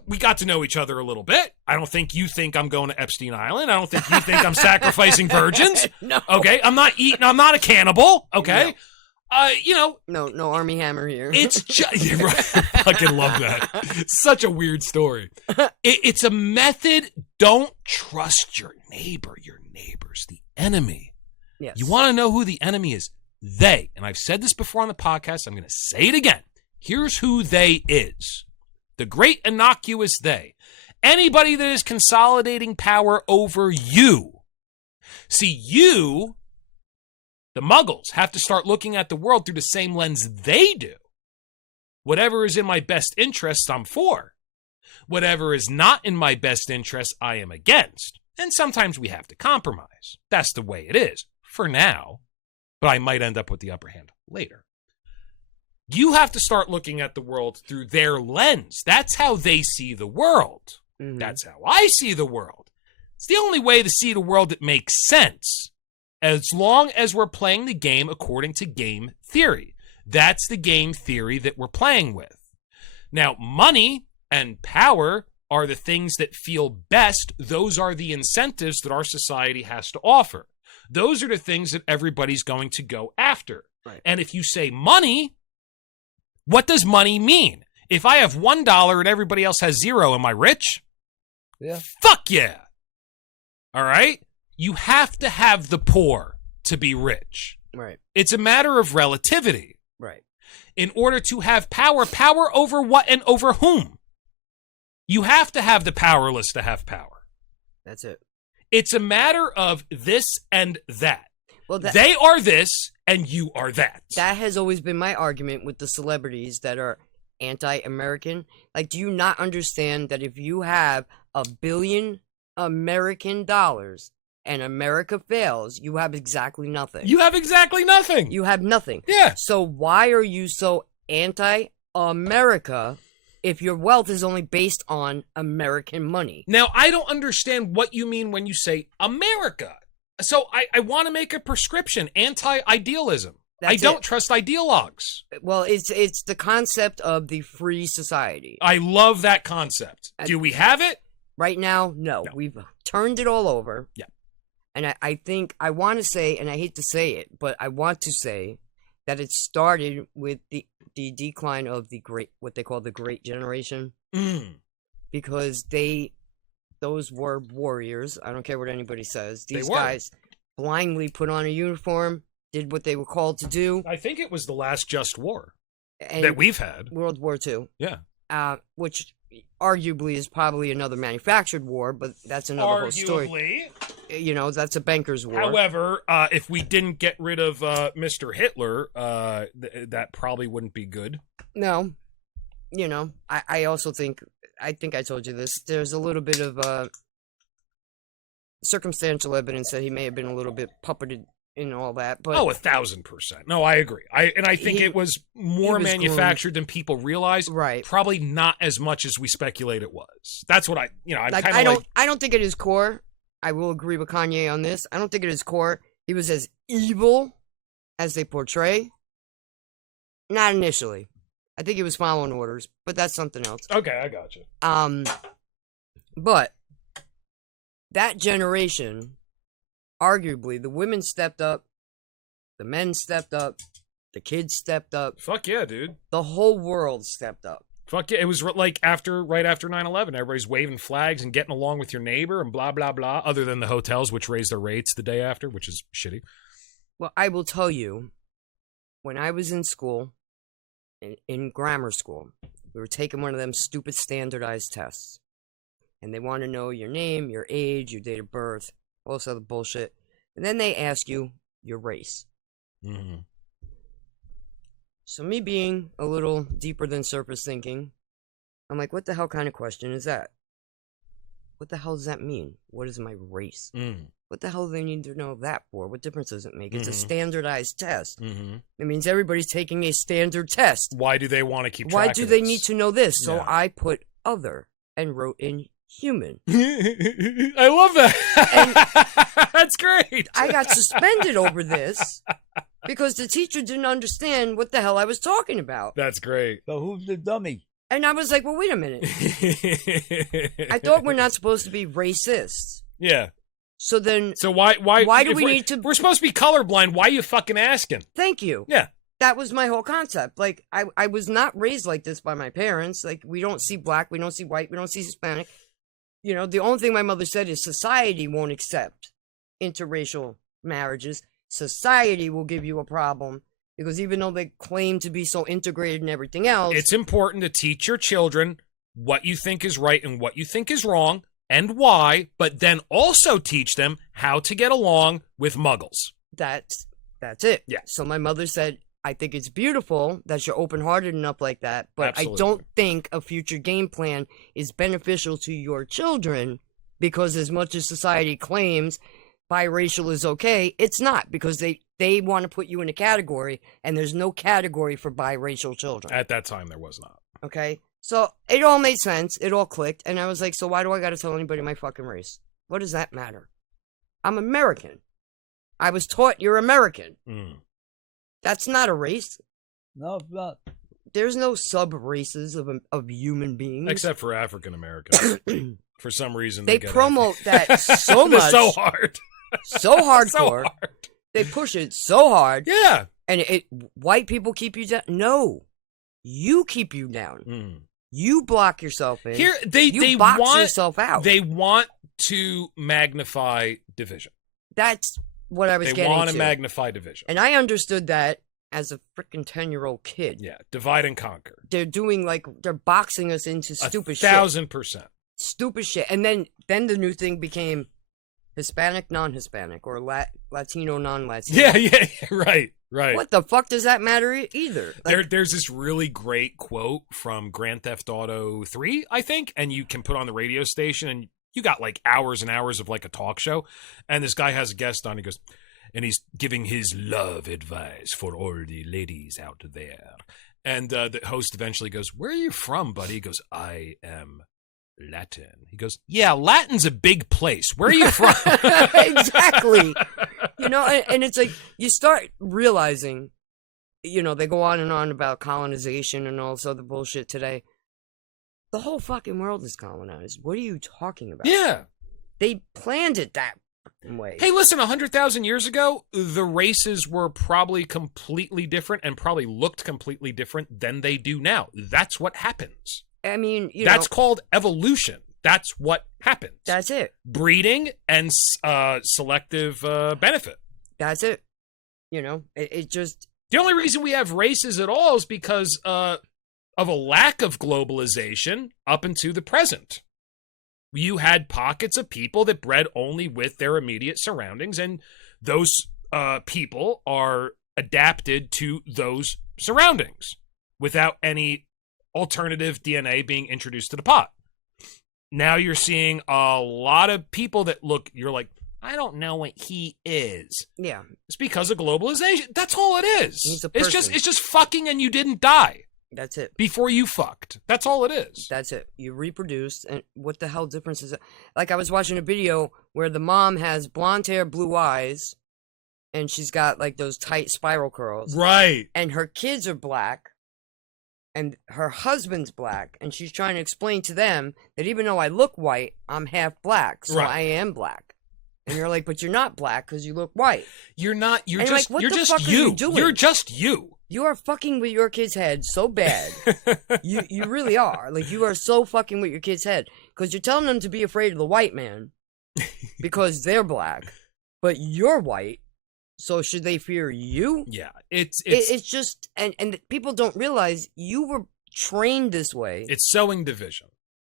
We got to know each other a little bit. I don't think you think I'm going to Epstein Island. I don't think you think I'm sacrificing virgins. No. Okay? I'm not a cannibal. Okay? No Army Hammer here. It's just, yeah, right. I fucking love that. Such a weird story. It's a method. Don't trust your neighbor. Your neighbor's the enemy. Yes. You want to know who the enemy is? They. And I've said this before on the podcast. I'm going to say it again. Here's who they is. The great innocuous they. Anybody that is consolidating power over you. See, you, the muggles, have to start looking at the world through the same lens they do. Whatever is in my best interest, I'm for. Whatever is not in my best interest, I am against. And sometimes we have to compromise. That's the way it is, for now. But I might end up with the upper hand later. You have to start looking at the world through their lens. That's how they see the world. Mm-hmm. That's how I see the world. It's the only way to see the world that makes sense. As long as we're playing the game according to game theory. That's the game theory that we're playing with. Now, money and power are the things that feel best. Those are the incentives that our society has to offer. Those are the things that everybody's going to go after. Right. And if you say money, what does money mean? If I have $1 and everybody else has 0, am I rich? Yeah. Fuck yeah. All right? You have to have the poor to be rich. Right. It's a matter of relativity. Right. In order to have power over what and over whom? You have to have the powerless to have power. That's it. It's a matter of this and that. Well, they are this and you are that. That has always been my argument with the celebrities that are anti-American. Like, do you not understand that if you have $1 billion American dollars and America fails, you have exactly nothing? You have exactly nothing. You have nothing. Yeah. So why are you so anti-America if your wealth is only based on American money? Now, I don't understand what you mean when you say America. So I want to make a prescription, anti-idealism. I don't trust ideologues. Well, it's the concept of the free society. I love that concept. Do we have it? Right now, no. We've turned it all over. Yeah. And I think, I want to say, and I hate to say it, but I want to say that it started with the decline of what they call the Great Generation. Mm. Because those were warriors. I don't care what anybody says. These guys blindly put on a uniform, did what they were called to do. I think it was the last just war that we've had. World War II. Yeah. Which arguably is probably another manufactured war, but that's another whole story. That's a banker's war. However, if we didn't get rid of Mr. Hitler, that probably wouldn't be good. No. I also think, I told you this, there's a little bit of circumstantial evidence that he may have been a little bit puppeted and all that. But 1,000%. No, I agree. I think it was more manufactured than people realize. Right. Probably not as much as we speculate it was. That's what I don't think at his core, I will agree with Kanye on this. I don't think at his core he was as evil as they portray? Not initially. I think he was following orders, but that's something else. Okay, I got you. But that generation, arguably, the women stepped up, the men stepped up, the kids stepped up. Fuck yeah, dude. The whole world stepped up. Fuck yeah. It was like right after 9/11. Everybody's waving flags and getting along with your neighbor and blah, blah, blah, other than the hotels, which raised their rates the day after, which is shitty. Well, I will tell you, when I was in school, in grammar school, we were taking one of them stupid standardized tests. And they want to know your name, your age, your date of birth, all this other bullshit. And then they ask you your race. Mm-hmm. So me being a little deeper than surface thinking, I'm like, what the hell kind of question is that? What the hell does that mean? What is my race? What the hell do they need to know that for? What difference does it make? It's a standardized test. It means everybody's taking a standard test. Why do they want to keep track Why do of they this? need to know this? So Yeah. I put other and wrote in human. I love that. That's great. I got suspended over this because the teacher didn't understand what the hell I was talking about. That's great. So who's the dummy? And I was like, well, wait a minute. I thought we're not supposed to be racist. Yeah. So then, So why do if we we're- need to- We're supposed to be colorblind. Why are you fucking asking? thank you. Yeah. That was my whole concept. Like, I was not raised like this by my parents. Like, we don't see black, we don't see white, we don't see Hispanic. You know, the only thing my mother said is society won't accept interracial marriages. Society will give you a problem because even though they claim to be so integrated and everything else, It's important to teach your children what you think is right and what you think is wrong and why, but then also teach them how to get along with muggles. that's it. Yeah. So my mother said, I think it's beautiful that you're open-hearted enough like that, but Absolutely. I don't think a future game plan is beneficial to your children because as much as society claims biracial is okay, it's not because they want to put you in a category and there's no category for biracial children. At that time, there was not. Okay? So it all made sense. It all clicked. And I was like, so why do I got to tell anybody my fucking race? What does that matter? I'm American. I was taught you're American. That's not a race. No, it's not. There's no sub-races of human beings. Except for African Americans. For some reason, They get promote it. that so much. so hard. So hardcore. So hard. They push it so hard. Yeah. And white people keep you down. No. You keep you down. You block yourself in. Here you they box want yourself out. They want to magnify division. That's what I was They getting want to. to magnify division. And I understood that as a freaking 10-year-old kid. Yeah, divide and conquer. They're doing they're boxing us into stupid shit. 1,000%. Stupid shit. And then the new thing became Hispanic, non-Hispanic, or Latino, non-Latino. Yeah, right. What the fuck does that matter either? There's this really great quote from Grand Theft Auto 3, I think, and you can put on the radio station, and you got like hours and hours of like a talk show, and this guy has a guest on, he goes, and he's giving his love advice for all the ladies out there. And the host eventually goes, where are you from, buddy? He goes, I am Latin. He goes, yeah, Latin's a big place. Where are you from? Exactly. You know, and it's like you start realizing, you know, they go on and on about colonization and all this other bullshit today. The whole fucking world is colonized. What are you talking about? Yeah. They planned it that way. Hey, listen, 100,000 years ago, the races were probably completely different and probably looked completely different than they do now. That's what happens. I mean, That's called evolution. That's what happens. That's it. Breeding and selective benefit. That's it. You know, it just... The only reason we have races at all is because of a lack of globalization up into the present. You had pockets of people that bred only with their immediate surroundings, and those people are adapted to those surroundings without any alternative DNA being introduced to the pot. Now you're seeing a lot of people that look, you're like, I don't know what he is. Yeah. It's because of globalization. That's all it is. He's a It's person. just fucking and you didn't die That's it. before you fucked. That's all it is. That's it. You reproduced, and what the hell difference is it? Like, I was watching a video where the mom has blonde hair, blue eyes, and she's got like those tight spiral curls. Right. And her kids are black, and her husband's black, and she's trying to explain to them that even though I look white, I'm half black, so Right. I am black. And you're like, but you're not black because you look white. You're not. You're And just. like, what you're the just fuck are you. you doing? You're just you. You are fucking with your kid's head so bad. You really are. Like, you are so fucking with your kid's head. Because you're telling them to be afraid of the white man because they're black, but you're white. So should they fear you? Yeah. It's just, and people don't realize you were trained this way. it's sowing division.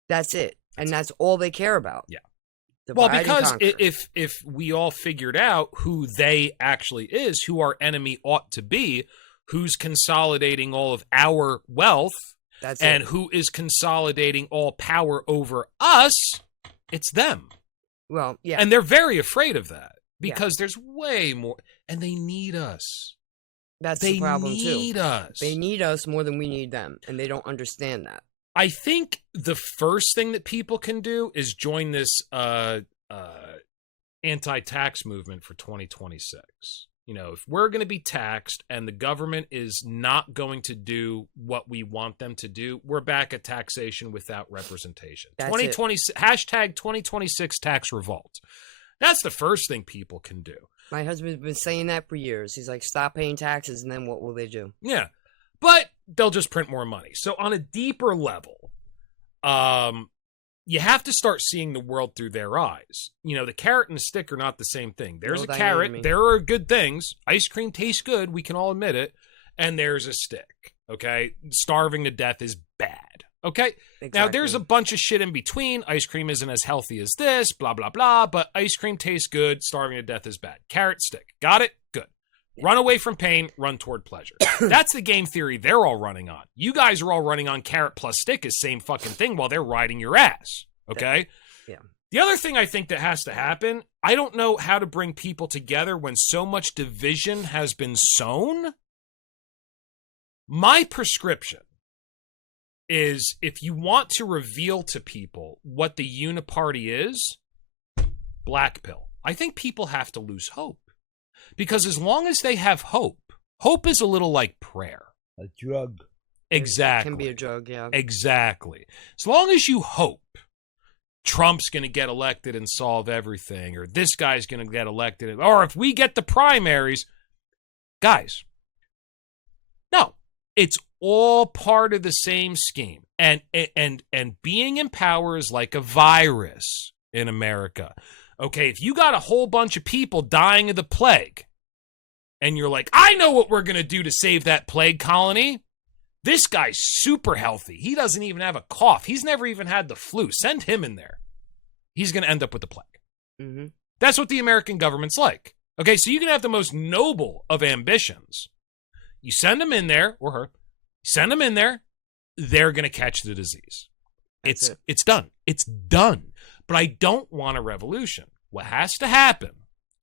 That's it. And that's all they care about. Yeah. Divide Well, and because conquer. if we all figured out who they actually is, who our enemy ought to be, who's consolidating all of our wealth, That's and it. who is consolidating all power over us, it's them. Well, yeah. And they're very afraid of that because there's way more, and they need us. That's They the problem, too. need us. They need us more than we need them, and they don't understand that. I think the first thing that people can do is join this anti-tax movement for 2026. You know, if we're going to be taxed and the government is not going to do what we want them to do, we're back at taxation without representation. That's 2020 hashtag 2026 tax revolt. That's the first thing people can do. My husband's been saying that for years. He's like, stop paying taxes, and then what will they do? Yeah. But they'll just print more money. So on a deeper level, you have to start seeing the world through their eyes. You know, the carrot and the stick are not the same thing. There's No a carrot. dichotomy. There are good things. Ice cream tastes good. We can all admit it. And there's a stick. Okay? Starving to death is bad. Okay? Now, there's a bunch of shit in between. Ice cream isn't as healthy as this, blah, blah, blah. But ice cream tastes good. Starving to death is bad. Carrot, stick. Got it? Good. Run away from pain, run toward pleasure. That's the game theory they're all running on. You guys are all running on carrot plus stick is same fucking thing while they're riding your ass. Okay? Yeah. The other thing I think that has to happen, I don't know how to bring people together when so much division has been sown. My prescription is if you want to reveal to people what the uniparty is, black pill. I think people have to lose hope. Because as long as they have hope, hope is a little like prayer. A drug. Exactly. It can be a drug, yeah. Exactly. As long as you hope Trump's going to get elected and solve everything, or this guy's going to get elected, or if we get the primaries, guys, no, it's all part of the same scheme. And being in power is like a virus in America. Okay, if you got a whole bunch of people dying of the plague, and you're like, I know what we're going to do to save that plague colony. This guy's super healthy. He doesn't even have a cough. He's never even had the flu. Send him in there. He's going to end up with the plague. Mm-hmm. That's what the American government's like. Okay, so you can have the most noble of ambitions. You send them in there, or her, send them in there, they're going to catch the disease. It's done. It's done. But I don't want a revolution. What has to happen,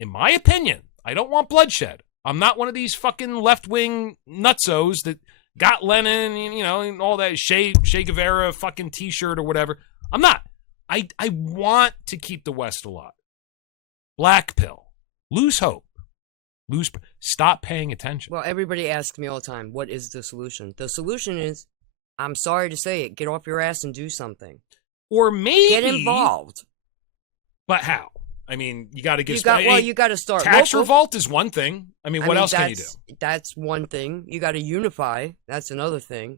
in my opinion, I don't want bloodshed. I'm not one of these fucking left-wing nutsos that got Lenin, you know, and all that Che Guevara fucking t-shirt or whatever. I'm not. I want to keep the West alive. Black pill. Lose hope. Stop paying attention. Well, everybody asks me all the time, what is the solution? The solution is, I'm sorry to say it, get off your ass and do something. Or maybe Get involved. But how? I mean, you got to give. You got to start. Tax local. revolt is one thing. I mean, what else can you do? That's one thing. You got to unify. That's another thing.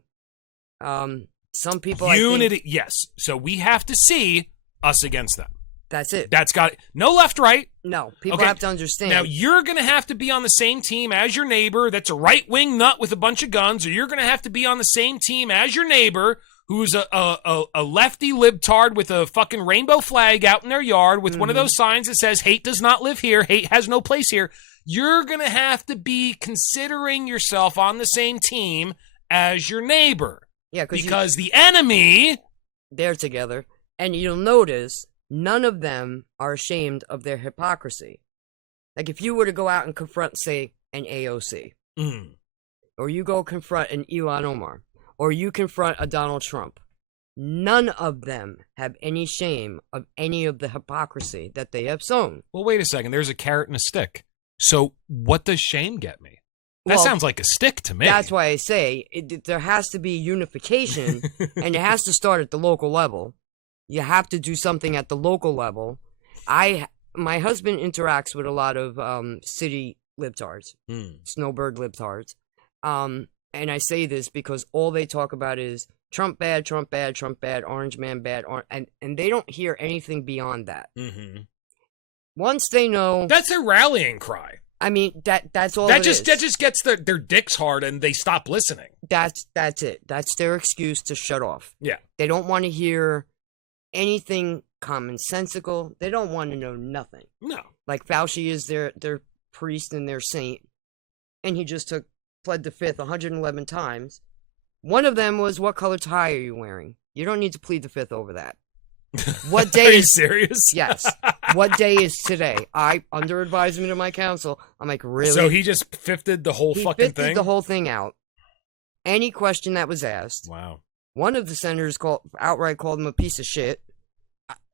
Some people. Unity, I think, yes. So we have to see us against them. That's it. That's got it. No left, right. No, people Okay. have to understand. Now you're going to have to be on the same team as your neighbor. That's a right-wing nut with a bunch of guns, or you're going to have to be on the same team as your neighbor, who's a lefty libtard with a fucking rainbow flag out in their yard with one of those signs that says hate does not live here, hate has no place here. You're going to have to be considering yourself on the same team as your neighbor. Yeah, because the enemy... They're together. And you'll notice none of them are ashamed of their hypocrisy. Like if you were to go out and confront, say, an AOC, or you go confront an Ilhan Omar, or you confront a Donald Trump, none of them have any shame of any of the hypocrisy that they have sown. Well, wait a second. There's a carrot and a stick. So what does shame get me? That Well, sounds like a stick to me. That's why I say there has to be unification, and it has to start at the local level. You have to do something at the local level. My husband interacts with a lot of city libtards, snowbird libtards, and I say this because all they talk about is Trump bad, Trump bad, Trump bad, Orange man bad, and they don't hear anything beyond that. Mm-hmm. Once they know, That's a rallying cry. I mean that's all. That just gets their dicks hard and they stop listening. That's it. That's their excuse to shut off. Yeah. They don't want to hear anything commonsensical. They don't want to know nothing. No. Like Fauci is their priest and their saint, and he just pled the fifth 111 times. One of them was, what color tie are you wearing? You don't need to plead the fifth over that. What day Are you is serious? Yes. What day is today? Under advisement of my counsel, I'm like, really? So he just fifted the whole fucking thing? The whole thing out. Any question that was asked. Wow. One of the senators outright called him a piece of shit.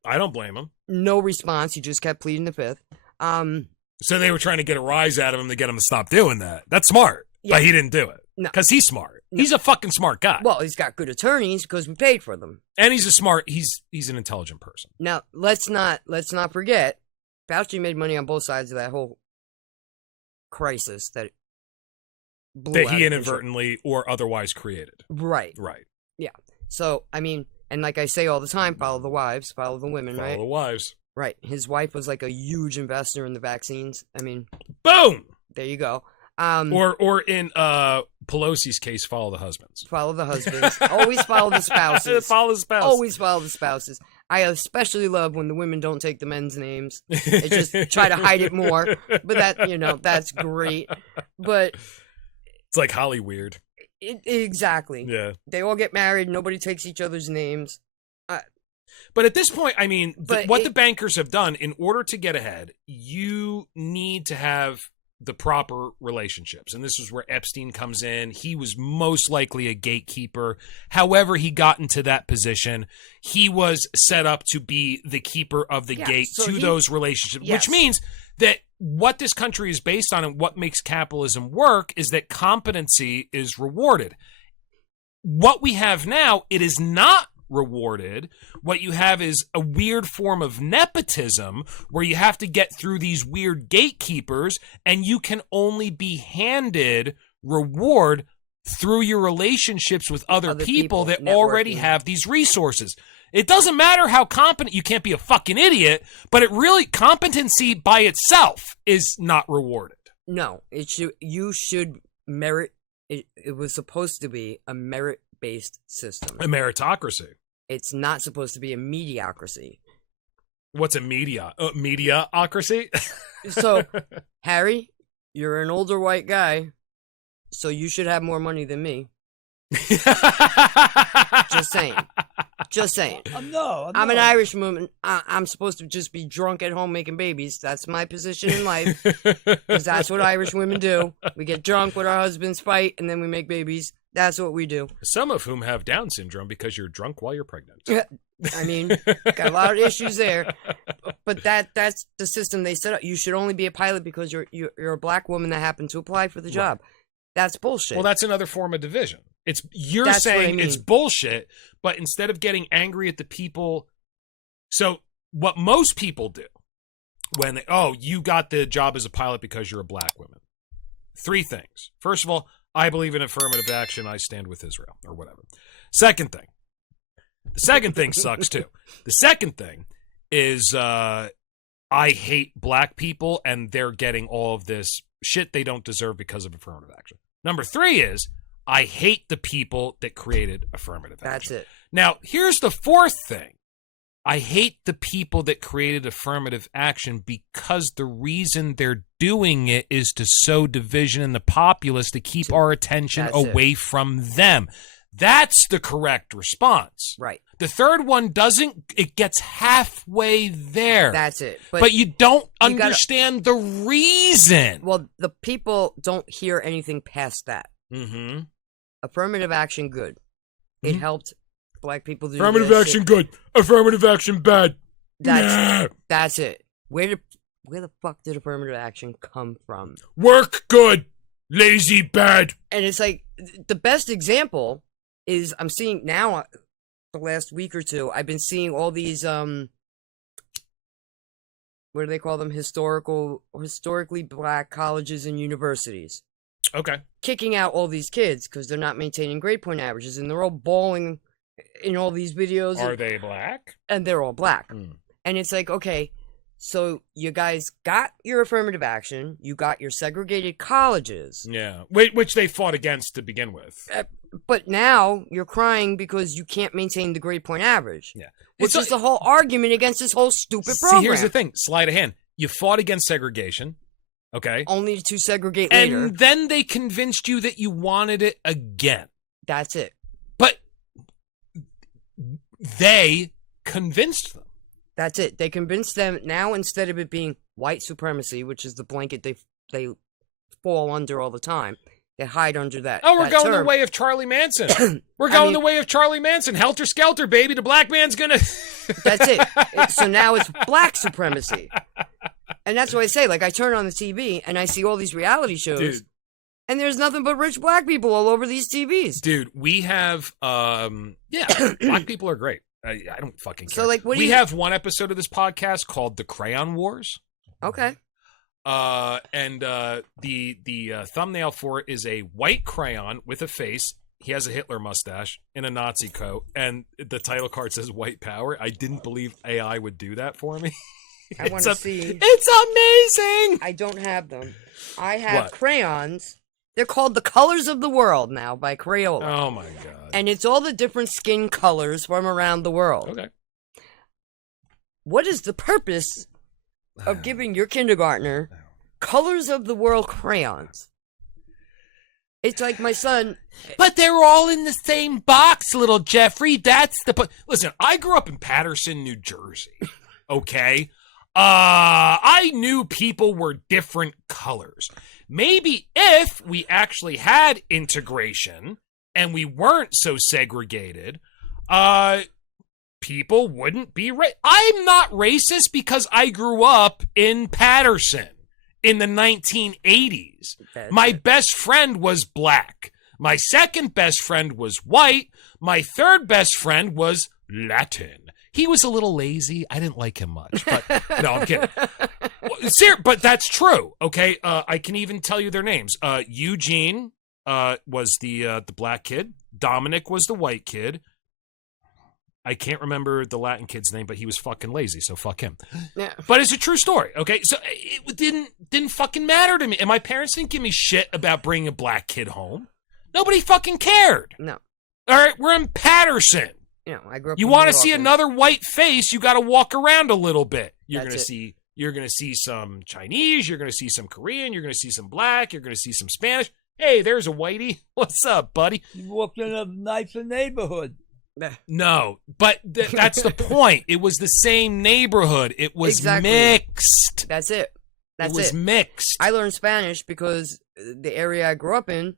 I don't blame him. No response. He just kept pleading the fifth. So they were trying to get a rise out of him to get him to stop doing that. That's smart. Yeah. But he didn't do it. No. Because he's smart. No. He's a fucking smart guy. Well, he's got good attorneys because we paid for them. And he's he's an intelligent person. Now, let's not forget, Fauci made money on both sides of that whole crisis that he inadvertently or otherwise created. Right. Right. Yeah. So, I mean, and like I say all the time, follow the wives, follow the women, right? Follow the wives. Right. His wife was like a huge investor in the vaccines. I mean, boom. There you go. Or in Pelosi's case, follow the husbands. Follow the husbands. Always follow the spouses. Follow the spouse. Always follow the spouses. I especially love when the women don't take the men's names. They just try to hide it more. But that's great. But it's like Holly weird. Exactly. Yeah. They all get married. Nobody takes each other's names. But at this point, I mean, the bankers have done, in order to get ahead, you need to have the proper relationships. And this is where Epstein comes in. He was most likely a gatekeeper. However he got into that position, he was set up to be the keeper of the gate to those relationships, which means that what this country is based on and what makes capitalism work is that competency is rewarded. What we have now, it is not rewarded. What you have is a weird form of nepotism where you have to get through these weird gatekeepers, and you can only be handed reward through your relationships with other people that already have these resources. It doesn't matter how competent, you can't be a fucking idiot, but competency by itself is not rewarded. No, you should merit. It was supposed to be a merit-based system. A meritocracy. It's not supposed to be a mediocrity. What's a mediocracy? So, Harry, you're an older white guy, so you should have more money than me. Just saying. No. I'm an Irish woman. I'm supposed to just be drunk at home making babies. That's my position in life. Because that's what Irish women do. We get drunk with our husbands, fight, and then we make babies. That's what we do. Some of whom have Down syndrome because you're drunk while you're pregnant. I mean, got a lot of issues there. But that's the system they set up. You should only be a pilot because you're a black woman that happened to apply for the job. That's bullshit. Well, that's another form of division. You're That's saying what I mean. It's bullshit, but instead of getting angry at the people, so what most people do when you got the job as a pilot because you're a black woman. 3 things. First of all, I believe in affirmative action. I stand with Israel or whatever. The second thing sucks too. The second thing is I hate black people and they're getting all of this shit they don't deserve because of affirmative action. Number 3 is I hate the people that created affirmative action. That's it. Now, here's the 4th thing. I hate the people that created affirmative action because the reason they're doing it is to sow division in the populace to keep our attention away from them. That's the correct response. Right. The third one it gets halfway there. That's it. But you don't understand the reason. Well, the people don't hear anything past that. Mm-hmm. Affirmative action, good. It helped black people do affirmative action, good. Affirmative action, bad. That's it. Where did where the fuck did affirmative action come from? Work good, lazy bad. And it's like, the best example is I'm seeing now, the last week or two, I've been seeing all these, what do they call them? Historically black colleges and universities. Okay. Kicking out all these kids because they're not maintaining grade point averages, and they're all bawling in all these videos. Are they black? And they're all black. And it's like, okay, so you guys got your affirmative action, you got your segregated colleges. Yeah, which they fought against to begin with. But now you're crying because you can't maintain the grade point average. Yeah. Which is the whole argument against this whole stupid program. See, here's the thing. Sleight of hand. You fought against segregation. Okay. Only to segregate later. And then they convinced you that you wanted it again. That's it. But they convinced them. That's it. They convinced them now, instead of it being white supremacy, which is the blanket they fall under all the time, they hide under that. Oh, we're going term. the way of Charlie Manson. We're going the way of Charlie Manson. Helter skelter, baby. The black man's gonna. That's it. So now it's black supremacy. And that's what I say. Like, I turn on the TV and I see all these reality shows. Dude. And there's nothing but rich black people all over these TVs. Dude, we have, black people are great. I don't fucking care. So, like, what do we you... have one episode of this podcast called The Crayon Wars. Okay. And the thumbnail for it is a white crayon with a face. He has a Hitler mustache in a Nazi coat. And the title card says white power. I didn't believe AI would do that for me. I want to see. It's amazing. I don't have them. I have crayons. They're called The Colors of the World now by Crayola. Oh my god. And it's all the different skin colors from around the world. Okay. What is the purpose of giving your kindergartner Colors of the World crayons? It's like my son. But they're all in the same box, little Jeffrey. That's the... Listen, I grew up in Paterson, New Jersey. Okay? I knew people were different colors. Maybe if we actually had integration and we weren't so segregated, people wouldn't be I'm not racist because I grew up in Paterson in the 1980s. My best friend was black. My second best friend was white. My third best friend was Latin. He was a little lazy. I didn't like him much. But no, I'm kidding. But that's true. Okay, I can even tell you their names. Eugene was the black kid. Dominic was the white kid. I can't remember the Latin kid's name, but he was fucking lazy, so fuck him. Yeah. But it's a true story. Okay, so it didn't fucking matter to me, and my parents didn't give me shit about bringing a black kid home. Nobody fucking cared. No. All right, we're in Paterson. You know, I grew up. You want to see another white face? You got to walk around a little bit. You're That's gonna see some Chinese. You're gonna see some Korean. You're gonna see some black. You're gonna see some Spanish. Hey, there's a whitey. What's up, buddy? You walked in a nicer neighborhood. No, but that's the point. It was the same neighborhood. It was mixed. That's it. It was mixed. I learned Spanish because the area I grew up in,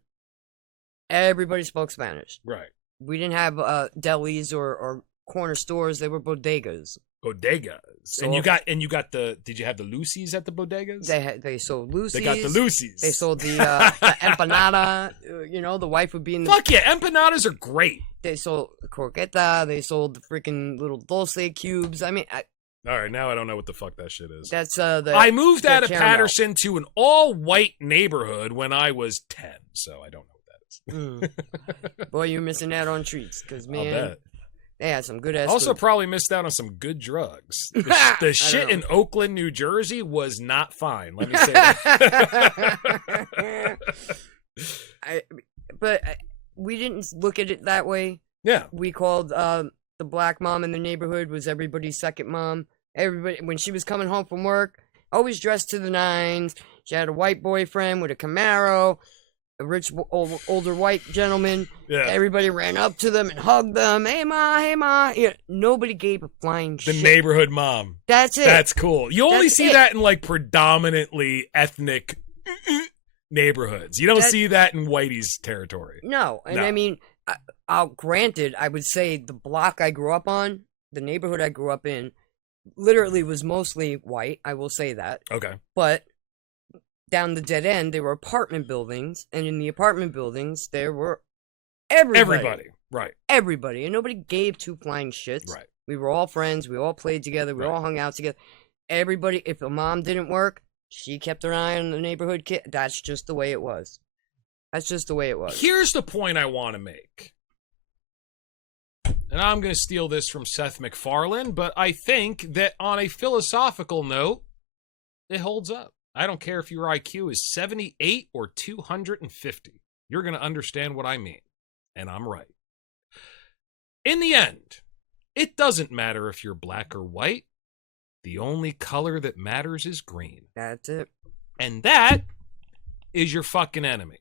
everybody spoke Spanish. Right. We didn't have delis or corner stores. They were bodegas. Bodegas. So, and you got the. Did you have the Lucy's at the bodegas? They sold Lucy's. They got the Lucy's. They sold the empanada. You know, the wife would be in the. Fuck yeah, empanadas are great. They sold croqueta. They sold the freaking little dulce cubes. I mean, all right, now I don't know what the fuck that shit is. That's I moved out of Paterson to an all-white neighborhood when I was 10, so I don't know. Boy, you're missing out on treats, because man, I'll bet. They had some good ass. Also, food. probably missed out on some good drugs. The shit in Oakland, New Jersey, was not fine. Let me say that. But we didn't look at it that way. Yeah, we called the black mom in the neighborhood was everybody's second mom. Everybody, when she was coming home from work, always dressed to the nines. She had a white boyfriend with a Camaro. A rich, older white gentleman. Yeah. Everybody ran up to them and hugged them. Hey, Ma, hey, Ma. Yeah, nobody gave a flying shit. The neighborhood mom. That's it. That's cool. You only see that in, like, predominantly ethnic neighborhoods. You don't see that in whitey's territory. No. And I mean, granted, I would say the block I grew up on, the neighborhood I grew up in, literally was mostly white. I will say that. Okay. But down the dead end, there were apartment buildings, and in the apartment buildings, there were everybody. Right. Everybody, and nobody gave two flying shits. Right. We were all friends. We all played together. We all hung out together. Everybody, if a mom didn't work, she kept her eye on the neighborhood kid. That's just the way it was. That's just the way it was. Here's the point I want to make. And I'm going to steal this from Seth MacFarlane, but I think that on a philosophical note, it holds up. I don't care if your IQ is 78 or 250. You're going to understand what I mean. And I'm right. In the end, it doesn't matter if you're black or white. The only color that matters is green. That's it. And that is your fucking enemy.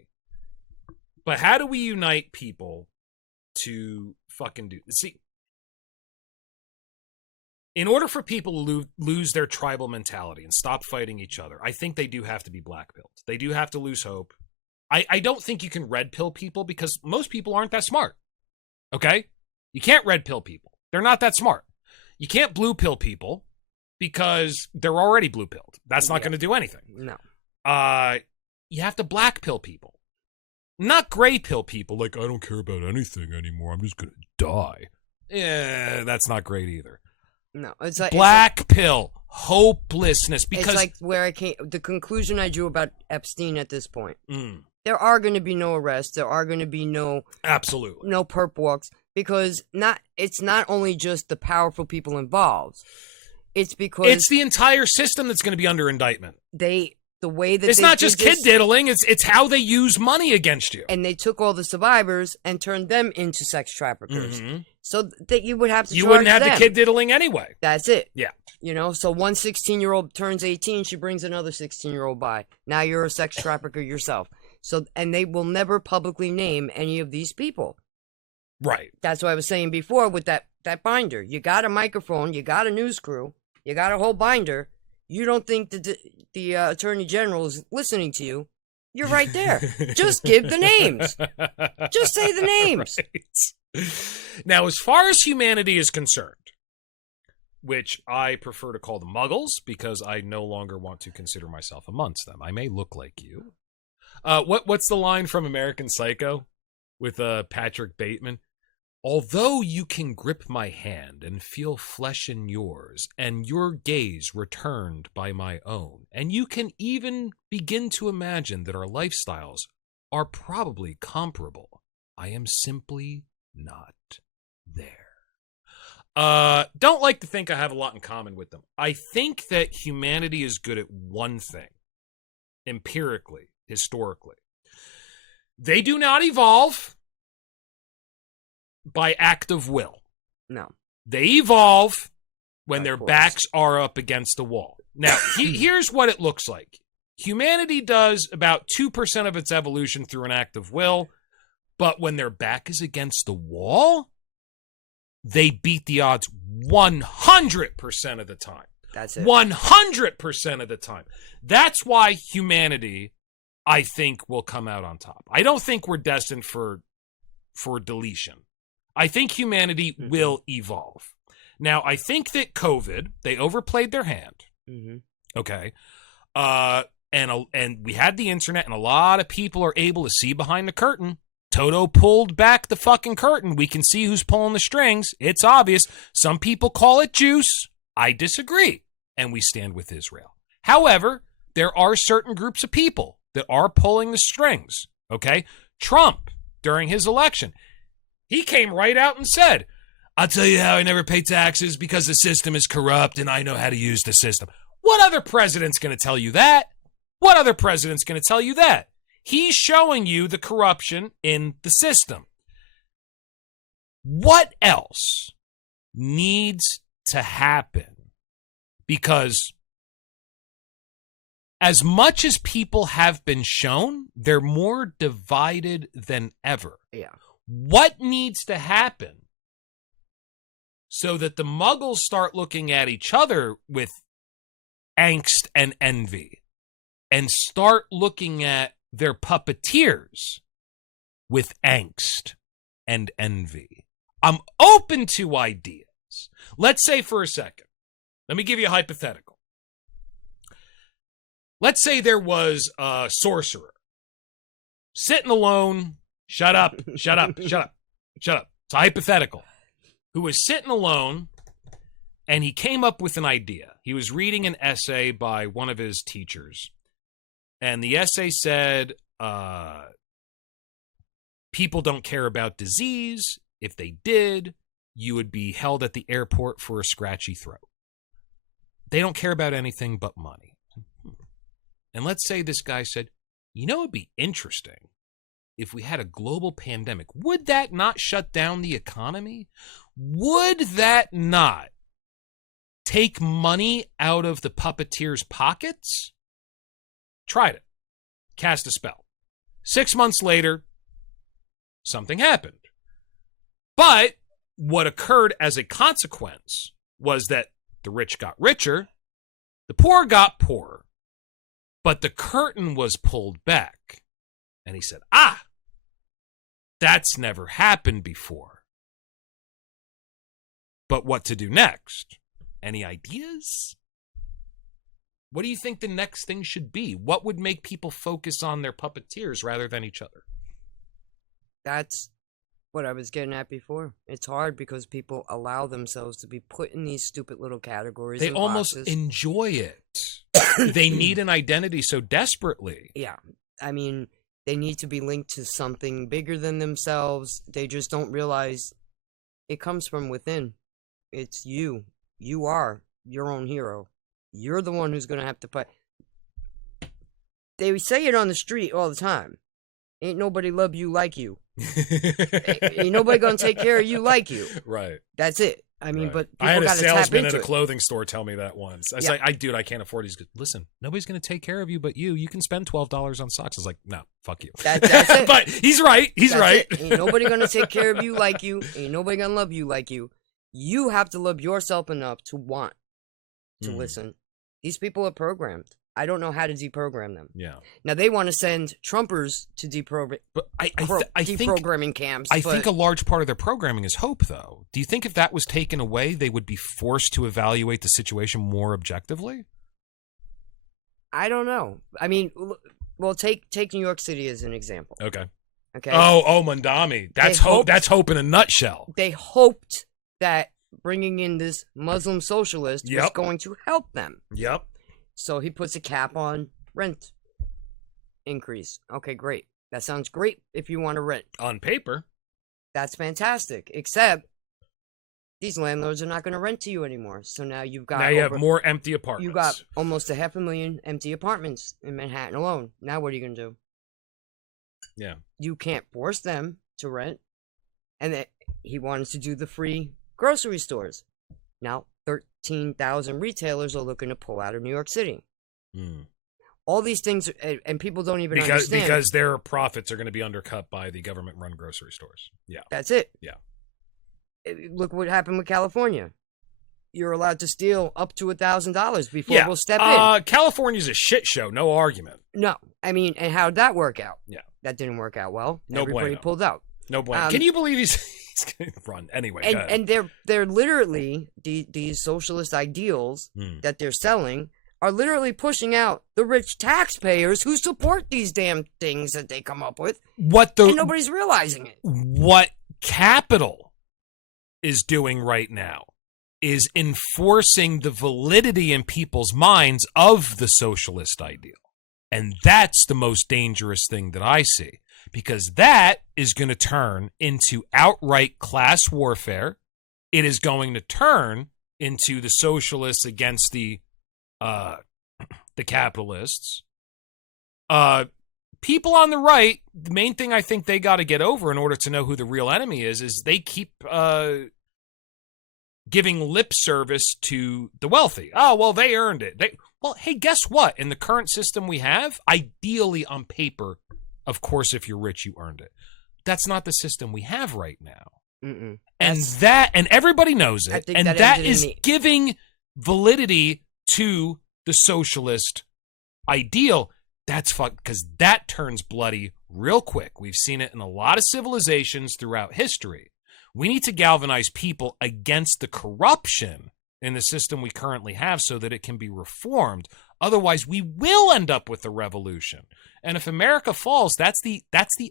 But how do we unite people to fucking do this? See, in order for people to lose their tribal mentality and stop fighting each other, I think they do have to be black-pilled. They do have to lose hope. I don't think you can red pill people because most people aren't that smart. Okay? You can't red pill people. They're not that smart. You can't blue pill people because they're already blue pilled. That's not going to do anything. No. You have to black pill people. Not gray pill people like, I don't care about anything anymore. I'm just going to die. Yeah, that's not great either. No. It's like black pill. Hopelessness. Because it's like where I came, the conclusion I drew about Epstein at this point. Mm. There are going to be no arrests. There are going to be no perp walks because it's not only just the powerful people involved. It's because it's the entire system that's going to be under indictment. The way that it's not just kid diddling. It's how they use money against you. And they took all the survivors and turned them into sex traffickers. Mm-hmm. So that you would have to. You wouldn't have the kid diddling anyway. That's it. Yeah. So one 16-year-old turns 18, she brings another 16-year-old by. Now you're a sex trafficker yourself. So, and they will never publicly name any of these people. Right. That's what I was saying before with that binder. You got a microphone, you got a news crew, you got a whole binder. You don't think that the Attorney General is listening to you. You're right there. Just give the names. Just say the names. Right. Now, as far as humanity is concerned, which I prefer to call the muggles because I no longer want to consider myself amongst them. I may look like you. What's the line from American Psycho with Patrick Bateman? Although you can grip my hand and feel flesh in yours, and your gaze returned by my own, and you can even begin to imagine that our lifestyles are probably comparable, I am simply not there. Don't like to think I have a lot in common with them. I think that humanity is good at one thing, empirically, historically. They do not evolve by act of will. No. They evolve when their backs are up against the wall. Now, here's what it looks like. Humanity does about 2% of its evolution through an act of will, but when their back is against the wall, they beat the odds 100% of the time. That's it. 100% of the time. That's why humanity, I think, will come out on top. I don't think we're destined for deletion. I think humanity will evolve. Now, I think that COVID, they overplayed their hand. Mm-hmm. Okay. And we had the internet, and a lot of people are able to see behind the curtain. Toto pulled back the fucking curtain. We can see who's pulling the strings. It's obvious. Some people call it juice. I disagree. And we stand with Israel. However, there are certain groups of people that are pulling the strings. Okay? Trump, during his election, he came right out and said, I'll tell you how I never pay taxes because the system is corrupt and I know how to use the system. What other president's going to tell you that? What other president's going to tell you that? He's showing you the corruption in the system. What else needs to happen? Because as much as people have been shown, they're more divided than ever. Yeah. What needs to happen so that the muggles start looking at each other with angst and envy and start looking at their puppeteers with angst and envy? I'm open to ideas. Let's say for a second, Let me give you a hypothetical. Let's say there was a sorcerer sitting alone. Shut up. It's a hypothetical. Who was sitting alone, and he came up with an idea. He was reading an essay by one of his teachers. And the essay said, people don't care about disease. If they did, you would be held at the airport for a scratchy throat. They don't care about anything but money. And let's say this guy said, it'd be interesting if we had a global pandemic. Would that not shut down the economy? Would that not take money out of the puppeteers' pockets? Tried it. Cast a spell. 6 months later, something happened. But what occurred as a consequence was that the rich got richer, the poor got poorer. But the curtain was pulled back. And he said, that's never happened before. But what to do next? Any ideas? What do you think the next thing should be? What would make people focus on their puppeteers rather than each other? That's what I was getting at before. It's hard because people allow themselves to be put in these stupid little categories. They and almost boxes. enjoy it. They need an identity so desperately. Yeah. I mean, they need to be linked to something bigger than themselves. They just don't realize it comes from within. It's you. You are your own hero. You're the one who's going to have to fight. They say it on the street all the time. Ain't nobody love you like you. Ain't nobody going to take care of you like you. Right. That's it. I mean, Right. but I had people a got to tap salesman into at a it. clothing store tell me that once. I was like, I can't afford these. Listen, nobody's going to take care of you but you. You can spend $12 on socks. I was like, no, fuck you. That's it. But he's right. He's That's right. it. Ain't nobody going to take care of you like you. Ain't nobody going to love you like you. You have to love yourself enough to want to listen. These people are programmed. I don't know how to deprogram them. Yeah. Now they want to send Trumpers to deprogram, But I think deprogramming camps. I but think a large part of their programming is hope, though. Do you think if that was taken away, they would be forced to evaluate the situation more objectively? I don't know. I mean, well, take New York City as an example. Okay. Okay. Oh, Mandami. That's hope. hoped- That's hope in a nutshell. They hoped that bringing in this Muslim socialist was Yep. going to help them. Yep. So he puts a cap on rent increase. Okay, great. That sounds great if you want to rent. On paper. That's fantastic. Except these landlords are not going to rent to you anymore. So now you've got Now you have more empty apartments. you got almost 500,000 empty apartments in Manhattan alone. Now what are you going to do? Yeah. You can't force them to rent. And that he wanted to do the free grocery stores. Now 13,000 retailers are looking to pull out of New York City. All these things, and people don't even understand. Because their profits are going to be undercut by the government-run grocery stores. Yeah. That's it. Yeah. Look what happened with California. You're allowed to steal up to $1,000 before we'll step in. California's a shit show, no argument. No, I mean, and how'd that work out? Yeah. That didn't work out well. No Everybody bueno. pulled out. No bueno. Can you believe he's going to run? Anyway, go ahead. And they're literally, these socialist ideals that they're selling are literally pushing out the rich taxpayers who support these damn things that they come up with. And nobody's realizing it. What capital is doing right now is enforcing the validity in people's minds of the socialist ideal. And that's the most dangerous thing that I see, because that is going to turn into outright class warfare. It is going to turn into the socialists against the capitalists. People on the right, the main thing I think they got to get over in order to know who the real enemy is they keep giving lip service to the wealthy. Oh, well, they earned it. Well, hey, guess what? In the current system we have, ideally on paper, of course, if you're rich, you earned it. That's not the system we have right now. And everybody knows it. And that is giving validity to the socialist ideal. That's fucked, because that turns bloody real quick. We've seen it in a lot of civilizations throughout history. We need to galvanize people against the corruption in the system we currently have so that it can be reformed. Otherwise, we will end up with a revolution. And if America falls, that's the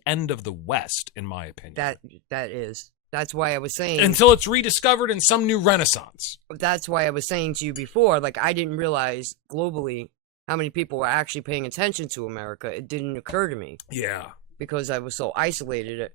end of the West, in my opinion. That's why I was saying, until it's rediscovered in some new renaissance. That's why I was saying to you before, like, I didn't realize globally how many people were actually paying attention to America. It didn't occur to me. Yeah. Because I was so isolated,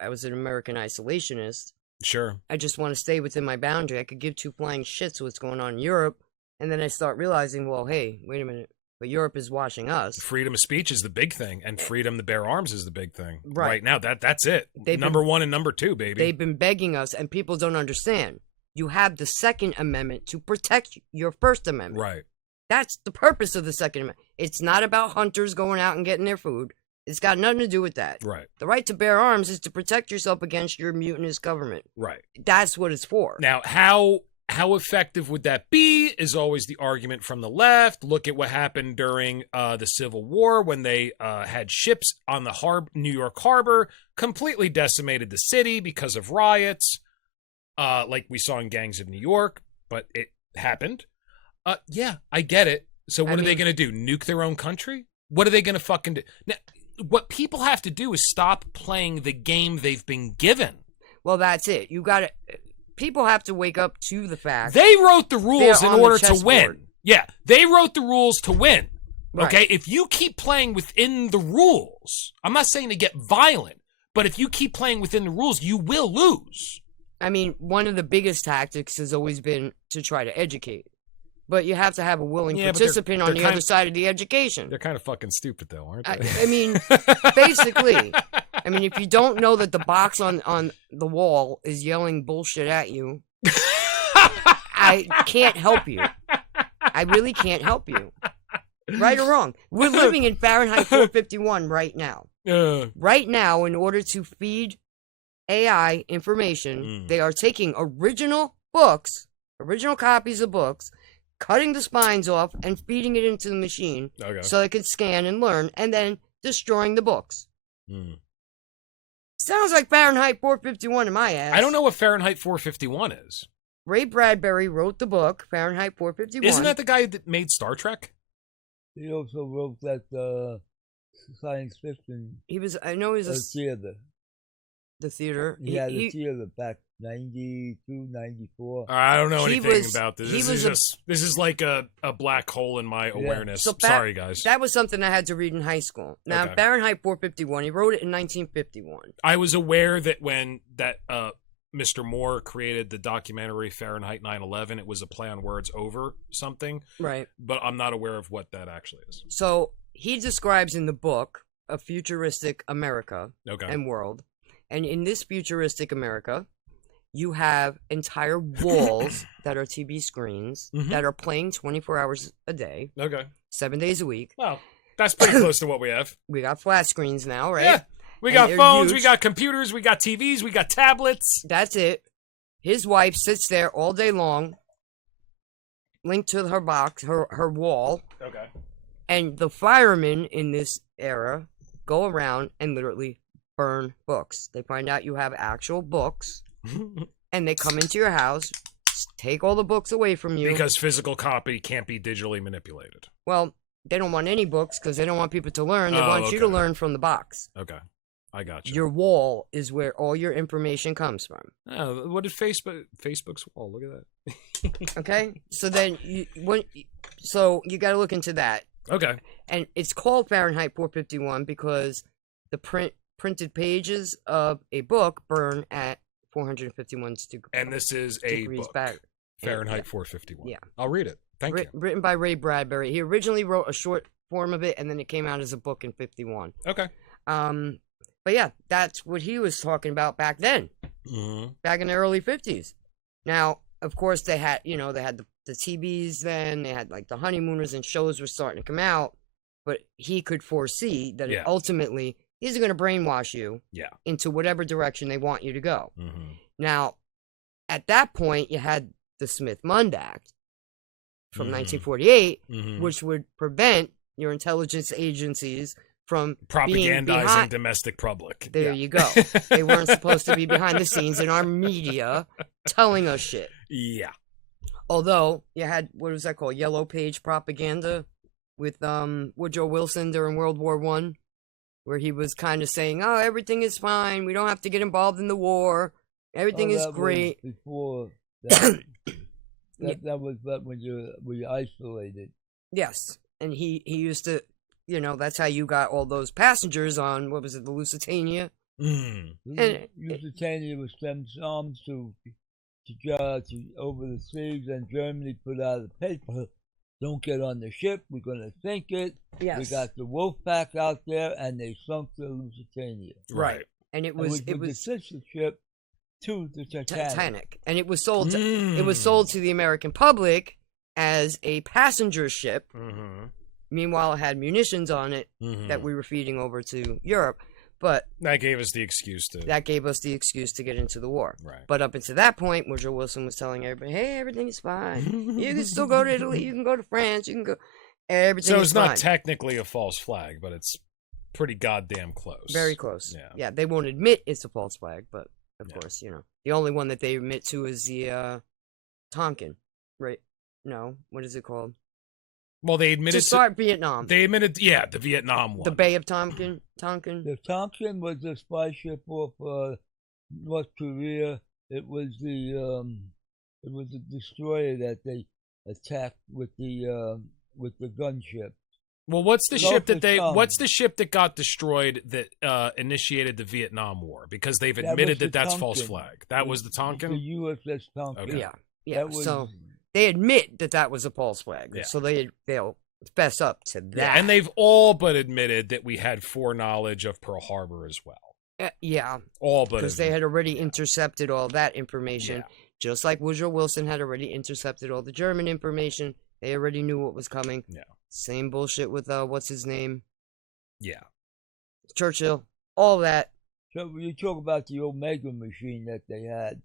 I was an American isolationist. Sure. I just want to stay within my boundary. I could give two flying shits what's going on in Europe, and then I start realizing, well, hey, wait a minute, but Europe is watching us. Freedom of speech is the big thing, and freedom to bear arms is the big thing. Right now, that's it. Number one and number two, baby. They've been begging us, and people don't understand. You have the Second Amendment to protect your First Amendment. Right. That's the purpose of the Second Amendment. It's not about hunters going out and getting their food. It's got nothing to do with that. Right. The right to bear arms is to protect yourself against your mutinous government. Right. That's what it's for. Now, how effective would that be is always the argument from the left. Look at what happened during the Civil War when they had ships on the New York Harbor, completely decimated the city because of riots, like we saw in Gangs of New York, but it happened. Yeah, I get it. So what are they going to do? Nuke their own country? What are they going to fucking do? Now, what people have to do is stop playing the game they've been given. Well, that's it. People have to wake up to the fact they wrote the rules in order to win. Yeah, they wrote the rules to win. Okay, Right. if you keep playing within the rules, I'm not saying to get violent, but if you keep playing within the rules, you will lose. I mean, one of the biggest tactics has always been to try to educate. But you have to have a willing participant on the other side of the education. They're kind of fucking stupid, though, aren't they? I mean, basically. I mean, if you don't know that the box on the wall is yelling bullshit at you, I can't help you. I really can't help you. Right or wrong. We're living in Fahrenheit 451 right now. Right now, in order to feed AI information, they are taking original copies of books, cutting the spines off, and feeding it into the machine so it can scan and learn, and then destroying the books. Sounds like Fahrenheit 451 in my ass. I don't know what Fahrenheit 451 is. Ray Bradbury wrote the book, Fahrenheit 451. Isn't that the guy that made Star Trek? He also wrote that science fiction. I know he was theater. The theater. Yeah, the theater back 92, 94. I don't know anything about this. This is like a black hole in my awareness. So sorry, guys. That was something I had to read in high school. Now, Fahrenheit 451, he wrote it in 1951. I was aware that when Mr. Moore created the documentary Fahrenheit 9/11, it was a play on words over something. Right. But I'm not aware of what that actually is. So he describes in the book a futuristic America and world. And in this futuristic America, you have entire walls that are TV screens that are playing 24 hours a day. 7 days a week. Well, that's pretty close to what we have. We got flat screens now, right? Yeah. We got phones, we got computers, we got TVs, we got tablets. That's it. His wife sits there all day long, linked to her box, her wall. And the firemen in this era go around and literally burn books. They find out you have actual books, and they come into your house, take all the books away from you. Because physical copy can't be digitally manipulated. Well, they don't want any books because they don't want people to learn. They want you to learn from the box. I got you. Your wall is where all your information comes from. Oh, what is Facebook's wall? Look at that. Okay, so then you got to look into that. And it's called Fahrenheit 451 because the printed pages of a book burn at 451 degrees. And this is a book. Fahrenheit 451. Yeah. I'll read it. Thank you. Written by Ray Bradbury. He originally wrote a short form of it, and then it came out as a book in 51. But yeah, that's what he was talking about back then. Back in the early 50s. Now, of course, they had the TVs then. They had like the honeymooners and shows were starting to come out. But he could foresee that ultimately these are going to brainwash you into whatever direction they want you to go. Now, at that point, you had the Smith-Mundt Act from 1948, which would prevent your intelligence agencies from propagandizing domestic public. There you go. They weren't supposed to be behind the scenes in our media telling us shit. Yeah. Although you had, what was that called, Yellow Page propaganda with Woodrow Wilson during World War One, where he was kind of saying, "Oh, everything is fine. We don't have to get involved in the war. Everything is that great." Was before that, that was when we isolated. Yes, and he used to, that's how you got all those passengers on, what was it, the Lusitania? Mm. And Lusitania was sent arms to over the seas, and Germany put out a paper: "Don't get on the ship. We're going to sink it." yes, We got the wolf pack out there, and they sunk the Lusitania. right, and it was the sister ship to the Titanic, and it was sold. Mm. It was sold to the American public as a passenger ship. Mm-hmm. Meanwhile, it had munitions on it Mm-hmm. that we were feeding over to Europe, but That gave us the excuse to. that gave us the excuse to get into the war. Right. But up until that point, Woodrow Wilson was telling everybody, "Hey, everything is fine. You can still go to Italy. You can go to France. You can go. Everything So is it's not fine." technically a false flag, but it's pretty goddamn close. Very close. Yeah. Yeah, they won't admit it's a false flag, but of Yeah. course, the only one that they admit to is the Tonkin, right? No, what is it called? Well, they To admitted start Vietnam. They admitted, yeah, the Vietnam one. The Bay of Tonkin. The Tonkin was a spy ship off North Korea. It was a destroyer that they attacked with the gunship. Well, what's the North ship that of they? Tonkin. What's the ship that got destroyed that initiated the Vietnam War? Because they've admitted was the that's false Tonkin. flag. That was the Tonkin. The USS Tonkin. Okay. Yeah, yeah. That was, So they admit that was a false flag. Yeah. So they'll fess up to that. Yeah, and they've all but admitted that we had foreknowledge of Pearl Harbor as well. Yeah, All but because they had already yeah. intercepted all that information, Yeah. just like Woodrow Wilson had already intercepted all the German information. They already knew what was coming. Yeah. Same bullshit with what's his name, Yeah. Churchill. All that. So you talk about the Omega machine that they had,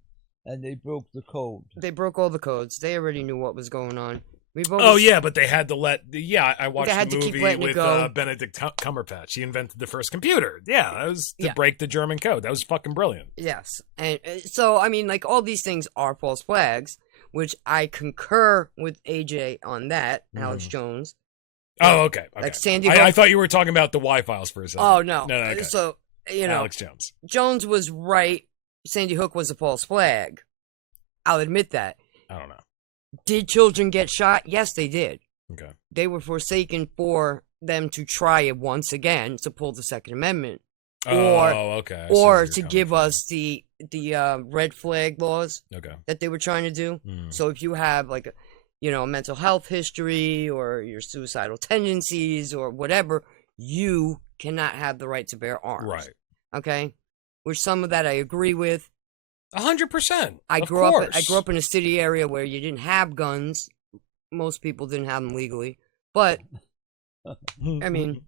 and they broke the code. They broke all the codes. They already knew what was going on. We've Oh always, yeah, but they had to let. Yeah, I watched had the to keep movie letting it with go. Benedict Cumberbatch. He invented the first computer. Yeah, that was to Yeah. break the German code. That was fucking brilliant. Yes, and so I mean, like all these things are false flags, which I concur with AJ on that. Alex Jones. Oh, okay. Like Sandy I Hook. thought you were talking about the Y-Files for a second. Oh no. No, okay. So Alex Jones. Jones was right. Sandy Hook was a false flag. I'll admit that. I don't know. Did children get shot? Yes, they did. Okay. They were forsaken for them to try it once again to pull the Second Amendment, Oh, okay. I see or where you're to coming give from. us the red flag laws Okay. that they were trying to do. Mm. So if you have like a mental health history or your suicidal tendencies or whatever, you cannot have the right to bear arms. Right. Okay. Which some of that I agree with. 100%. I Of grew course. up in a city area where you didn't have guns. Most people didn't have them legally, but I mean,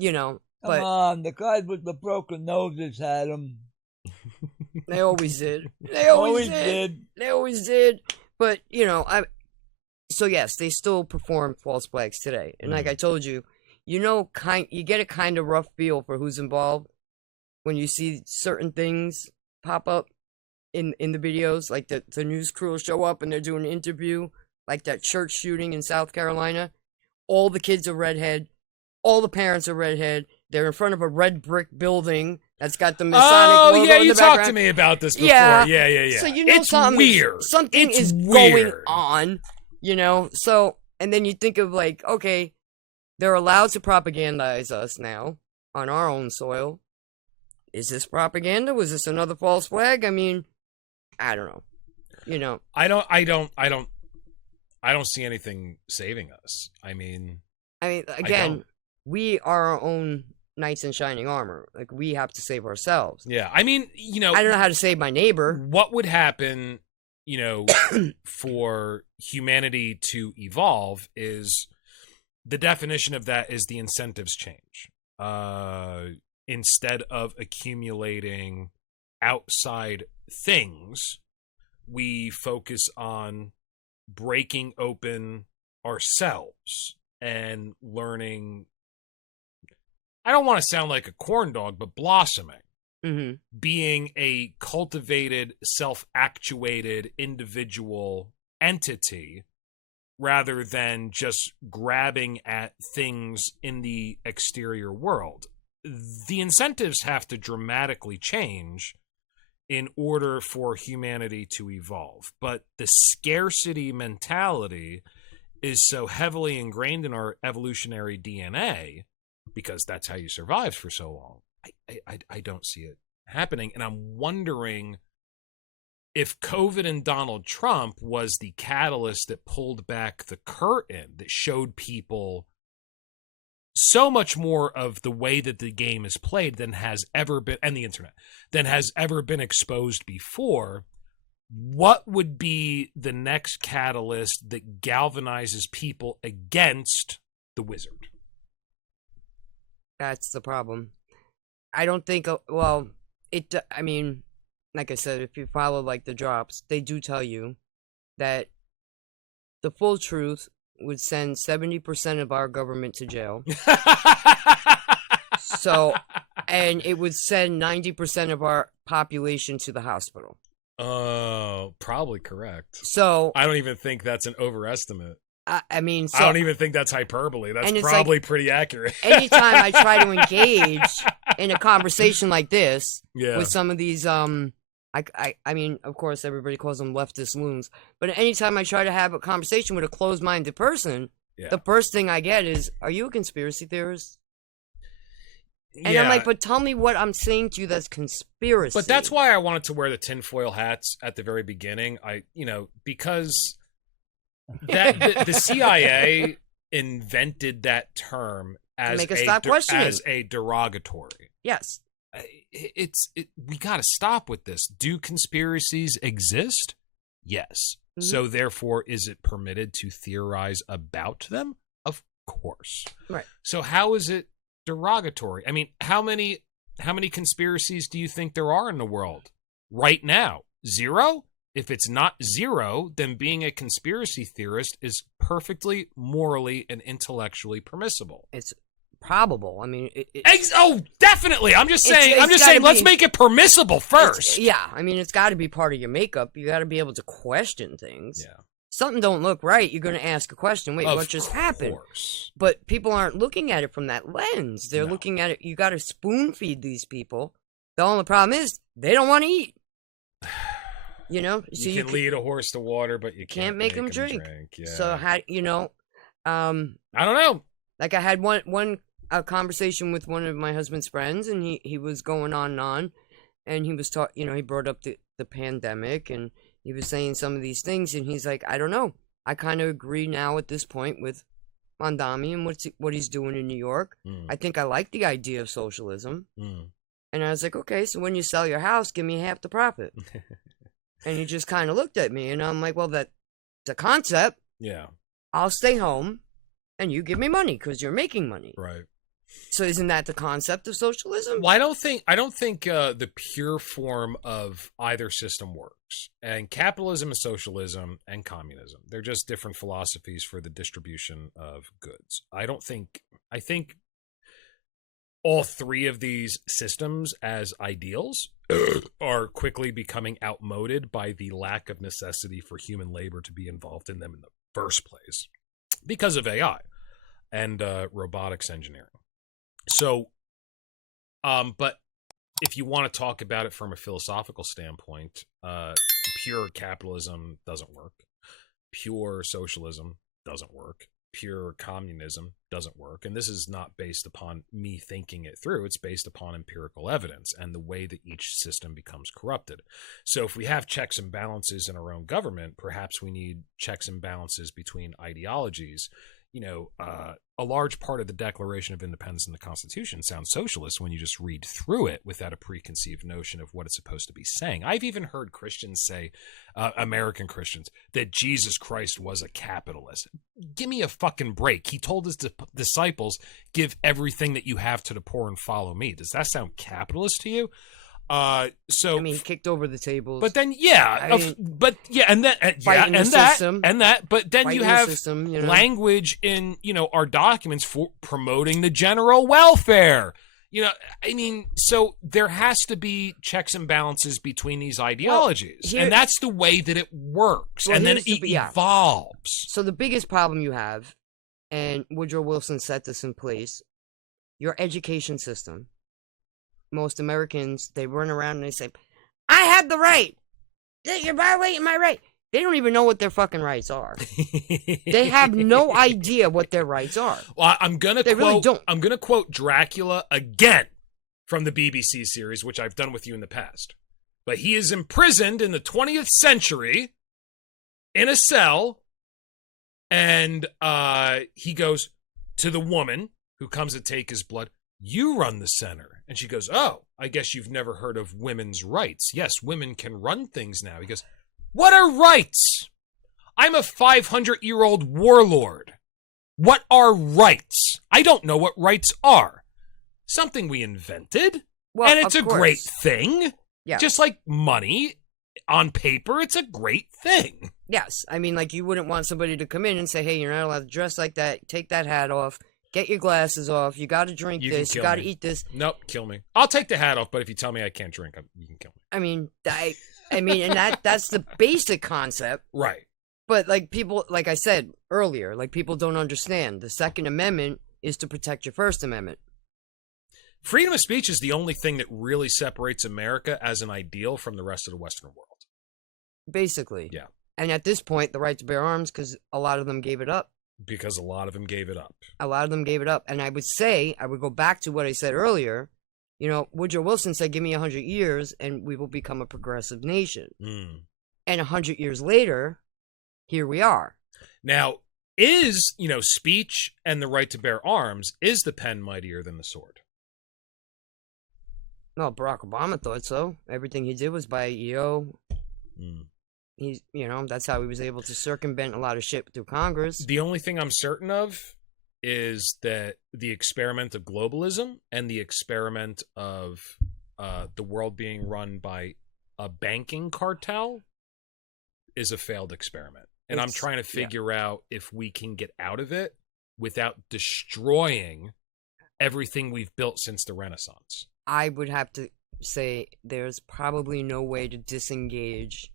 Come but on, the guys with the broken noses had them. they always did. They always did. They always did. But so yes, they still perform false flags today. And like I told you, you get a kind of rough feel for who's involved when you see certain things pop up in the videos, like the news crew will show up and they're doing an interview, like that church shooting in South Carolina. All the kids are redhead. All the parents are redhead. They're in front of a red brick building that's got the Masonic logo yeah, in you the talked background. to me about this before. Yeah. Yeah. So it's something weird. Something It's is weird. going on, So, and then you think of like, okay, they're allowed to propagandize us now on our own soil. Is this propaganda? Was this another false flag? I mean, I don't know. I don't see anything saving us. I mean, Again, we are our own knights in shining armor. Like, we have to save ourselves. yeah. I mean, I don't know how to save my neighbor. what would happen, for humanity to evolve is the definition of that is the incentives change. Instead of accumulating outside things, we focus on breaking open ourselves and learning. I don't want to sound like a corn dog, but blossoming. Mm-hmm. Being a cultivated, self-actuated individual entity rather than just grabbing at things in the exterior world. The incentives have to dramatically change in order for humanity to evolve. But the scarcity mentality is so heavily ingrained in our evolutionary DNA, because that's how you survived for so long. I don't see it happening. And I'm wondering if COVID and Donald Trump was the catalyst that pulled back the curtain, that showed people so much more of the way that the game is played than has ever been, and the internet, than has ever been exposed before. What would be the next catalyst that galvanizes people against the wizard? That's the problem. I don't think, well, I mean, like I said, if you follow like the drops, they do tell you that the full truth would send 70% of our government to jail. So, and it would send 90% of our population to the hospital. Oh, probably correct. So I don't even think that's an overestimate. I mean, so, I don't even think that's hyperbole. That's and it's probably like, pretty accurate. Anytime I try to engage in a conversation like this with some of these, I mean, of course, everybody calls them leftist loons, but anytime I try to have a conversation with a closed-minded person, the first thing I get is, "Are you a conspiracy theorist?" And I'm like, "But tell me what I'm saying to you that's conspiracy." But that's why I wanted to wear the tinfoil hats at the very beginning. Because that the CIA invented that term as make us stop questioning. as a derogatory. Yes. We got to stop with this. Do conspiracies exist? Yes. Mm-hmm. So therefore, is it permitted to theorize about them? Of course. Right. So how is it derogatory? I mean, how many conspiracies do you think there are in the world right now? 0? If it's not 0, then being a conspiracy theorist is perfectly morally and intellectually permissible. It's probable. I mean, definitely. I'm just saying. Let's make it permissible first. Yeah, I mean, it's got to be part of your makeup. You got to be able to question things. Yeah. Something don't look right, you're going to ask a question. Wait, what just happened? But people aren't looking at it from that lens. They're looking at it. You got to spoon feed these people. The only problem is they don't want to eat. You know, so you can lead a horse to water, but you can't make them drink. Yeah. So how I don't know. Like I had a conversation with one of my husband's friends, and he was going on and on, and he was he brought up the pandemic, and he was saying some of these things, and he's like, I don't know. I kind of agree now at this point with Mondami and what he's doing in New York. I think I like the idea of socialism. And I was like, okay, so when you sell your house, give me half the profit. And he just kind of looked at me, and I'm like, well, that's a concept. Yeah. I'll stay home, and you give me money because you're making money. Right. So isn't that the concept of socialism? Well, I don't think the pure form of either system works. And capitalism and socialism and communism, they're just different philosophies for the distribution of goods. I think all three of these systems as ideals are quickly becoming outmoded by the lack of necessity for human labor to be involved in them in the first place because of AI and robotics engineering. So, but if you want to talk about it from a philosophical standpoint, pure capitalism doesn't work. Pure socialism doesn't work. Pure communism doesn't work. And this is not based upon me thinking it through. It's based upon empirical evidence and the way that each system becomes corrupted. So if we have checks and balances in our own government, perhaps we need checks and balances between ideologies. A large part of the Declaration of Independence and the Constitution sounds socialist when you just read through it without a preconceived notion of what it's supposed to be saying. I've even heard Christians say, American Christians, that Jesus Christ was a capitalist. Give me a fucking break. He told his disciples, give everything that you have to the poor and follow me. Does that sound capitalist to you? So I mean, he kicked over the tables. But then, but then you have language in our documents for promoting the general welfare. You know, I mean, so there has to be checks and balances between these ideologies, and that's the way that it works, and then it evolves. So the biggest problem you have, and Woodrow Wilson set this in place, your education system. Most Americans, they run around and they say, I have the right. You're violating my right. They don't even know what their fucking rights are. They have no idea what their rights are. Well, I'm gonna really don't. I'm gonna quote Dracula again from the BBC series, which I've done with you in the past. But he is imprisoned in the 20th century in a cell, and he goes to the woman who comes to take his blood. You run the center. And she goes, oh, I guess you've never heard of women's rights. Yes, women can run things now. He goes, what are rights? I'm a 500-year-old warlord. What are rights? I don't know what rights are. Something we invented, and it's a great thing. Yeah. Just like money, on paper, it's a great thing. Yes. I mean, like, you wouldn't want somebody to come in and say, hey, you're not allowed to dress like that. Take that hat off. Get your glasses off. You got to drink this. You got to eat this. Nope, kill me. I'll take the hat off, but if you tell me I can't drink, you can kill me. I mean, and that's the basic concept. Right. But, like, people, like I said earlier, like, people don't understand. The Second Amendment is to protect your First Amendment. Freedom of speech is the only thing that really separates America as an ideal from the rest of the Western world. Basically. Yeah. And at this point, the right to bear arms, because a lot of them gave it up. Because a lot of them gave it up. A lot of them gave it up. And I would go back to what I said earlier. You know, Woodrow Wilson said, give me 100 years and we will become a progressive nation. And 100 years later, here we are. Now, speech and the right to bear arms, is the pen mightier than the sword? No, Barack Obama thought so. Everything he did was by EO. He's, that's how he was able to circumvent a lot of shit through Congress. The only thing I'm certain of is that the experiment of globalism and the experiment of the world being run by a banking cartel is a failed experiment. And I'm trying to figure out if we can get out of it without destroying everything we've built since the Renaissance. I would have to say there's probably no way to disengage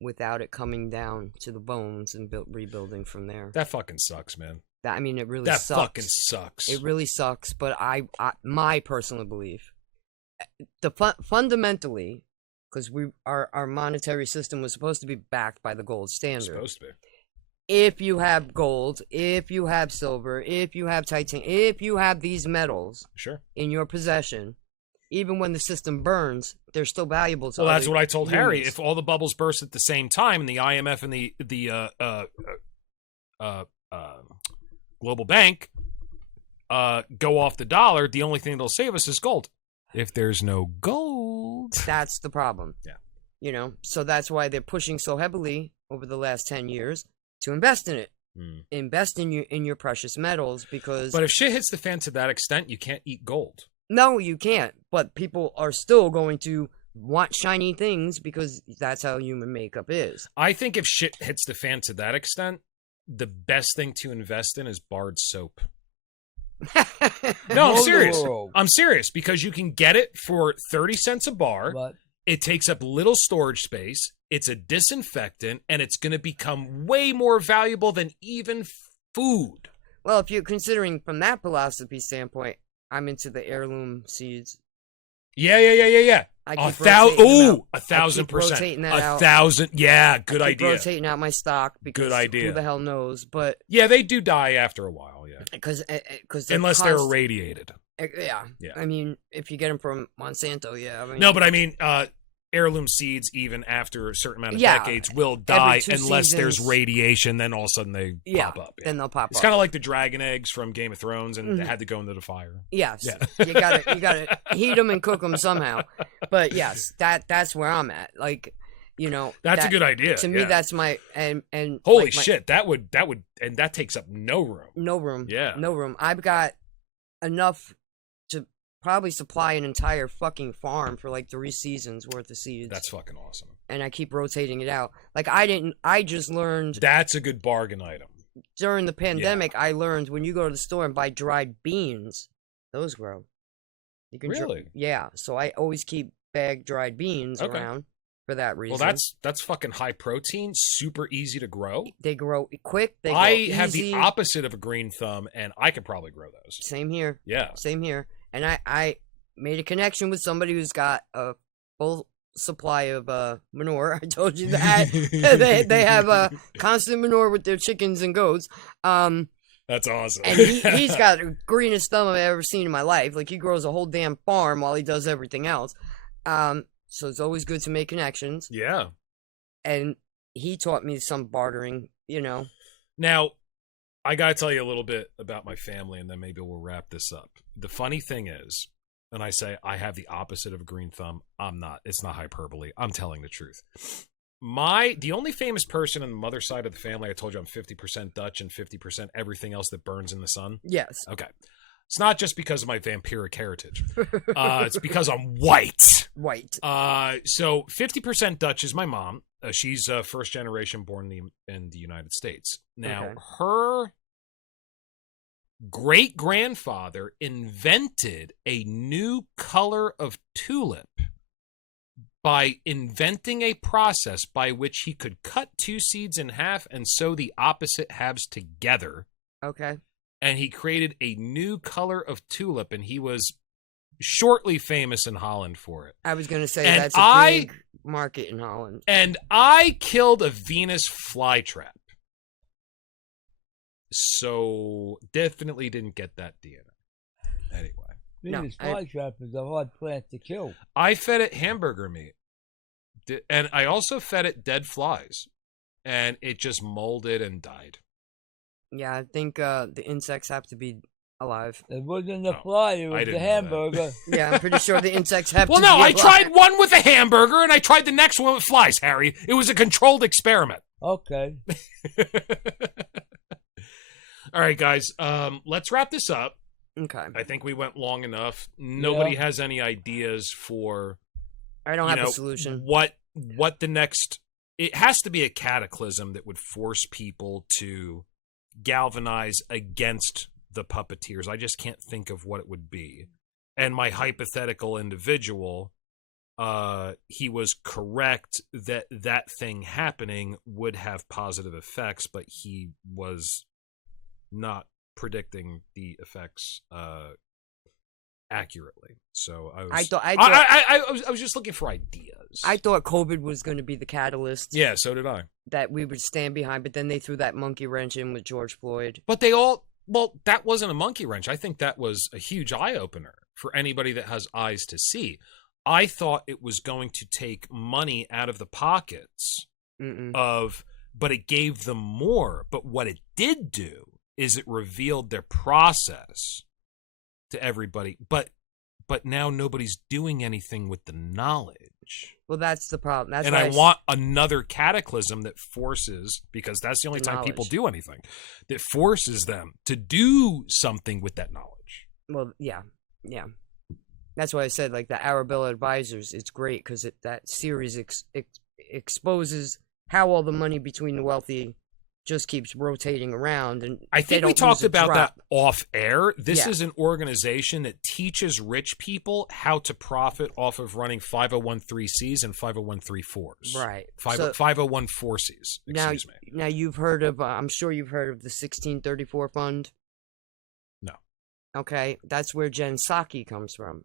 without it coming down to the bones and rebuilding from there. That fucking sucks, man. It really sucks. That fucking sucks. It really sucks, but my personal belief, fundamentally, because our monetary system was supposed to be backed by the gold standard. Supposed to be. If you have gold, if you have silver, if you have titanium, if you have these metals in your possession, even when the system burns, they're still valuable to that's what I told humans. Harry. If all the bubbles burst at the same time and the IMF and the Global Bank go off the dollar, the only thing that'll save us is gold. If there's no gold, that's the problem. Yeah. So that's why they're pushing so heavily over the last 10 years to invest in it. Invest in your precious metals, because... But if shit hits the fan to that extent, you can't eat gold. No, you can't. But people are still going to want shiny things because that's how human makeup is. I think if shit hits the fan to that extent, the best thing to invest in is Bard soap. No, I'm serious. I'm serious, because you can get it for 30 cents a bar. But it takes up little storage space. It's a disinfectant, and it's going to become way more valuable than even food. Well, if you're considering from that philosophy standpoint, I'm into the heirloom seeds. Yeah. I keep 1,000%. rotating that out. 1,000. Yeah, good I keep idea. rotating out my stock because Good idea. who the hell knows? But yeah, they do die after a while. Yeah, because unless they're irradiated. Yeah. I mean, if you get them from Monsanto, yeah. I mean, No, but I mean, heirloom seeds, even after a certain amount of decades, will die unless there's radiation. Then all of a sudden they pop up. Yeah. Then they'll pop up. It's kind of like the dragon eggs from Game of Thrones, and they had to go into the fire. Yes. Yeah. you gotta heat them and cook them somehow. But yes, that's where I'm at. Like, that's a good idea. To me, that's my and holy shit, that would and that takes up no room. No room. Yeah. No room. I've got enough to probably supply an entire fucking farm for like 3 seasons worth of seeds. That's fucking awesome. And I keep rotating it out. Like I just learned. That's a good bargain item. During the pandemic, I learned when you go to the store and buy dried beans, those grow. You can Really? yeah. So I always keep bag dried beans Okay. around for that reason. Well, that's fucking high protein, super easy to grow. They grow quick. They grow I have the easy. opposite of a green thumb, and I could probably grow those. Same here. Yeah. Same here. And I made a connection with somebody who's got a full supply of manure. I told you that. they have constant manure with their chickens and goats. That's awesome. And he's got the greenest thumb I've ever seen in my life. Like, he grows a whole damn farm while he does everything else. So it's always good to make connections. Yeah. And he taught me some bartering, you know. Now, I got to tell you a little bit about my family, and then maybe we'll wrap this up. The funny thing is, when I say I have the opposite of a green thumb, I'm not. It's not hyperbole. I'm telling the truth. The only famous person on the mother side of the family, I told you I'm 50% Dutch and 50% everything else that burns in the sun. Yes. Okay. It's not just because of my vampiric heritage. It's because I'm white. White. So 50% Dutch is my mom. She's first generation born in the United States. Now, Okay. her great-grandfather invented a new color of tulip by inventing a process by which he could cut two seeds in half and sew the opposite halves together. Okay. And he created a new color of tulip, and he was shortly famous in Holland for it. I was going to say And that's a big market in Holland. And I killed a Venus flytrap. So definitely didn't get that DNA. Anyway. Venus I- flytrap is a hard plant to kill. I fed it hamburger meat. And I also fed it dead flies. And it just molded and died. Yeah, I think the insects have to be alive. It wasn't the No, fly, it I was the didn't know that. hamburger. Yeah, I'm pretty sure the insects have Well, to no, be I alive. tried one with a hamburger, and I tried the next one with flies, Harry. It was a controlled experiment. Okay. All right, guys, let's wrap this up. Okay. I think we went long enough. Nobody has any ideas for I don't you have know, a solution. what the next... It has to be a cataclysm that would force people to galvanize against the puppeteers. I just can't think of what it would be. And my hypothetical individual, he was correct that that thing happening would have positive effects, but he was not predicting the effects accurately. So I was just looking for ideas. I thought COVID was going to be the catalyst Yeah, so did I. that we would stand behind, but then they threw that monkey wrench in with George Floyd. But that wasn't a monkey wrench. I think that was a huge eye opener for anybody that has eyes to see. I thought it was going to take money out of the pockets but it gave them more. But what it did do is it revealed their process to everybody. But now nobody's doing anything with the knowledge. Well, that's the problem. That's And why I want another cataclysm that forces, because that's the only The time people knowledge. do anything, that forces them to do something with that knowledge. Well, yeah. That's why I said, like, the Arabella Advisors, it's great because that series exposes how all the money between the wealthy just keeps rotating around. And I they think we don't talked lose a about drop. that off air. This Yeah. is an organization that teaches rich people how to profit off of running 501(c)(3)s and 501(c)(4)s. Right. 501(c)(4)s. Excuse me. Now you've heard of, I'm sure you've heard of the 1634 Fund. No. Okay, that's where Jen Psaki comes from.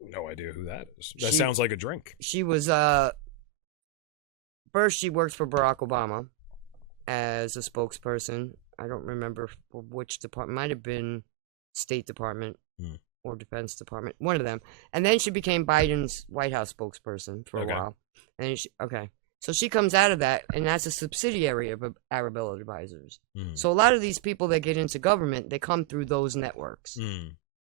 No idea who that is. That She- sounds like a drink. She was, first she worked for Barack Obama as a spokesperson. I don't remember for which department. Might have been State Department or Defense Department, one of them. And then she became Biden's White House spokesperson for a Okay. while. And so she comes out of that, and that's a subsidiary of Arabella Advisors. So a lot of these people that get into government, they come through those networks.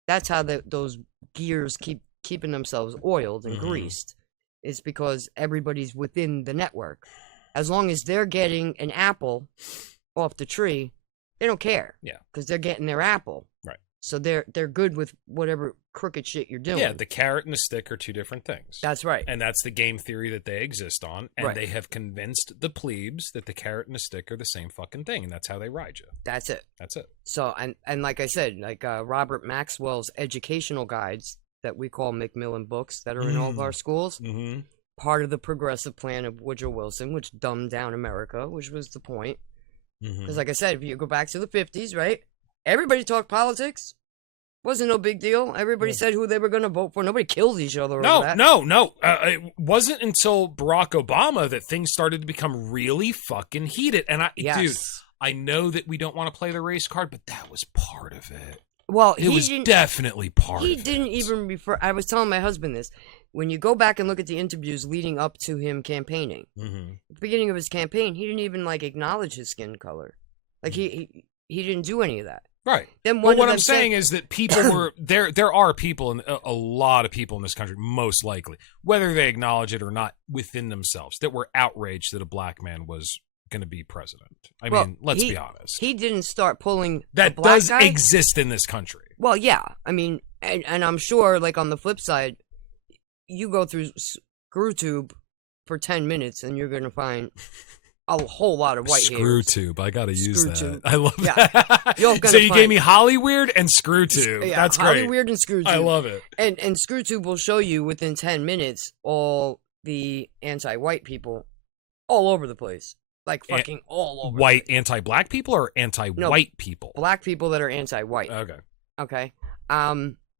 That's how those gears keeping themselves oiled and greased. It's because everybody's within the network. As long as they're getting an apple off the tree, they don't care. Yeah. Because they're getting their apple. Right. So they're good with whatever crooked shit you're doing. Yeah, the carrot and the stick are two different things. That's right. And that's the game theory that they exist on. And Right. they have convinced the plebes that the carrot and the stick are the same fucking thing. And that's how they ride you. That's it. That's it. So, and like I said, like Robert Maxwell's educational guides, that we call Macmillan books that are in all of our schools. Mm-hmm. Part of the progressive plan of Woodrow Wilson, which dumbed down America, which was the point. Because, like I said, if you go back to the 50s, right? Everybody talked politics. Wasn't no big deal. Everybody said who they were going to vote for. Nobody killed each other over that. No. It wasn't until Barack Obama that things started to become really fucking heated. And dude, I know that we don't want to play the race card, but that was part of it. Well, it was definitely part of it. He didn't even refer. I was telling my husband this. When you go back and look at the interviews leading up to him campaigning, at the beginning of his campaign, he didn't even like acknowledge his skin color. Like he didn't do any of that. Right. Then what I'm saying is that people were there. There are people, and a lot of people in this country, most likely, whether they acknowledge it or not, within themselves, that were outraged that a black man was going to be president. I mean, let's be honest. He didn't start pulling that the black does guy. exist in this country. Well, yeah. I mean, and I'm sure, like on the flip side, you go through ScrewTube for 10 minutes, and you're going to find a whole lot of white hairs. ScrewTube. I got to use that. ScrewTube. I love Yeah. that. So you gave me Hollyweird and ScrewTube. Yeah, That's great. Hollyweird and ScrewTube. I love it. And ScrewTube will show you within 10 minutes all the anti-white people all over the place. Like fucking all over. White anti-black people or anti-white people? Black people that are anti-white. Okay.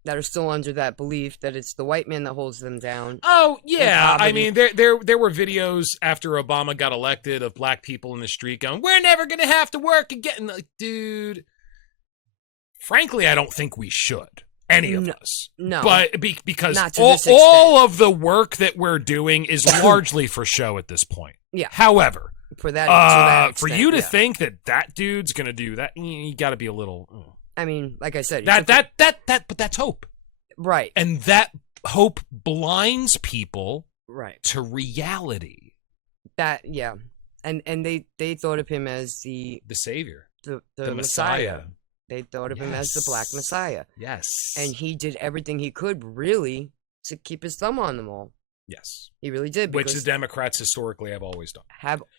That are still under that belief that it's the white man that holds them down. Oh, yeah. I mean, there were videos after Obama got elected of black people in the street going, "We're never going to have to work again." Like, dude, frankly, I don't think we should. Any of us. No. But because all of the work that we're doing is largely for show at this point. Yeah. However, for that for you to think that dude's going to do that, you got to be a little... I mean, like I said, but that's hope, right? And that hope blinds people, right, to reality. And they thought of him as the savior, the Messiah. They thought of him as the Black Messiah. Yes, and he did everything he could really to keep his thumb on them all. Yes, he really did. Which the Democrats historically have always done.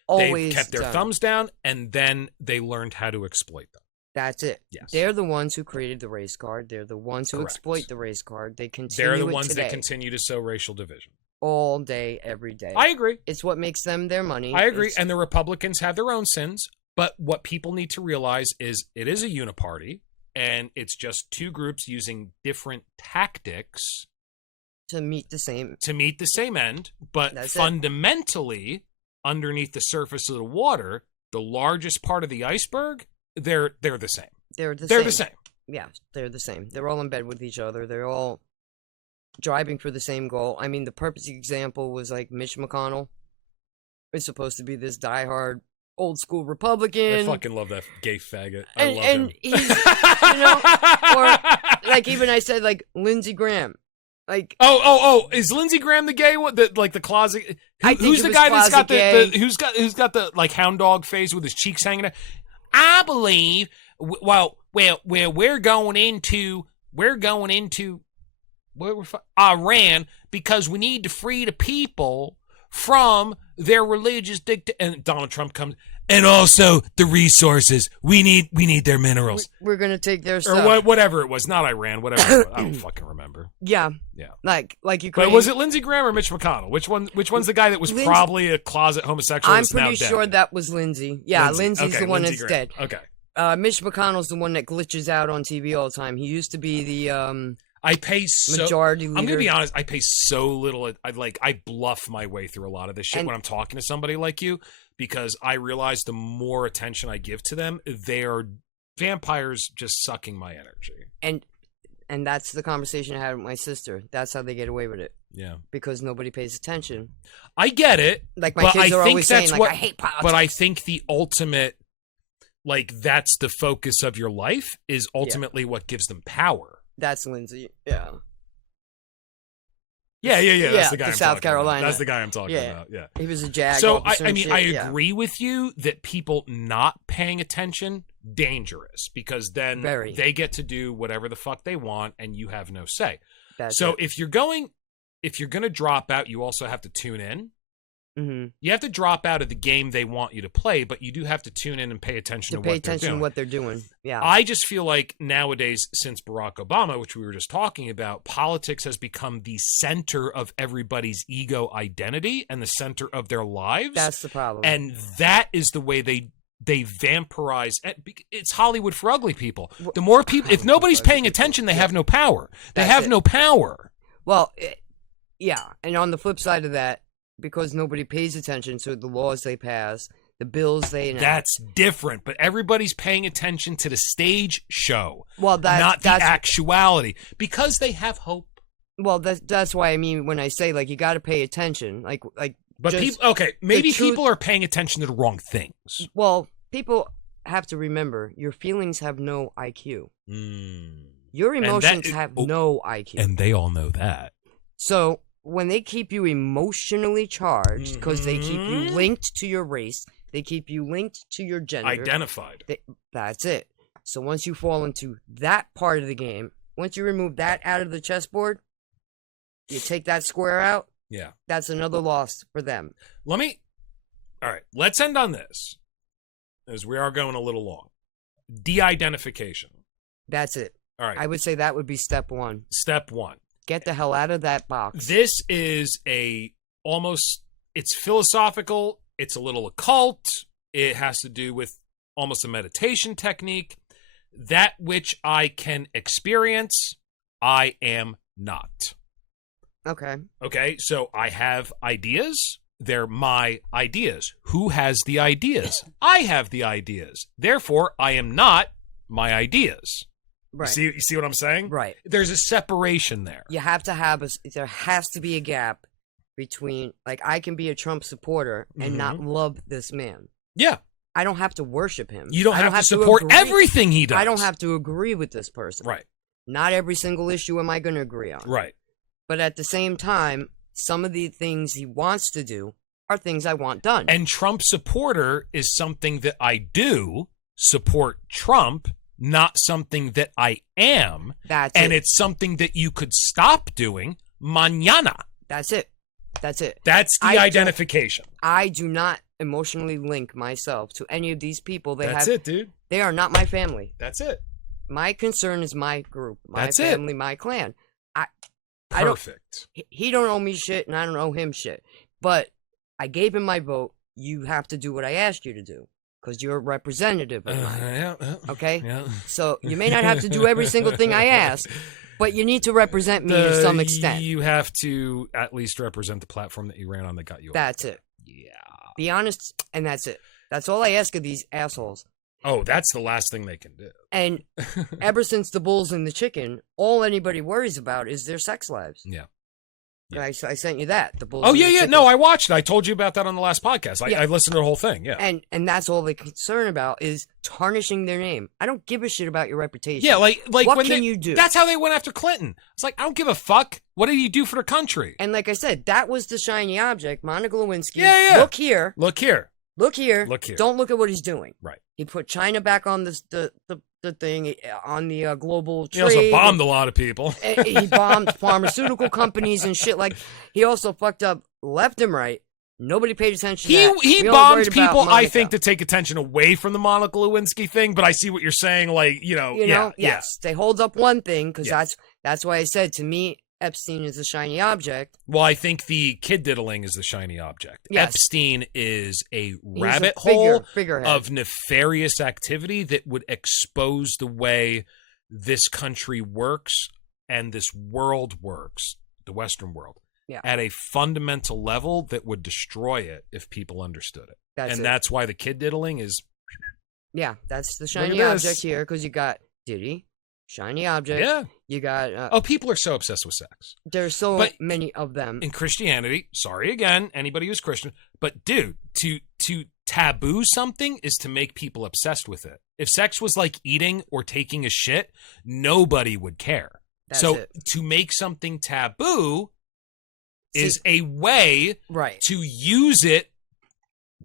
They've kept their thumbs down, and then they learned how to exploit them. That's it. Yes. They're the ones who created the race card. They're the ones who exploit the race card. They're the ones that continue to sow racial division. All day, every day. I agree. It's what makes them their money. I agree. And the Republicans have their own sins. But what people need to realize is it is a uniparty, and it's just two groups using different tactics to meet the same end. But fundamentally, underneath the surface of the water, the largest part of the iceberg, they're the same. They're the same. Yeah, they're the same. They're all in bed with each other. They're all driving for the same goal. I mean, the perfect example was like Mitch McConnell. It's supposed to be this diehard old school Republican. I fucking love that gay faggot. I love him. He's, or like even I said like Lindsey Graham. Like is Lindsey Graham the gay one? The closet? Who's the guy that's got who's got the like hound dog face with his cheeks hanging out? I believe, we're going into Iran because we need to free the people from their religious and Donald Trump comes, and also the resources. We need their minerals. We're gonna take their stuff. Or whatever it was, not Iran, whatever it was. I don't fucking remember. Yeah. Like Ukraine. But was it Lindsey Graham or Mitch McConnell? Which one's the guy that was probably a closet homosexual? I'm pretty sure that was Lindsey. Yeah, Lindsey's the one that's dead. Okay. Mitch McConnell's the one that glitches out on TV all the time. He used to be the I pay majority leader. I'm gonna be honest. I pay so little. I bluff my way through a lot of this shit when I'm talking to somebody like you, because I realize the more attention I give to them, they are vampires just sucking my energy. And that's the conversation I had with my sister. That's how they get away with it. Yeah, because nobody pays attention. I get it. Like my kids are always saying, like, I hate politics. But I think the ultimate, like, that's the focus of your life is ultimately what gives them power. That's Lindsey. Yeah. Yeah. That's the guy. South Carolina. That's the guy I'm talking about. Yeah. He was a JAG. So I agree with you that people not paying attention, dangerous, because then they get to do whatever the fuck they want and you have no say. If you're going to drop out, you also have to tune in Mm-hmm. You have to drop out of the game they want you to play, but you do have to tune in and pay attention to what they're doing. What they're doing. Yeah. I just feel like nowadays, since Barack Obama, which we were just talking about, politics has become the center of everybody's ego identity and the center of their lives. That's the problem. And that is the way they vampirize. It's Hollywood for ugly people. The more people, if nobody's paying attention, they have no power. They have no power. Well, yeah. And on the flip side of that, because nobody pays attention to the laws they pass, the bills they enact. That's different, but everybody's paying attention to the stage show, well, not the actuality, because they have hope. Well, that's why I mean when I say like you got to pay attention, like. But maybe people are paying attention to the wrong things. Well, people have to remember your feelings have no IQ. Your emotions have no IQ, and they all know that. So when they keep you emotionally charged because they keep you linked to your race, they keep you linked to your gender, identified. That's it. So once you fall into that part of the game, once you remove that out of the chessboard, you take that square out. Yeah, that's another loss for them. All right, let's end on this, as we are going a little long. De-identification. That's it. All right. I would say that would be step one. Step one. Get the hell out of that box. This is it's philosophical, it's a little occult, it has to do with almost a meditation technique. That which I can experience, I am not. Okay, so I have ideas. They're my ideas. Who has the ideas? I have the ideas. Therefore, I am not my ideas. Right. You see what I'm saying? Right. There's a separation there. You have to there has to be a gap between, like, I can be a Trump supporter and not love this man. Yeah. I don't have to worship him. You don't have to support everything he does. I don't have to agree with this person. Right. Not every single issue am I going to agree on. Right. But at the same time, some of the things he wants to do are things I want done. And Trump supporter is something that I do support Trump, not something that I am. And it's something that you could stop doing mañana. That's it. That's the identification. I do not emotionally link myself to any of these people. That's it, dude. They are not my family. That's it. My concern is my group, my That's family, my clan. Perfect. He don't owe me shit, and I don't owe him shit. But I gave him my vote. You have to do what I asked you to do, because you're a representative of mine. Okay? Yeah. So you may not have to do every single thing I ask, but you need to represent me to some extent. You have to at least represent the platform that you ran on that got you. That's it. Yeah. Be honest, and that's it. That's all I ask of these assholes. Oh, that's the last thing they can do. And ever since the bulls and the chicken, all anybody worries about is their sex lives. Yeah. I sent you that. The bulls. Oh, yeah. No, I watched it. I told you about that on the last podcast. I listened to the whole thing. Yeah. And that's all they're concerned about is tarnishing their name. I don't give a shit about your reputation. Yeah, like what when can you do? That's how they went after Clinton. It's like, I don't give a fuck. What did he do for the country? And like I said, that was the shiny object. Monica Lewinsky. Yeah. Look here. Look here. Look here. Look here. Don't look at what he's doing. Right. He put China back on the thing, on the global trade. He also bombed a lot of people. He bombed pharmaceutical companies and shit. Like, he also fucked up left and right. Nobody paid attention to that. He bombed people, I think, to take attention away from the Monica Lewinsky thing, but I see what you're saying. Like, yes. They hold up one thing, because that's why I said, to me, Epstein is a shiny object. Well, I think the kid diddling is the shiny object. Yes. Epstein is a rabbit hole of nefarious activity that would expose the way this country works and this world works, the Western world, at a fundamental level that would destroy it if people understood it. That's why the kid diddling is... Yeah, that's the shiny object here, because you got Diddy. Shiny object. Yeah. You got... people are so obsessed with sex. There's so many of them. In Christianity, sorry again, anybody who's Christian, but dude, to taboo something is to make people obsessed with it. If sex was like eating or taking a shit, nobody would care. To make something taboo is a way to use it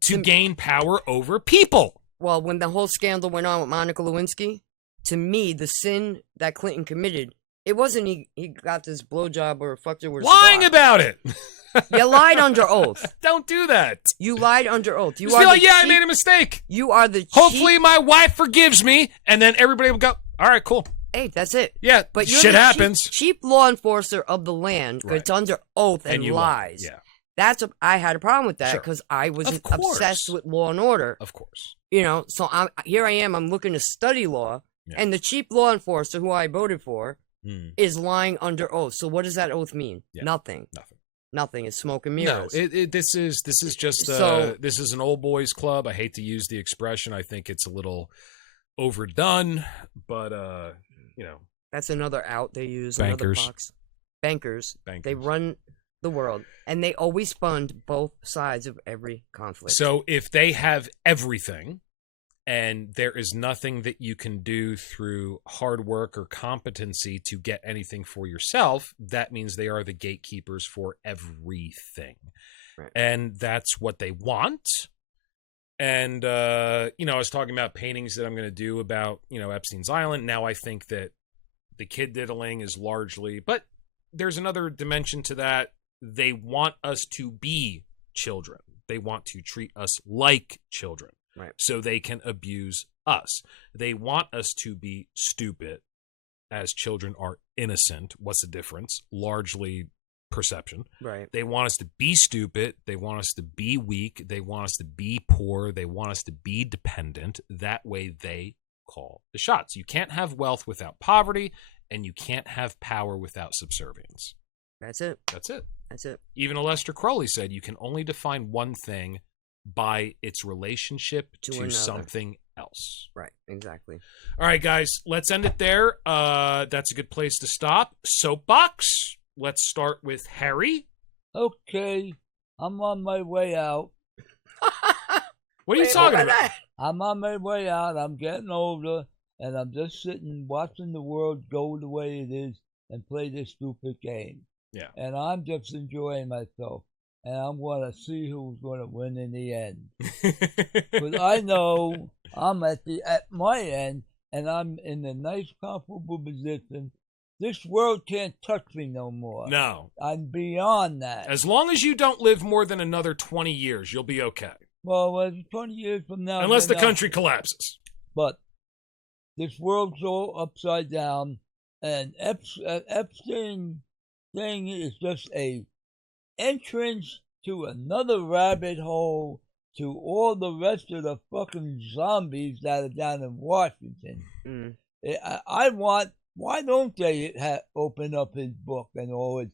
to gain power over people. Well, when the whole scandal went on with Monica Lewinsky... To me, the sin that Clinton committed It wasn't he got this blowjob or fucked her with a Lying squat. about it. You lied under oath. Don't do that. You lied under oath. You Just are be like, the yeah, I chief- made a mistake. You are the Hopefully chief- my wife forgives me, and then everybody will go, all right, cool. Hey, that's it. Yeah, But you're shit the happens. Chief law enforcer of the land. Right. It's under oath and you lie. lies. Yeah, I had a problem with that Sure. because I was Of course. obsessed with law and order. of course. So here I am. I'm looking to study law, Yeah. and the chief law enforcer who I voted for Mm, is lying under oath. So what does that oath mean? Yeah. Nothing. nothing. Nothing. It's smoke and No, mirrors. this is just So- this is an old boys club. I hate to use the expression. I think it's a little overdone, but That's another out they use. Bankers. Another box. Bankers. They Bankers. run the world, and they always fund both sides of every conflict. So if they have everything and there is nothing that you can do through hard work or competency to get anything for yourself, that means they are the gatekeepers for everything. Right. And that's what they want. And, I was talking about paintings that I'm going to do about, Epstein's Island. Now I think that the kid diddling is largely, but there's another dimension to that. They want us to be children. They want to treat us like children. Right. So they can abuse us. They want us to be stupid, as children are innocent. What's the difference? Largely perception. Right. They want us to be stupid. They want us to be weak. They want us to be poor. They want us to be dependent. That way they call the shots. You can't have wealth without poverty, and you can't have power without subservience. That's it. That's it. That's it. Even Aleister Crowley said you can only define one thing by its relationship To to another. something else. Right. Exactly. All right, guys, let's end it there. That's a good place to stop. Soapbox. Let's start with Harry. Okay, I'm on my way out. What are you Wait, talking what about? that? I'm on my way out. I'm getting older, and I'm just sitting watching the world go the way it is and play this stupid game. Yeah. And I'm just enjoying myself, and I'm going to see who's going to win in the end. Because I know I'm at my end, and I'm in a nice, comfortable position. This world can't touch me no more. No. I'm beyond that. As long as you don't live more than another 20 years, you'll be okay. Well, 20 years from now. Unless the then country collapses. But this world's all upside down, and Epstein thing is just a entrance to another rabbit hole to all the rest of the fucking zombies that are down in Washington. Mm. I want. Why don't they open up his book and all his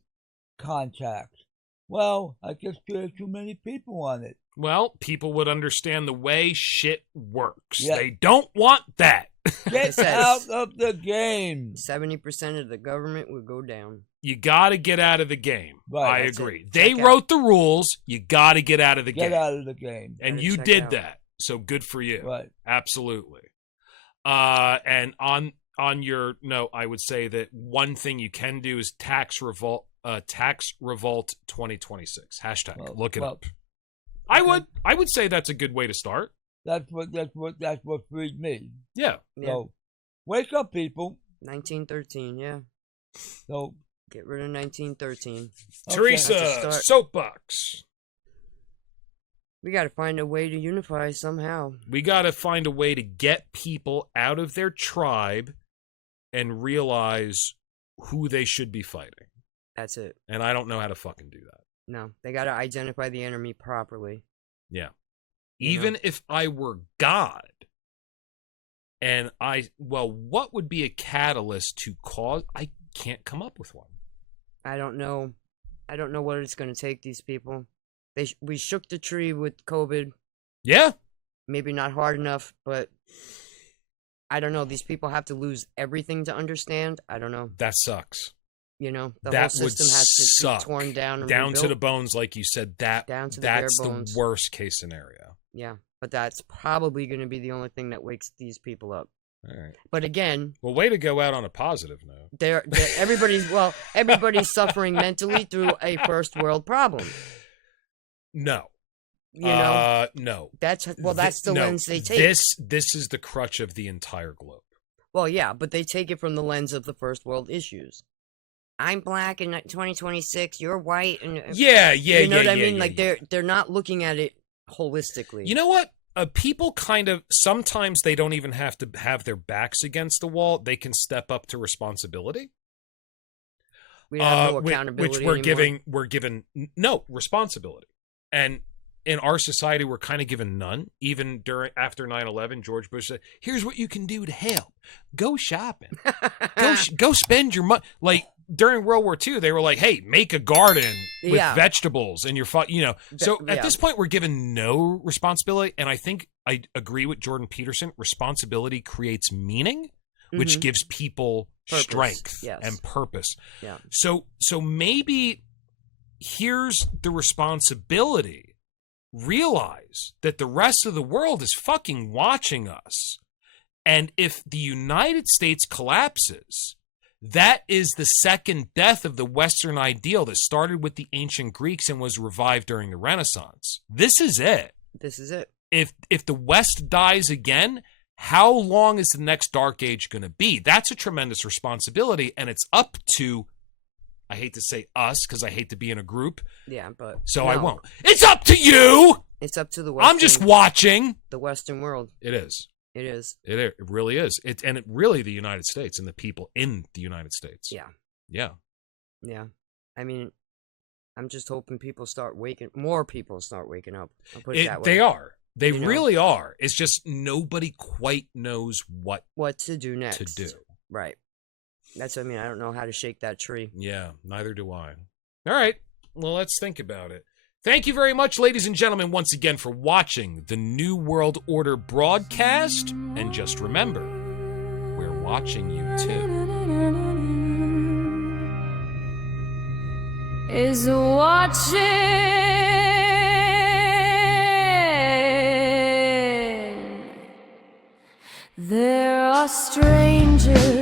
contacts? Well, I guess there are too many people on it. Well, people would understand the way shit works. Yeah. They don't want that. Get says- out of the game. 70% of the government would go down. You got to get out of the game. Right. I That's agree. it. They Check out. wrote the rules. You got to get out of the Get game. out of the game. And Gotta you check did out. that. So good for you. Right. Absolutely. And on your note, I would say that one thing you can do is tax revolt 2026 hashtag. Well, Look it well, up. I would say that's a good way to start. That's what freed me. Yeah. Yeah. So, wake up, people. 1913, yeah. So, Get rid of 1913. okay. Teresa, That's a start. soapbox. We got to find a way to unify somehow. We got to find a way to get people out of their tribe and realize who they should be fighting. That's it. And I don't know how to fucking do that. No, they got to identify the enemy properly. Yeah. You Even if I were God, and what would be a catalyst to cause? I can't come up with one. I don't know. I don't know what it's going to take these people. We shook the tree with COVID. Yeah. Maybe not hard enough, but I don't know. These people have to lose everything to understand. I don't know. That sucks. The whole That would system has to suck. be torn down and Down to rebuilt. the bones, like you said. Down to the bare that's bones. the worst case scenario. Yeah, but that's probably going to be the only thing that wakes these people up. All right. But again, Well, way to go out on a positive note. everybody's suffering mentally through a first world problem. No. You know, No. that's the No. lens they take. This is the crutch of the entire globe. Well, yeah, but they take it from the lens of the first world issues. I'm black in 2026. You're white, and you know what I mean. Like they're not looking at it holistically. You know what? People kind of sometimes they don't even have to have their backs against the wall. They can step up to responsibility. We have no accountability which anymore. we're given no responsibility, and in our society we're kind of given none. Even after 9/11, George Bush said, "Here's what you can do to help: go shopping, go spend your money." Like during World War II, they were like, "Hey, make a garden with vegetables and So at this point, we're given no responsibility, and I think I agree with Jordan Peterson. Responsibility creates meaning, which gives people strength and purpose. Yeah. So maybe here's the responsibility. Realize that the rest of the world is fucking watching us. And if the United States collapses, that is the second death of the Western ideal that started with the ancient Greeks and was revived during the Renaissance. This is it. This is it. If the West dies again, how long is the next dark age going to be? That's a tremendous responsibility, and it's up to, I hate to say us because I hate to be in a group. Yeah, but so I won't. It's up to you. It's up to the Western, I'm just watching. The Western world. It is. It is. It really is. It really the United States and the people in the United States. Yeah. Yeah. Yeah. I mean, I'm just hoping more people start waking up. I'll put it that way. They are. They really are. It's just nobody quite knows what to do next. Right. That's what I mean. I don't know how to shake that tree. Yeah, neither do I. All right. Well, let's think about it. Thank you very much, ladies and gentlemen, once again for watching the New World Order broadcast. And just remember, we're watching you too. Is watching. There are strangers